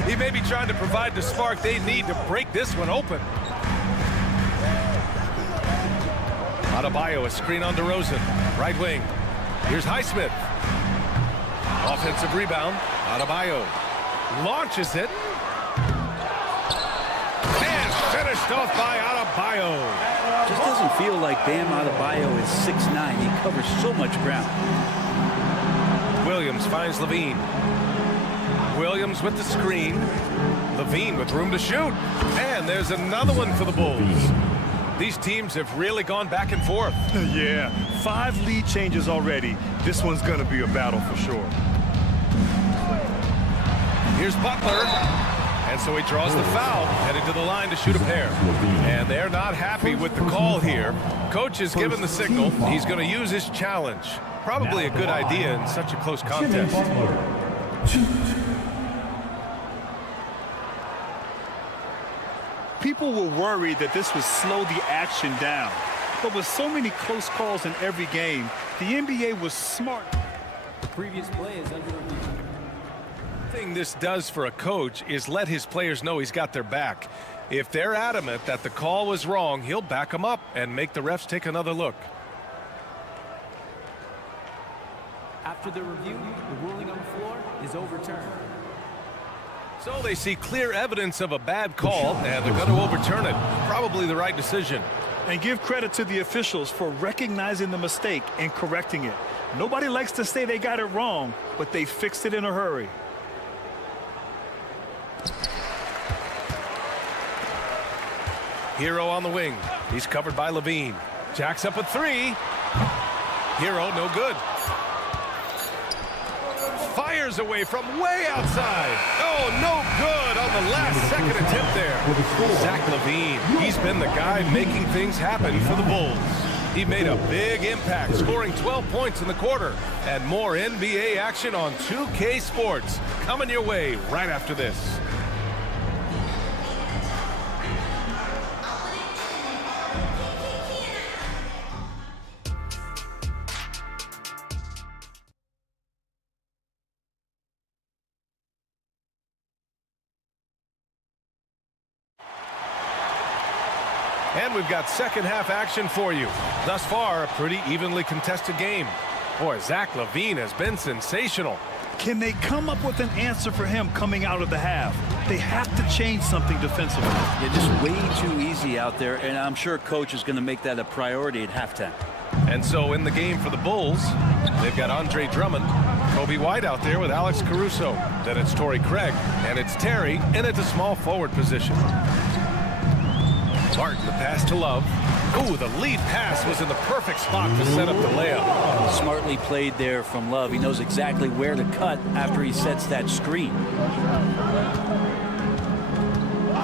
He may be trying to provide the spark they need to break this one open. Adebayo, a screen on DeRozan. Right wing. Here's Highsmith. Offensive rebound. Adebayo launches it. And finished off by Adebayo. Just doesn't feel like Bam Adebayo is 6'9". He covers so much ground. Williams finds Levine. Williams with the screen. Levine with room to shoot. And there's another one for the Bulls. These teams have really gone back and forth. Yeah, 5 lead changes already. This one's going to be a battle for sure. Here's Butler. And so he draws the foul, headed to the line to shoot a pair. And they're not happy with the call here. Coach has given the signal. He's going to use his challenge. Probably a good idea in such a close contest. People were worried that this would slow the action down. But with so many close calls in every game, the NBA was smart. The previous play is under review. The thing this does for a coach is let his players know he's got their back. If they're adamant that the call was wrong, he'll back them up and make the refs take another look. After the review, the ruling on the floor is overturned. So they see clear evidence of a bad call, and they're going to overturn it. Probably the right decision. And give credit to the officials for recognizing the mistake and correcting it. Nobody likes to say they got it wrong, but they fixed it in a hurry. Hero on the wing. He's covered by Levine. Jacks up a 3. Hero, no good. Fires away from way outside. Oh, no good on the last second attempt there. Zach LaVine, he's been the guy making things happen for the Bulls. He made a big impact, scoring 12 points in the quarter. And more NBA action on 2K Sports coming your way right after this. And we've got second half action for you. Thus far, a pretty evenly contested game. Boy, Zach LaVine has been sensational. Can they come up with an answer for him coming out of the half? They have to change something defensively. Yeah, just way too easy out there, and I'm sure coach is going to make that a priority at halftime. And so in the game for the Bulls, they've got Andre Drummond, Kobe White out there with Alex Caruso. Then it's Torrey Craig, and it's Terry, and it's a small forward position. Martin, the pass to Love. Ooh, the lead pass was in the perfect spot to set up the layup. Smartly played there from Love. He knows exactly where to cut after he sets that screen.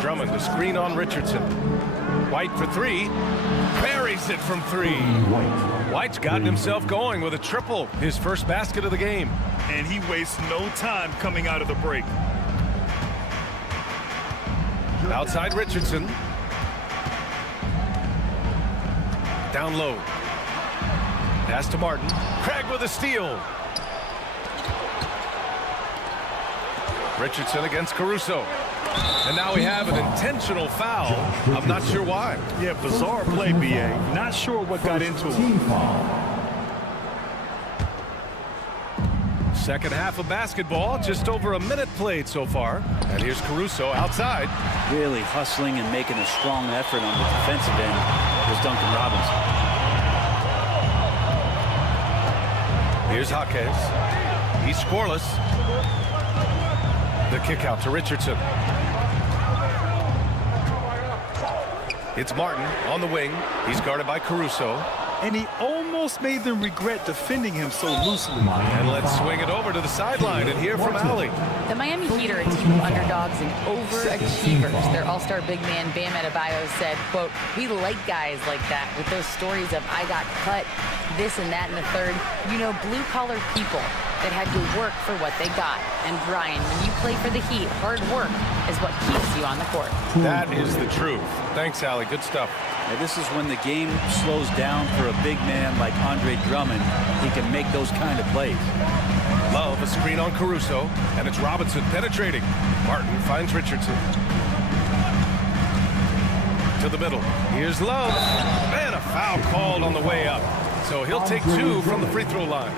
Drummond, the screen on Richardson. White for three. Buries it from three. White's gotten himself going with a triple, his first basket of the game. And he wastes no time coming out of the break. Outside Richardson. Down low. Pass to Martin. Craig with a steal. Richardson against Caruso. And now we have an intentional foul. I'm not sure why. Yeah, bizarre play, B.A. Not sure what got into him. Second half of basketball, just over a minute played so far. And here's Caruso outside. Really hustling and making a strong effort on the defensive end was Duncan Robinson. Here's Jaquez. He's scoreless. The kick out to Richardson. It's Martin on the wing. He's guarded by Caruso. And he almost made them regret defending him so loosely. And let's swing it over to the sideline and hear from Allie. The Miami Heat are a team of underdogs and overachievers. Their all-star big man, Bam Adebayo, said, quote, "We like guys like that with those stories of I got cut, this and that in the third. You know, blue-collar people that had to work for what they got. And Brian, when you play for the Heat, hard work is what keeps you on the court." That is the truth. Thanks, Allie. Good stuff. Now, this is when the game slows down for a big man like Andre Drummond. He can make those kind of plays. Love, a screen on Caruso, and it's Robinson penetrating. Martin finds Richardson. To the middle. Here's Love. And a foul called on the way up. So he'll take two from the free throw line.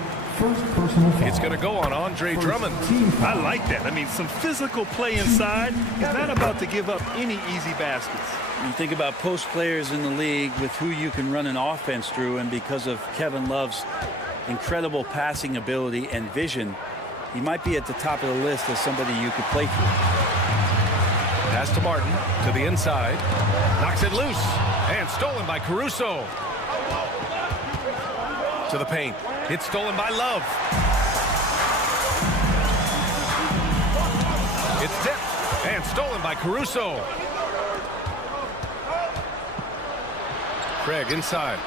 It's going to go on Andre Drummond. I like that. I mean, some physical play inside. He's not about to give up any easy baskets. You think about post players in the league with who you can run an offense through, and because of Kevin Love's incredible passing ability and vision, he might be at the top of the list as somebody you could play through. Pass to Martin, to the inside. Knocks it loose, and stolen by Caruso. To the paint. It's stolen by Love. It's tipped, and stolen by Caruso. Craig inside.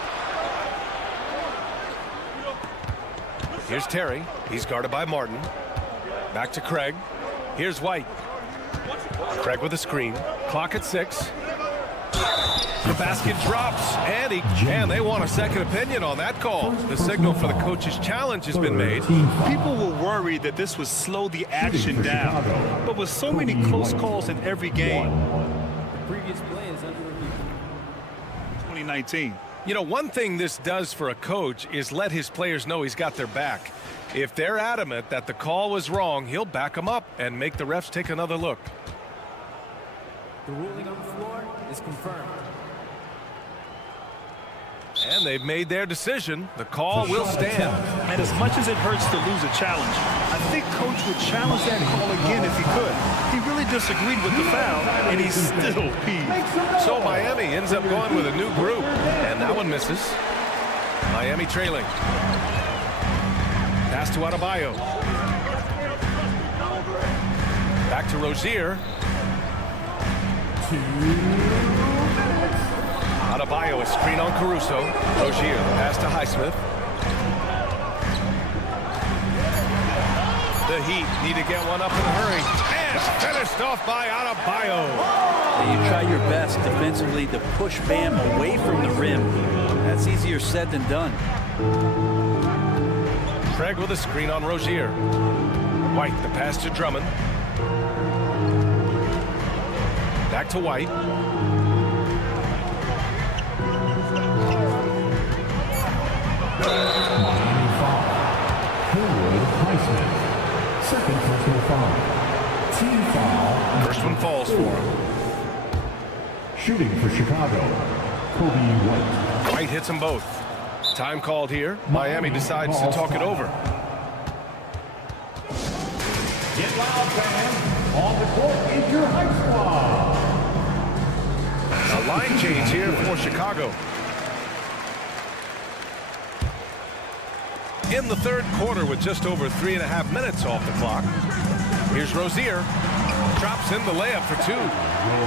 Here's Terry. He's guarded by Martin. Back to Craig. Here's White. Craig with a screen. Clock at 6. The basket drops, and they want a second opinion on that call. The signal for the coach's challenge has been made. People were worried that this would slow the action down, but with so many close calls in every game. The previous play is under review. 2019. You know, one thing this does for a coach is let his players know he's got their back. If they're adamant that the call was wrong, he'll back them up and make the refs take another look. The ruling on the floor is confirmed. And they've made their decision. The call will stand. And as much as it hurts to lose a challenge, I think Coach would challenge that call again if he could. He really disagreed with the foul, and he's still peeved. So Miami ends up going with a new group, and that one misses. Miami trailing. Pass to Adebayo. Back to Rozier. Adebayo, a screen on Caruso. Rozier, the pass to Highsmith. The Heat need to get one up in a hurry. And finished off by Adebayo. You try your best defensively to push Bam away from the rim. That's easier said than done. Craig with a screen on Rozier. White, the pass to Drummond. Back to White. Second personal foul. Team foul. First one falls for him. Shooting for Chicago, Kobe White. White hits them both. Time called here. Miami decides to talk it over. Get loud, fans. On the court, is your high squad. A line change here for Chicago. In the third quarter with just over 3.5 minutes off the clock. Here's Rozier. Drops in the layup for 2.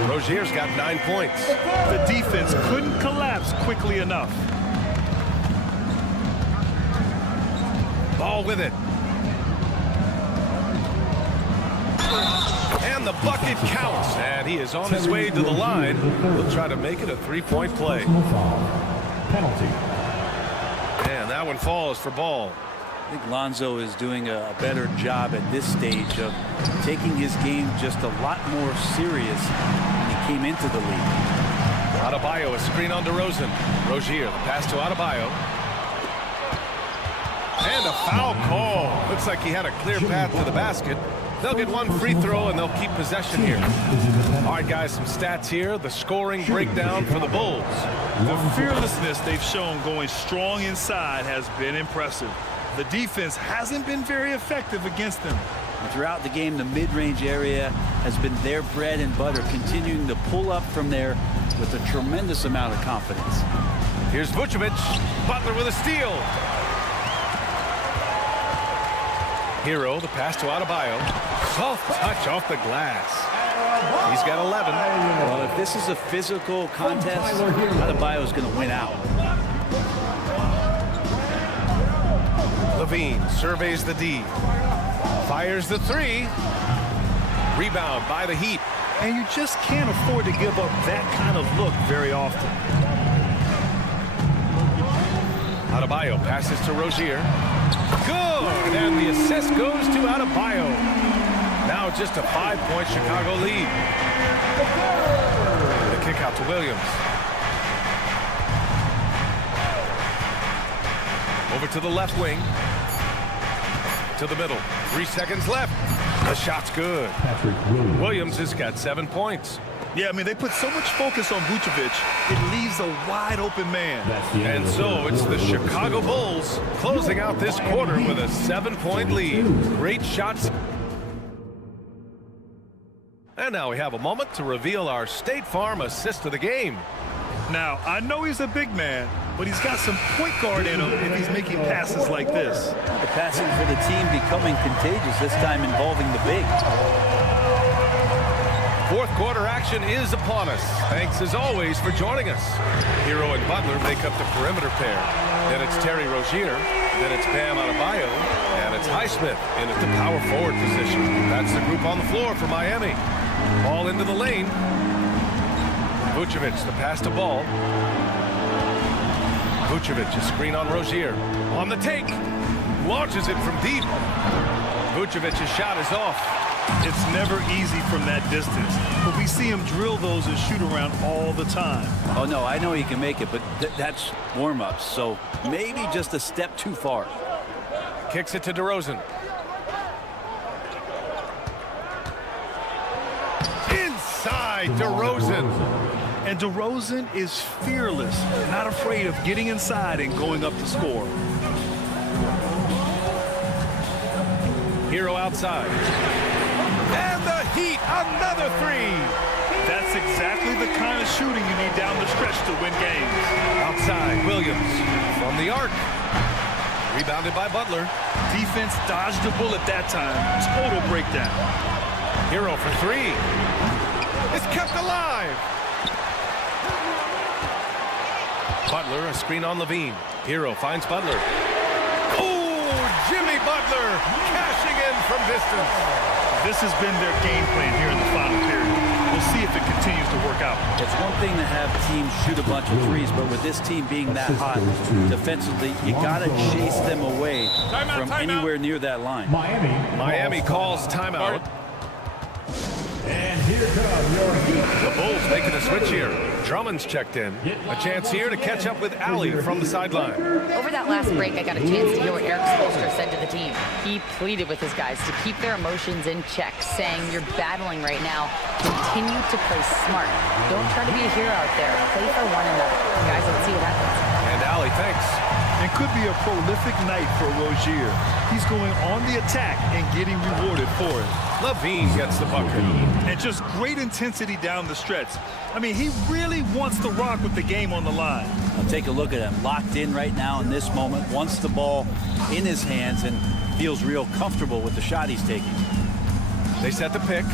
Rozier's got 9 points. The defense couldn't collapse quickly enough. Ball with it. And the bucket counts. And he is on his way to the line. He'll try to make it a 3-point play. Penalty. And that one falls for Ball. I think Lonzo is doing a better job at this stage of taking his game just a lot more serious when he came into the league. Adebayo, a screen on DeRozan. Rozier, the pass to Adebayo. And a foul call. Looks like he had a clear path to the basket. They'll get one free throw and they'll keep possession here. All right, guys, some stats here. The scoring breakdown for the Bulls. The fearlessness they've shown going strong inside has been impressive. The defense hasn't been very effective against them. And throughout the game, the mid-range area has been their bread and butter, continuing to pull up from there with a tremendous amount of confidence. Here's Vucevic. Butler with a steal. Hero, the pass to Adebayo. Soft touch off the glass. He's got 11. Well, if this is a physical contest, Adebayo is going to win out. Levine surveys the D. Fires the 3. Rebound by the Heat. And you just can't afford to give up that kind of look very often. Adebayo passes to Rozier. Good! And the assist goes to Adebayo. Now just a 5-point Chicago lead. The kick out to Williams. Over to the left wing. To the middle. 3 seconds left. The shot's good. Williams has got 7 points. Yeah, I mean, they put so much focus on Vucevic, it leaves a wide open man. And so it's the Chicago Bulls closing out this quarter with a 7-point lead. Great shots. And now we have a moment to reveal our State Farm assist of the game. Now, I know he's a big man, but he's got some point guard in him if he's making passes like this. The passing for the team becoming contagious, this time involving the big. Fourth quarter action is upon us. Thanks as always for joining us. Hero and Butler make up the perimeter pair. Then it's Terry Rozier. Then it's Bam Adebayo. And it's Highsmith in at the power forward position. That's the group on the floor for Miami. Ball into the lane. Vucevic, the pass to Ball. Vucevic, a screen on Rozier. On the take. Launches it from deep. Vucevic's shot is off. It's never easy from that distance, but we see him drill those and shoot around all the time. Oh, no, I know he can make it, but that's warm-ups, so maybe just a step too far. Kicks it to DeRozan. Inside DeRozan. And DeRozan is fearless, not afraid of getting inside and going up to score. Hero outside. And the Heat, another 3. That's exactly the kind of shooting you need down the stretch to win games. Outside, Williams from the arc. Rebounded by Butler. Defense dodged a bullet that time. Total breakdown. Hero for 3. It's kept alive. Butler, a screen on Levine. Hero finds Butler. Oh, Jimmy Butler cashing in from distance. This has been their game plan here in the final period. We'll see if it continues to work out. It's one thing to have teams shoot a bunch of threes, but with this team being that hot defensively, you got to chase them away from anywhere near that line. Miami calls timeout. And here come your Heat. The Bulls making a switch here. Drummond's checked in. A chance here to catch up with Allie from the sideline. Over that last break, I got a chance to hear what Eric Spoelstra said to the team. He pleaded with his guys to keep their emotions in check, saying, "You're battling right now. Continue to play smart. Don't try to be a hero out there. Play for one another." Guys, let's see what happens. And Allie, thanks. and could be a prolific night for Rozier. He's going on the attack and getting rewarded for it. Levine gets the bucket. And just great intensity down the stretch. I mean, he really wants to rock with the game on the line. Now take a look at him, locked in right now in this moment, wants the ball in his hands and feels real comfortable with the shot he's taking. They set the pick.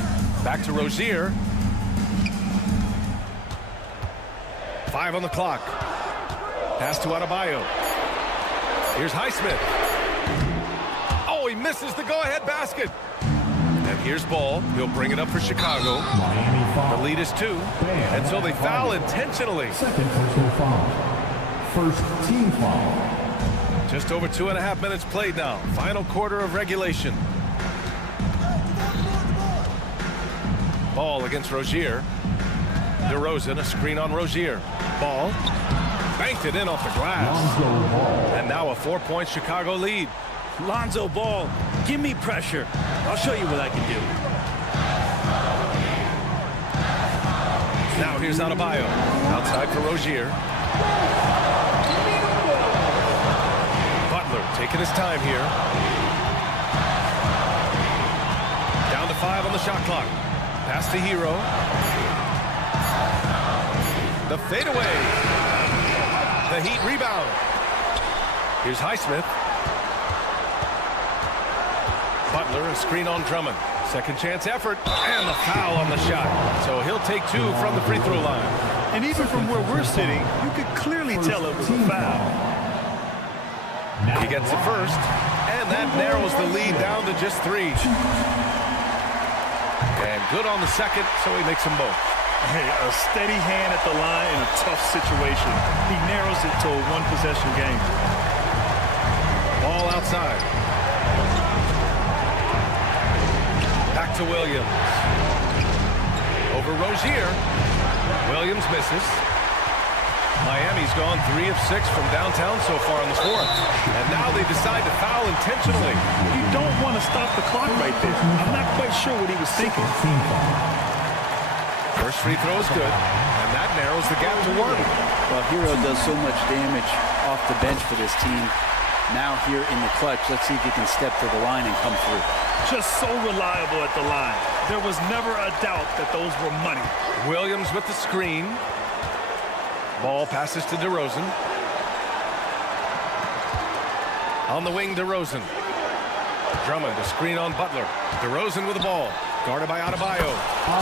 Back to Rozier. 5 on the clock. Pass to Adebayo. Here's Highsmith. Oh, he misses the go-ahead basket. And here's Ball. He'll bring it up for Chicago. The lead is 2. And so they foul intentionally. Second personal foul. First team foul. Just over 2.5 minutes played now. Final quarter of regulation. Ball against Rozier. DeRozan, a screen on Rozier. Ball. Banked it in off the glass. And now a 4-point Chicago lead. Lonzo Ball, give me pressure. I'll show you what I can do. Now here's Adebayo. Outside for Rozier. Butler taking his time here. Down to 5 on the shot clock. Pass to Hero. The fadeaway. The Heat rebound. Here's Highsmith. Butler, a screen on Drummond. Second chance effort, and the foul on the shot. So he'll take 2 from the free throw line. And even from where we're sitting, you could clearly tell it was a foul. He gets the first, and that narrows the lead down to just 3. And good on the second, so he makes them both. Hey, a steady hand at the line in a tough situation. He narrows it to a one-possession game. Ball outside. Back to Williams. Over Rozier. Williams misses. Miami's gone 3 of 6 from downtown so far in the 4th. And now they decide to foul intentionally. You don't want to stop the clock right there. I'm not quite sure what he was thinking. First free throw is good, and that narrows the gap to 1. Well, Hero does so much damage off the bench for this team. Now here in the clutch, let's see if he can step to the line and come through. Just so reliable at the line. There was never a doubt that those were money. Williams with the screen. Ball passes to DeRozan. On the wing, DeRozan. Drummond, a screen on Butler. DeRozan with the ball. Guarded by Adebayo.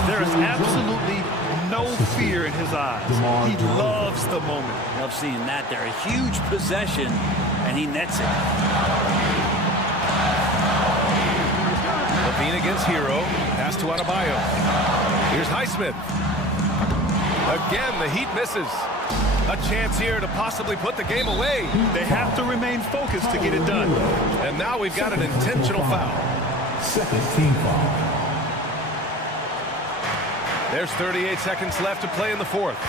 There is absolutely no fear in his eyes. He loves the moment. Love seeing that there. A huge possession, and he nets it. Levine against Hero. Pass to Adebayo. Here's Highsmith. Again, the Heat misses. A chance here to possibly put the game away. They have to remain focused to get it done. And now we've got an intentional foul. Second team foul. There's 38 seconds left to play in the 4th.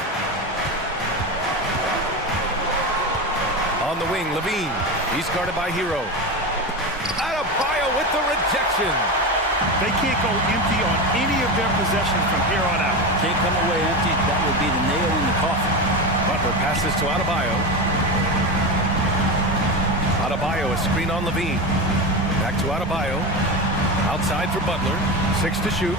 On the wing, Levine. He's guarded by Hero. Adebayo with the rejection. They can't go empty on any of their possessions from here on out. Can't come away empty. That would be the nail in the coffin. Butler passes to Adebayo. Adebayo, a screen on Levine. Back to Adebayo. Outside for Butler. 6 to shoot.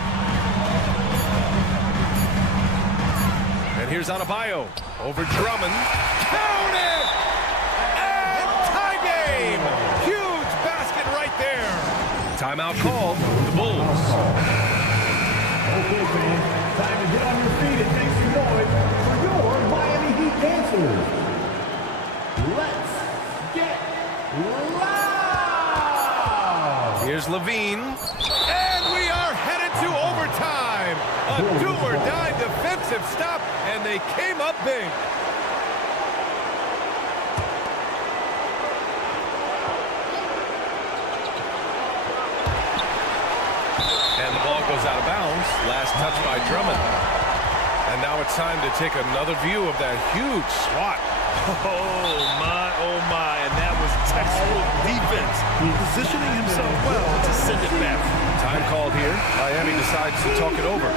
And here's Adebayo. Over Drummond. Count it! And tie game! Huge basket right there. Timeout called. The Bulls. Okay, fans. Time to get on your feet and make some noise for your Miami Heat dancers. Let's get loud! Here's Levine. And we are headed to overtime. A do-or-die defensive stop, and they came up big. And the ball goes out of bounds. Last touch by Drummond. And now it's time to take another view of that huge swat. Oh my, and that was textbook defense. Positioning himself well to send it back. Time called here. Miami decides to talk it over.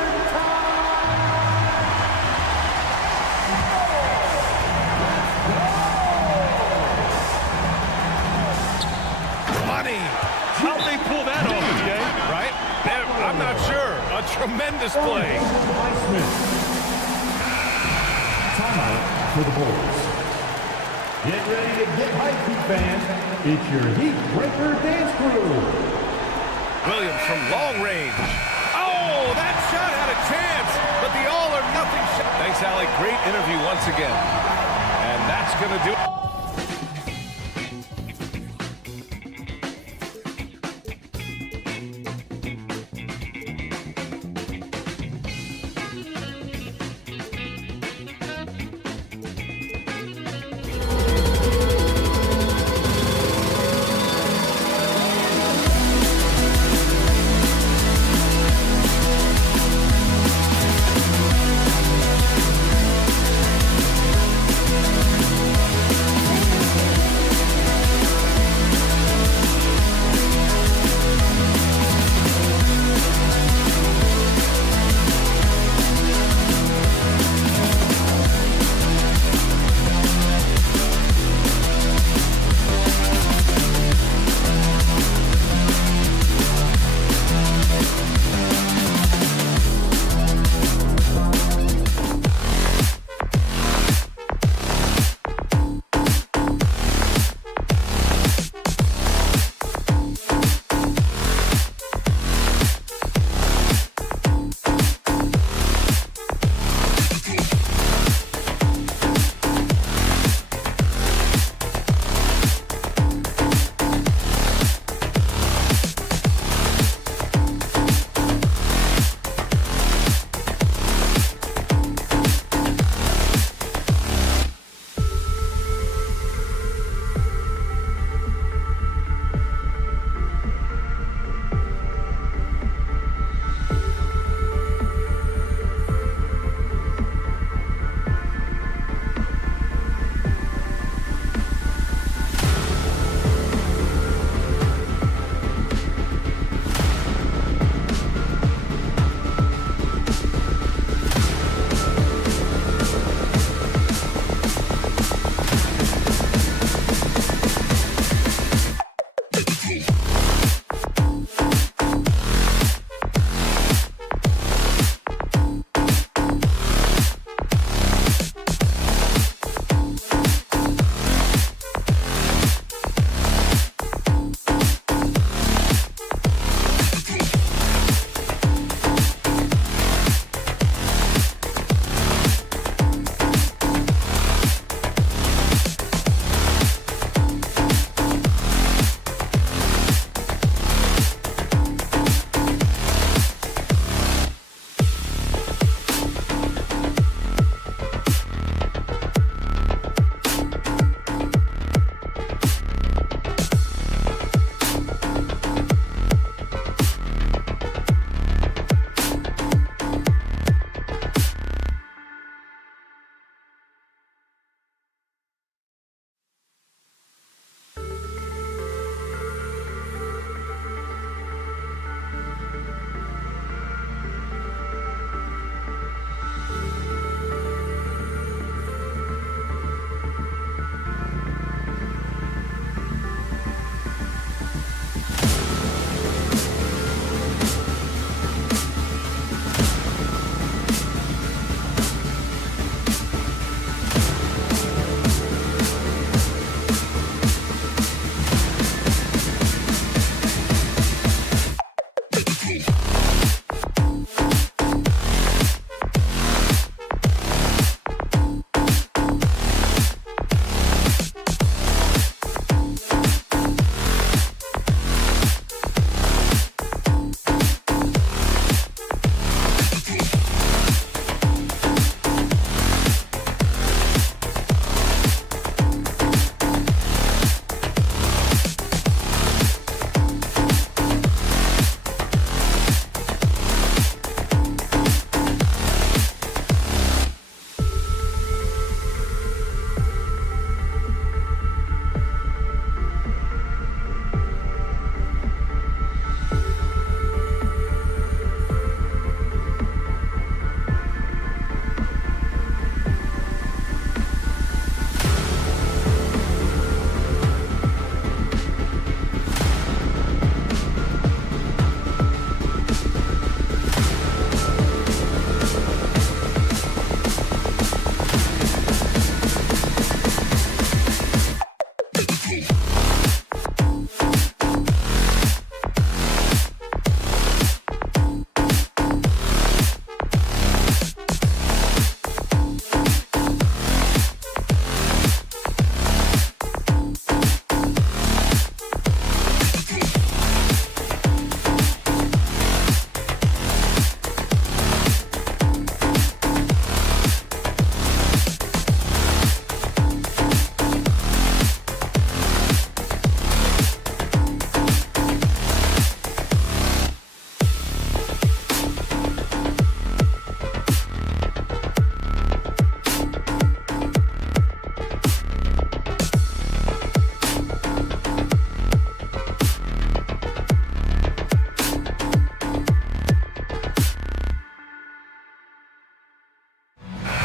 not sure. A tremendous play. Timeout for the Bulls. Get ready to get hyped, Heat fans. It's your Heat Breaker Dance Crew. Williams from long range. Oh, that shot had a chance, but the all-or-nothing shot. Thanks, Allie. Great interview once again. And that's going to do it.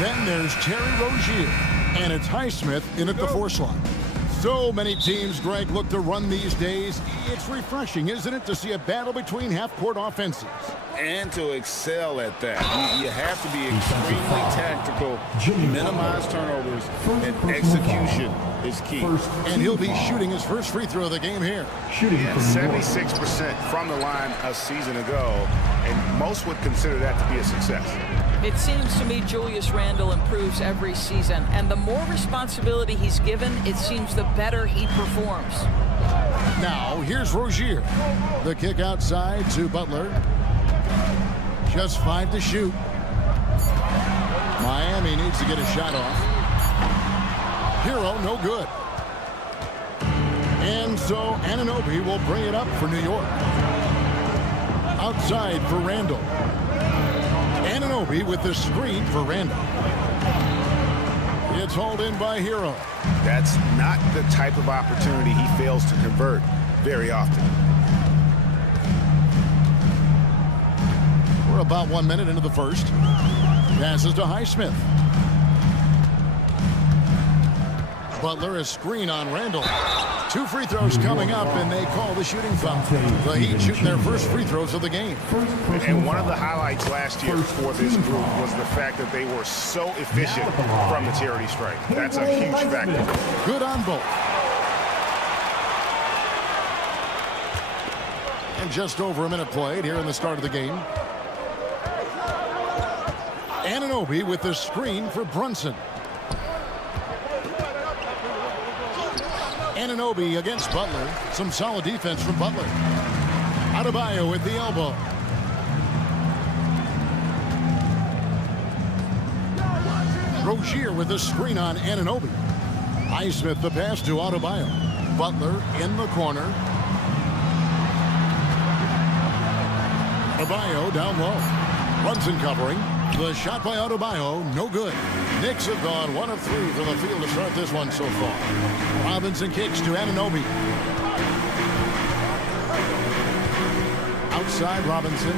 Then there's Terry Rozier, and it's Highsmith in at the 4 slot. So many teams, Greg, look to run these days. It's refreshing, isn't it, to see a battle between half-court offenses? And to excel at that. You have to be extremely tactical, minimize turnovers, and execution is key. And he'll be shooting his first free throw of the game here. Shooting 76% from the line a season ago, and most would consider that to be a success. It seems to me Julius Randle improves every season, and the more responsibility he's given, it seems the better he performs. Now, here's Rozier. The kick outside to Butler. Just 5 to shoot. Miami needs to get a shot off. Hero, no good. And so Anunoby will bring it up for New York. Outside for Randle. Anunoby with the screen for Randle. It's hauled in by Hero. That's not the type of opportunity he fails to convert very often. We're about 1 minute into the first. Passes to Highsmith. Butler, a screen on Randle. 2 free throws coming up, and they call the shooting foul. The Heat shooting their first free throws of the game. And one of the highlights last year for this group was the fact that they were so efficient from the charity stripe. That's a huge factor. Good on both. And just over a minute played here in the start of the game. Anunoby with the screen for Brunson. Anunoby against Butler. Some solid defense from Butler. Adebayo at the elbow. Rozier with the screen on Anunoby. Highsmith the pass to Adebayo. Butler in the corner. Adebayo down low. Brunson covering. The shot by Adebayo, no good. Knicks have gone 1 of 3 from the field to start this one so far. Robinson kicks to Anunoby. Outside Robinson.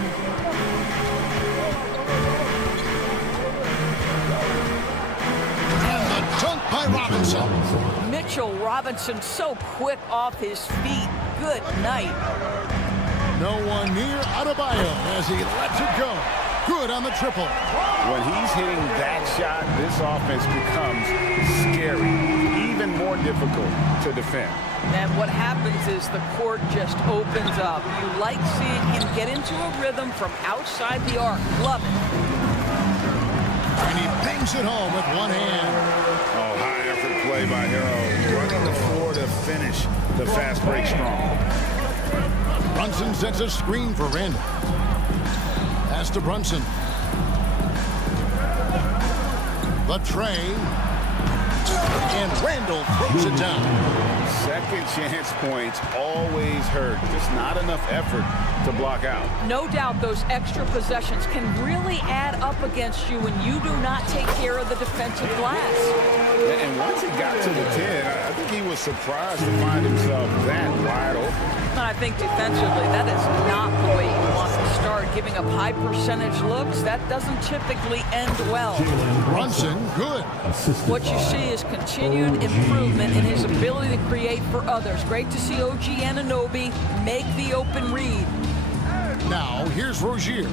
And the dunk by Robinson. Mitchell Robinson so quick off his feet. Good night. No one near Adebayo as he lets it go. Good on the triple. When he's hitting that shot, this offense becomes scary, even more difficult to defend. And what happens is the court just opens up. You like seeing him get into a rhythm from outside the arc. Love it. And he bangs it home with one hand. Oh, high effort play by Hero. Running the floor to finish the fast break strong. Brunson sets a screen for Randle. Pass to Brunson. The tray. And Randle throws it down. Second chance points always hurt. Just not enough effort to block out. No doubt those extra possessions can really add up against you when you do not take care of the defensive glass. And once he got to the 10, I think he was surprised to find himself that wide open. And I think defensively, that is not the way you want to start. Giving up high percentage looks, that doesn't typically end well. Brunson, good. What you see is continued improvement in his ability to create for others. Great to see OG Anunoby make the open read. Now, here's Rozier.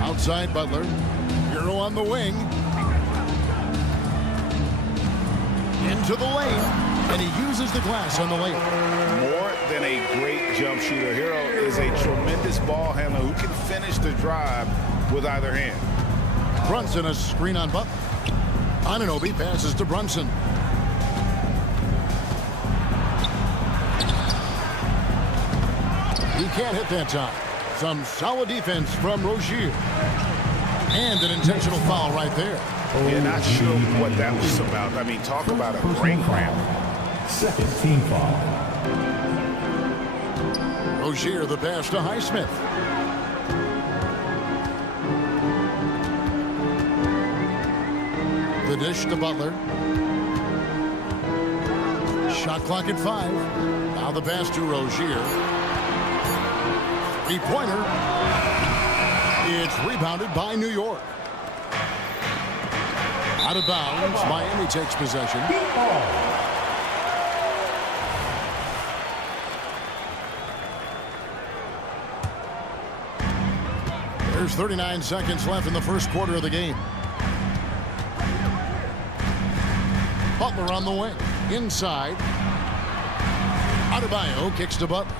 Outside Butler. Hero on the wing. Into the lane. And he uses the glass on the lane. More than a great jump shooter, Hero is a tremendous ball handler who can finish the drive with either hand. Brunson, a screen on Butler. Anunoby passes to Brunson. He can't hit that time. Some solid defense from Rozier. And an intentional foul right there. Yeah, not sure what that was about. I mean, talk about a brain cramp. Second team foul. Rozier the pass to Highsmith. The dish to Butler. Shot clock at 5. Now the pass to Rozier. Three-pointer. It's rebounded by New York. Out of bounds, Miami takes possession. There's 39 seconds left in the first quarter of the game. Butler on the wing. Inside. Adebayo kicks to Butler.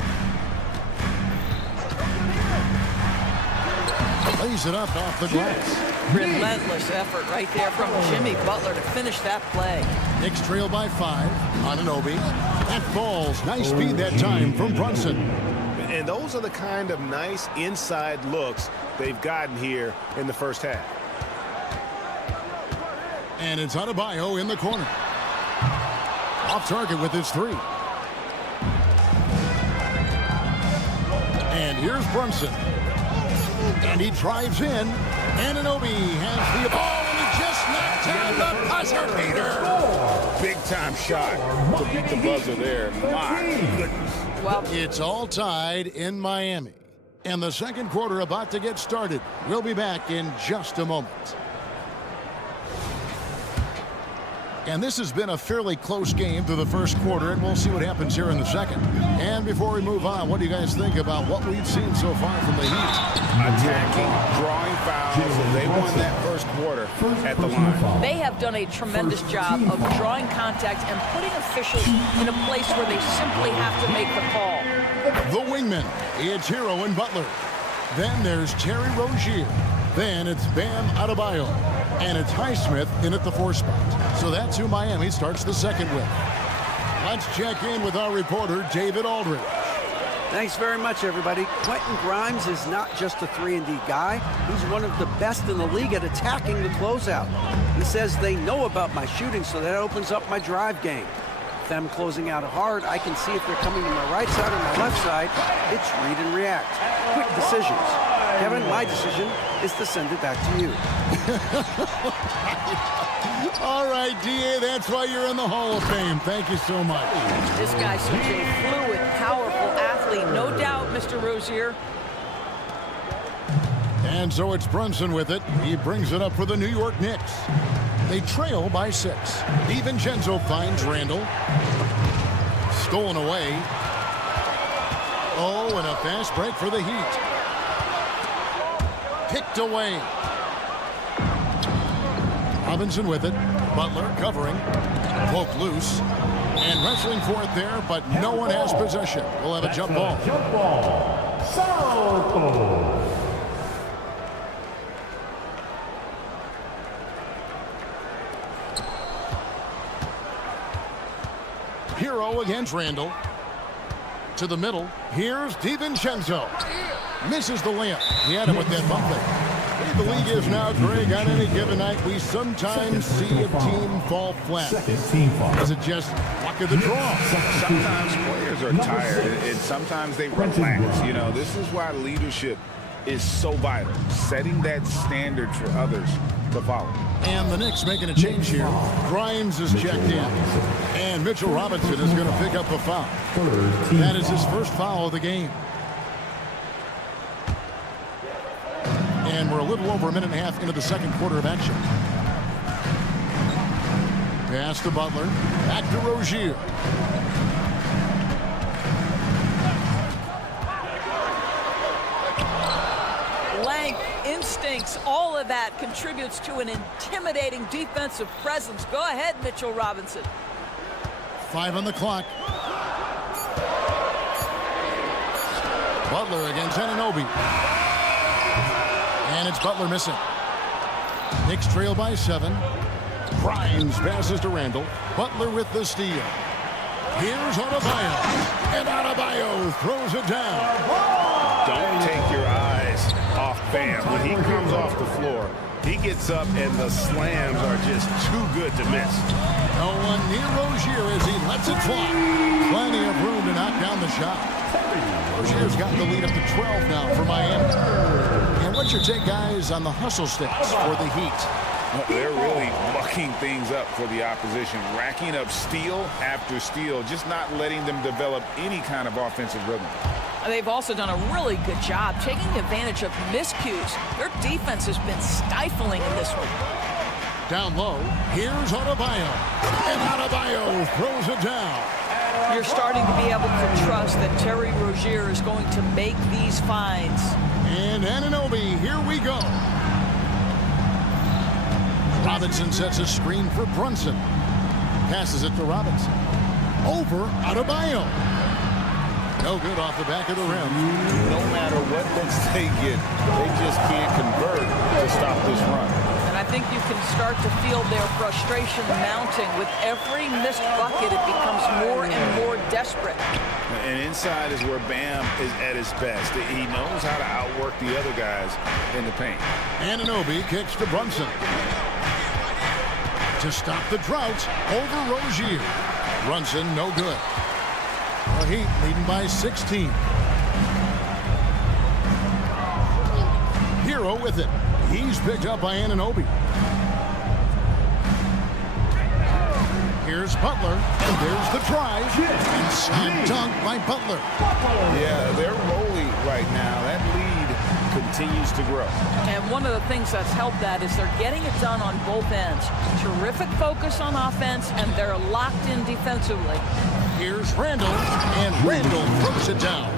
Lays it up off the glass. Relentless effort right there from Jimmy Butler to finish that play. Knicks trail by 5. Anunoby. That falls. Nice speed that time from Brunson. And those are the kind of nice inside looks they've gotten here in the first half. And it's Adebayo in the corner. Off target with his 3. And here's Brunson. And he drives in. Anunoby has the ball, and he just knocked down the buzzer beater. Big-time shot to beat the buzzer there. My goodness. Well, it's all tied in Miami. And the second quarter about to get started. We'll be back in just a moment. And this has been a fairly close game through the first quarter, and we'll see what happens here in the second. And before we move on, what do you guys think about what we've seen so far from the Heat? Attacking, drawing fouls. They won that first quarter at the line. They have done a tremendous job of drawing contact and putting officials in a place where they simply have to make the call. The wingman, it's Hero and Butler. Then there's Terry Rozier. Then it's Bam Adebayo. And it's Highsmith in at the 4 spot. So that's who Miami starts the second with. Let's check in with our reporter, David Aldridge. Thanks very much, everybody. Quentin Grimes is not just a 3-and-D guy. He's one of the best in the league at attacking the closeout. He says they know about my shooting, so that opens up my drive game. With them closing out hard, I can see if they're coming to my right side or my left side. It's read and react. Quick decisions. Kevin, my decision is to send it back to you. All right, D.A., that's why you're in the Hall of Fame. Thank you so much. This guy's such a fluid, powerful athlete. No doubt, Mr. Rozier. And so it's Brunson with it. He brings it up for the New York Knicks. They trail by 6. DiVincenzo finds Randall. Stolen away. Oh, and a fast break for the Heat. Picked away. Robinson with it. Butler covering. Poke loose. And wrestling for it there, but no one has possession. We'll have a jump ball. Jump ball. Southpaw. Hero against Randall. To the middle. Here's DiVincenzo. Misses the layup. He had him with that bump there. The league is now, Greg, on any given night, we sometimes see a team fall flat. Is it just luck of the draw? Sometimes players are tired, and sometimes they relax. You know, this is why leadership is so vital, setting that standard for others to follow. And the Knicks making a change here. Grimes is checked in. And Mitchell Robinson is going to pick up a foul. That is his first foul of the game. And we're a little over a minute and a half into the second quarter of action. Pass to Butler. Back to Rozier. Length, instincts, all of that contributes to an intimidating defensive presence. Go ahead, Mitchell Robinson. 5 on the clock. Butler against Anunoby. And it's Butler missing. Knicks trail by 7. Grimes passes to Randall. Butler with the steal. Here's Adebayo. And Adebayo throws it down. Don't take your eyes off Bam. When he comes off the floor, he gets up and the slams are just too good to miss. No one near Rozier as he lets it fly. Plenty of room to knock down the shot. Rozier's got the lead up to 12 now for Miami. And what's your take, guys, on the hustle stats for the Heat? Well, they're really mucking things up for the opposition, racking up steal after steal, just not letting them develop any kind of offensive rhythm. They've also done a really good job taking advantage of miscues. Their defense has been stifling in this one. Down low, here's Adebayo. And Adebayo throws it down. You're starting to be able to trust that Terry Rozier is going to make these finds. And Anunoby, here we go. Robinson sets a screen for Brunson. Passes it to Robinson. Over Adebayo. No good off the back of the rim. No matter what looks they get, they just can't convert to stop this run. And I think you can start to feel their frustration mounting. With every missed bucket, it becomes more and more desperate. And inside is where Bam is at his best. He knows how to outwork the other guys in the paint. Anunoby kicks to Brunson. To stop the drought, over Rozier. Brunson, no good. The Heat leading by 16. Hero with it. He's picked up by Anunoby. Here's Butler, and there's the drive. And slam dunk by Butler. Yeah, they're rolling right now. That lead continues to grow. And one of the things that's helped that is they're getting it done on both ends. Terrific focus on offense, and they're locked in defensively. Here's Randall, and Randall throws it down.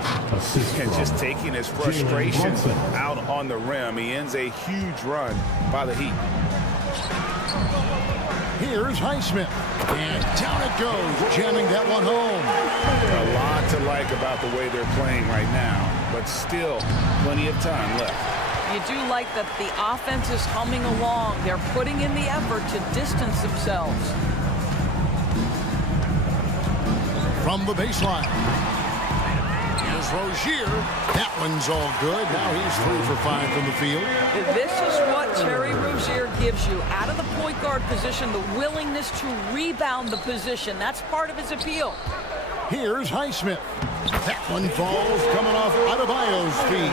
And just taking his frustration out on the rim. He ends a huge run by the Heat. Here's Highsmith, and down it goes, jamming that one home. A lot to like about the way they're playing right now, but still plenty of time left. You do like that the offense is humming along. They're putting in the effort to distance themselves. From the baseline. Here's Rozier. That one's all good. Now he's 3 for 5 from the field. This is what Terry Rozier gives you. Out of the point guard position, the willingness to rebound the position. That's part of his appeal. Here's Highsmith. That one falls coming off Adebayo's feet.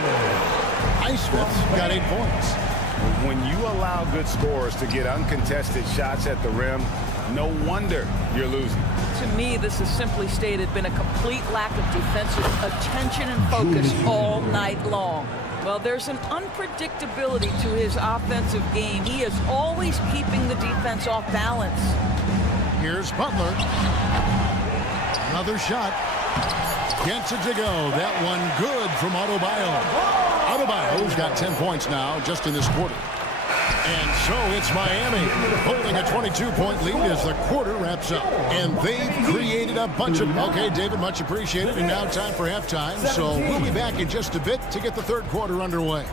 Highsmith's got 8 points. When you allow good scorers to get uncontested shots at the rim, no wonder you're losing. To me, this has simply stated been a complete lack of defensive attention and focus all night long. Well, there's an unpredictability to his offensive game. He is always keeping the defense off balance. Here's Butler. Another shot. Gets it to go. That one good from Adebayo. Adebayo's got 10 points now just in this quarter. And so it's Miami holding a 22-point lead as the quarter wraps up. And they've created a bunch of... Okay, David, much appreciated. And now time for halftime. So we'll be back in just a bit to get the third quarter underway.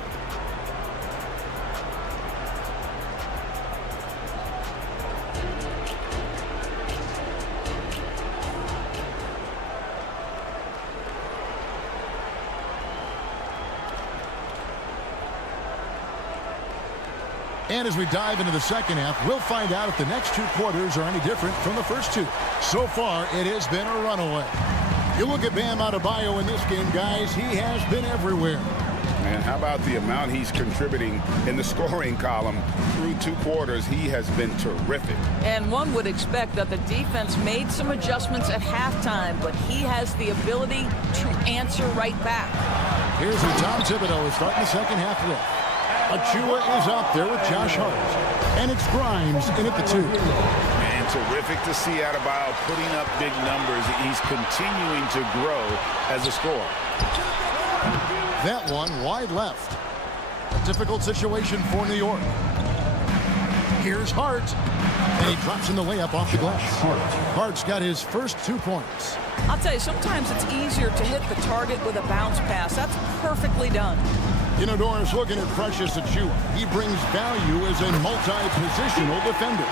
And as we dive into the second half, we'll find out if the next 2 quarters are any different from the first 2. So far, it has been a runaway. You look at Bam Adebayo in this game, guys, he has been everywhere. And how about the amount he's contributing in the scoring column? Through 2 quarters, he has been terrific. And one would expect that the defense made some adjustments at halftime, but he has the ability to answer right back. Here's who Tom Thibodeau is starting the second half with. Achua is out there with Josh Hart. And it's Grimes in at the 2. And terrific to see Adebayo putting up big numbers. He's continuing to grow as a scorer. That one wide left. A difficult situation for New York. Here's Hart. And he drops in the layup off the glass. Hart's got his first 2 points. I'll tell you, sometimes it's easier to hit the target with a bounce pass. That's perfectly done. You know, Doris, looking at Precious Achua, he brings value as a multi-positional defender.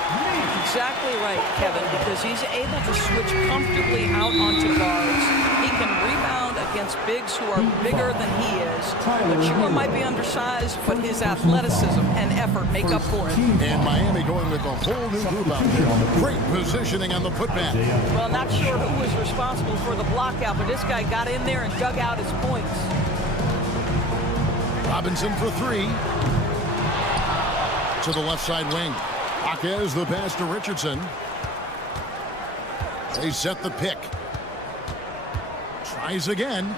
Exactly right, Kevin, because he's able to switch comfortably out onto guards. He can rebound against bigs who are bigger than he is. Achua might be undersized, but his athleticism and effort make up for it. And Miami going with a whole new group out there. Great positioning on the putback. Well, not sure who was responsible for the blockout, but this guy got in there and dug out his points. Robinson for 3. To the left side wing. Jaquez the pass to Richardson. They set the pick. Tries again.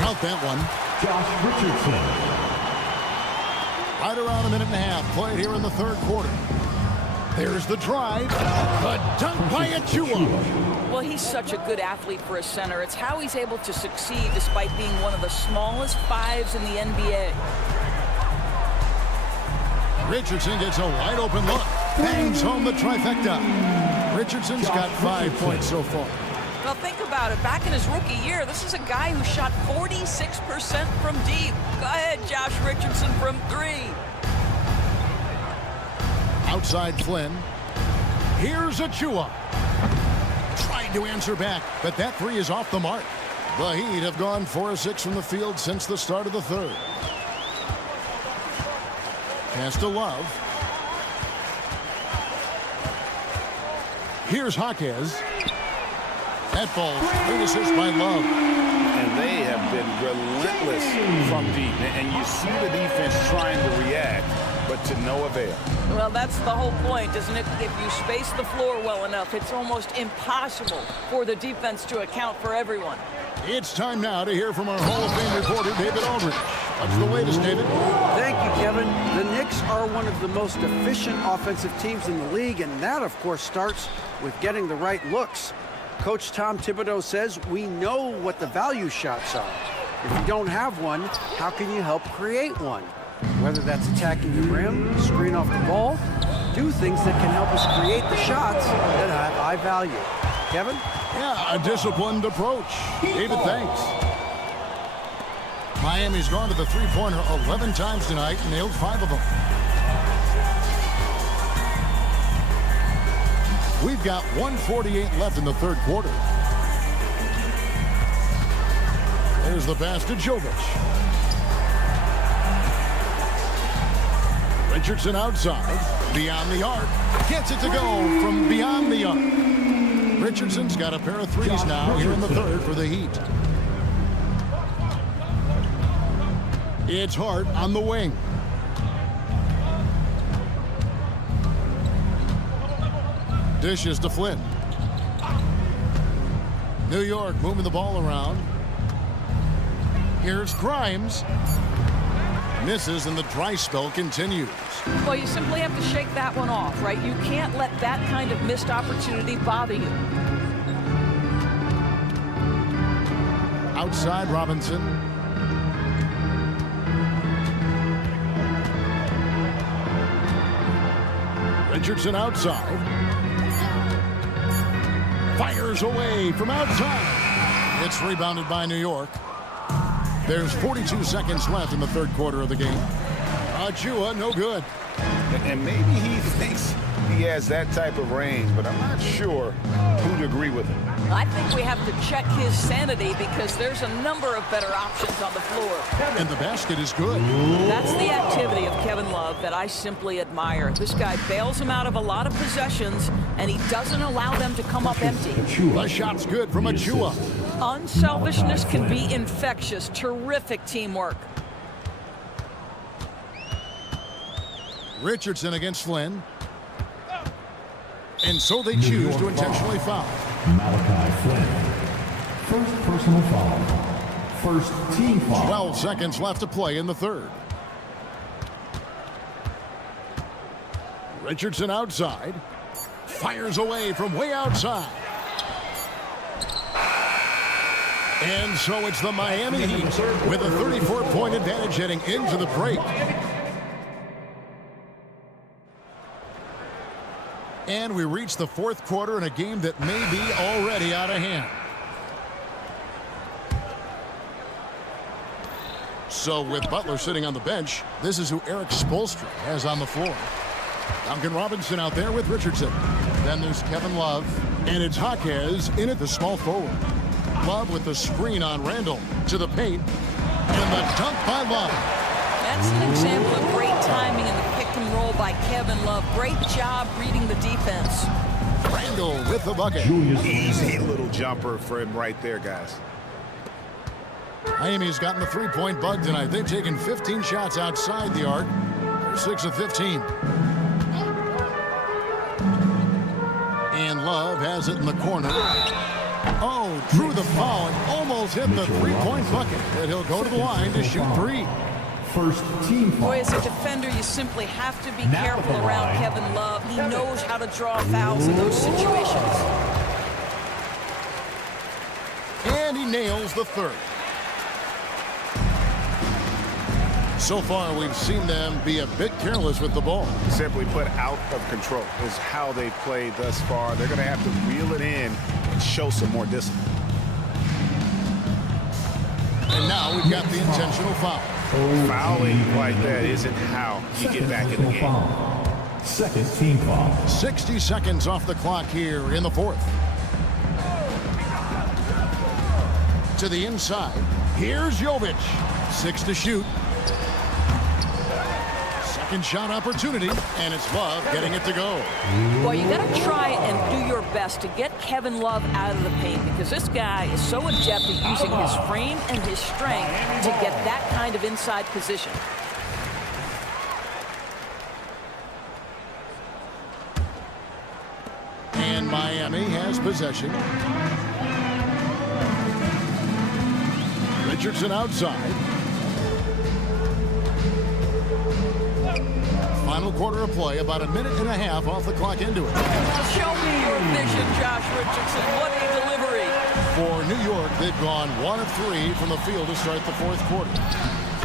Count that one. Josh Richardson. Right around a minute and a half played here in the third quarter. There's the drive. The dunk by Achua. Well, he's such a good athlete for a center. It's how he's able to succeed despite being one of the smallest fives in the NBA. Richardson gets a wide open look. Bangs home the trifecta. Richardson's got 5 points so far. Well, think about it. Back in his rookie year, this is a guy who shot 46% from deep. Go ahead, Josh Richardson from 3. Outside Flynn. Here's Achua. Trying to answer back, but that 3 is off the mark. The Heat have gone 4 of 6 from the field since the start of the third. Pass to Love. Here's Jaquez. That ball, great assist by Love. And they have been relentless from deep. And you see the defense trying to react, but to no avail. Well, that's the whole point, isn't it? If you space the floor well enough, it's almost impossible for the defense to account for everyone. It's time now to hear from our Hall of Fame reporter, David Aldridge. What's the latest, David? Thank you, Kevin. The Knicks are one of the most efficient offensive teams in the league, and that, of course, starts with getting the right looks. Coach Tom Thibodeau says we know what the value shots are. If you don't have one, how can you help create one? Whether that's attacking the rim, screen off the ball, do things that can help us create the shots that have high value. Kevin? Yeah, a disciplined approach. David, thanks. Miami's gone to the three-pointer 11 times tonight and nailed 5 of them. We've got 1:48 left in the third quarter. There's the pass to Jovic. Richardson outside, beyond the arc. Gets it to go from beyond the arc. Richardson's got a pair of threes now here in the third for the Heat. It's Hart on the wing. Dishes to Flynn. New York moving the ball around. Here's Grimes. Misses and the dry spell continues. Well, you simply have to shake that one off, right? You can't let that kind of missed opportunity bother you. Outside Robinson. Richardson outside. Fires away from outside. It's rebounded by New York. There's 42 seconds left in the third quarter of the game. Achua, no good. And maybe he thinks he has that type of range, but I'm not sure who'd agree with him. I think we have to check his sanity because there's a number of better options on the floor. And the basket is good. That's the activity of Kevin Love that I simply admire. This guy bails him out of a lot of possessions, and he doesn't allow them to come up empty. The shot's good from Achua. Unselfishness can be infectious. Terrific teamwork. Richardson against Flynn. And so they choose to intentionally foul. Malachi Flynn. First personal foul. First team foul. 12 seconds left to play in the third. Richardson outside. Fires away from way outside. And so it's the Miami Heat with a 34-point advantage heading into the break. And we reach the fourth quarter in a game that may be already out of hand. So with Butler sitting on the bench, this is who Eric Spoelstra has on the floor. Duncan Robinson out there with Richardson. Then there's Kevin Love. And it's Jaquez in at the small forward. Love with the screen on Randall to the paint. And the dunk by Love. That's an example of great timing in the pick and roll by Kevin Love. Great job reading the defense. Randall with the bucket. Easy little jumper for him right there, guys. Miami's gotten the three-point bug tonight. They've taken 15 shots outside the arc. They're 6 of 15. And Love has it in the corner. Oh, drew the foul and almost hit the three-point bucket. And he'll go to the line to shoot three. First team foul. Boy, as a defender, you simply have to be careful around Kevin Love. He knows how to draw fouls in those situations. And he nails the third. So far, we've seen them be a bit careless with the ball. Simply put, out of control is how they played thus far. They're going to have to reel it in and show some more discipline. And now we've got the intentional foul. Fouling like that isn't how you get back in the game. Second team foul. 60 seconds off the clock here in the fourth. To the inside. Here's Jovic. 6 to shoot. Second shot opportunity, and it's Love getting it to go. Well, you got to try and do your best to get Kevin Love out of the paint because this guy is so adept at using his frame and his strength to get that kind of inside position. And Miami has possession. Richardson outside. Final quarter of play, about a minute and a half off the clock into it. Show me your vision, Josh Richardson. What a delivery. For New York, they've gone 1 of 3 from the field to start the fourth quarter.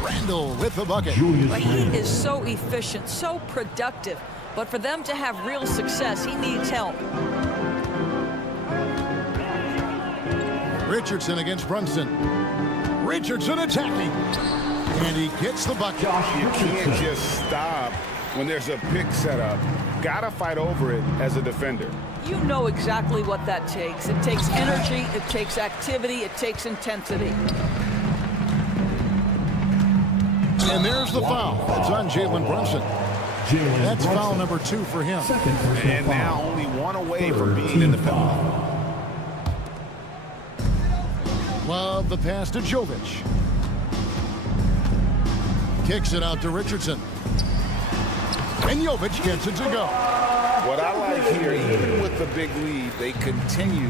Randle with the bucket. But he is so efficient, so productive. But for them to have real success, he needs help. Richardson against Brunson. Richardson attacking. And he gets the bucket. You can't just stop when there's a pick set up. Gotta fight over it as a defender. You know exactly what that takes. It takes energy, it takes activity, it takes intensity. And there's the foul. It's on Jalen Brunson. That's foul number 2 for him. And now only 1 away from being in the penalty. Love the pass to Jovic. Kicks it out to Richardson. And Jovic gets it to go. What I like here, even with the big lead, they continue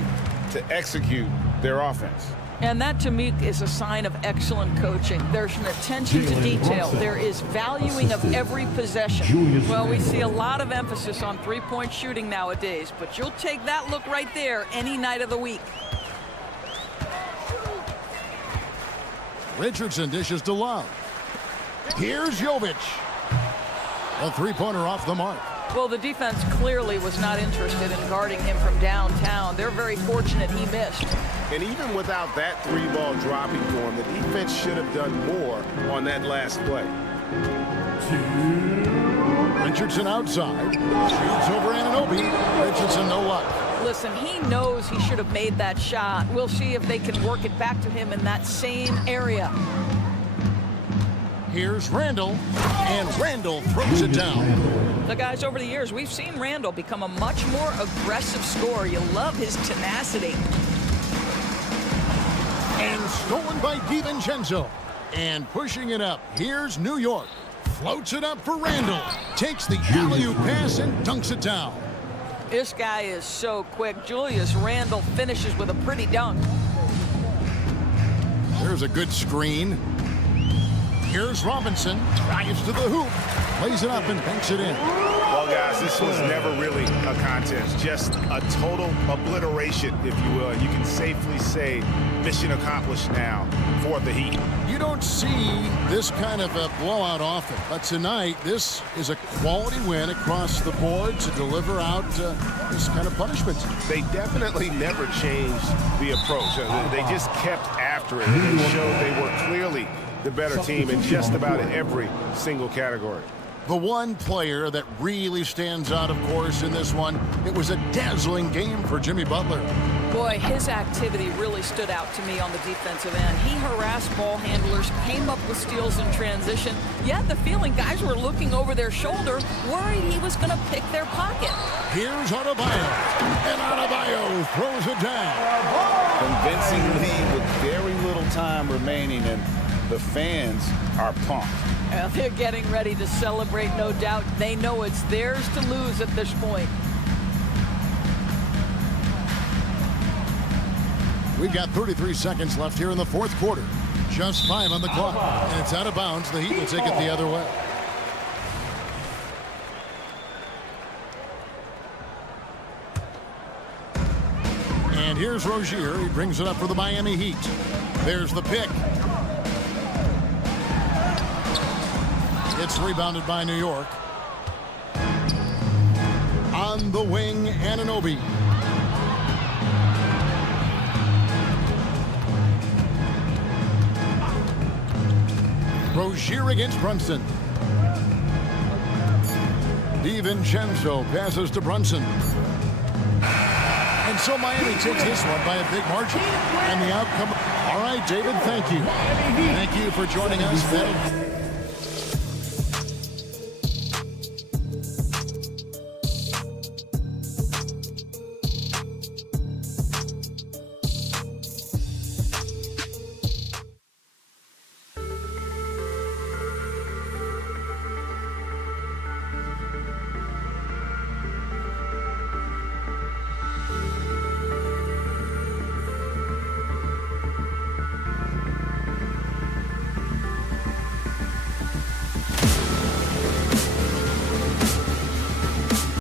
to execute their offense. And that, to me, is a sign of excellent coaching. There's an attention to detail. There is valuing of every possession. Well, we see a lot of emphasis on three-point shooting nowadays, but you'll take that look right there any night of the week. Richardson dishes to Love. Here's Jovic. A three-pointer off the mark. Well, the defense clearly was not interested in guarding him from downtown. They're very fortunate he missed. And even without that 3-ball dropping for him, the defense should have done more on that last play. Richardson outside. Shoots over Anunoby. Richardson no luck. Listen, he knows he should have made that shot. We'll see if they can work it back to him in that same area. Here's Randle, and Randle throws it down. The guys, over the years, we've seen Randle become a much more aggressive scorer. You love his tenacity. And stolen by DiVincenzo. And pushing it up, here's New York. Floats it up for Randle. Takes the alley-oop pass and dunks it down. This guy is so quick. Julius Randle finishes with a pretty dunk. There's a good screen. Here's Robinson, drives to the hoop, plays it up and banks it in. Well, guys, this was never really a contest, just a total obliteration, if you will. You can safely say mission accomplished now for the Heat. You don't see this kind of a blowout often, but tonight this is a quality win across the board to deliver out this kind of punishment. They definitely never changed the approach. They just kept after it and showed they were clearly the better team in just about every single category. The one player that really stands out, of course, in this one, it was a dazzling game for Jimmy Butler. Boy, his activity really stood out to me on the defensive end. He harassed ball handlers, came up with steals in transition. You had the feeling guys were looking over their shoulder, worried he was going to pick their pocket. Here's Adebayo, and Adebayo throws it down. Convincing lead with very little time remaining, and the fans are pumped. Well, they're getting ready to celebrate, no doubt. They know it's theirs to lose at this point. We've got 33 seconds left here in the fourth quarter. Just 5 on the clock. And it's out of bounds. The Heat will take it the other way. And here's Rozier. He brings it up for the Miami Heat. There's the pick. It's rebounded by New York. On the wing, Anunoby. Rozier against Brunson. DiVincenzo passes to Brunson. And so Miami takes this one by a big margin. And the outcome. All right, David, thank you. Thank you for joining us.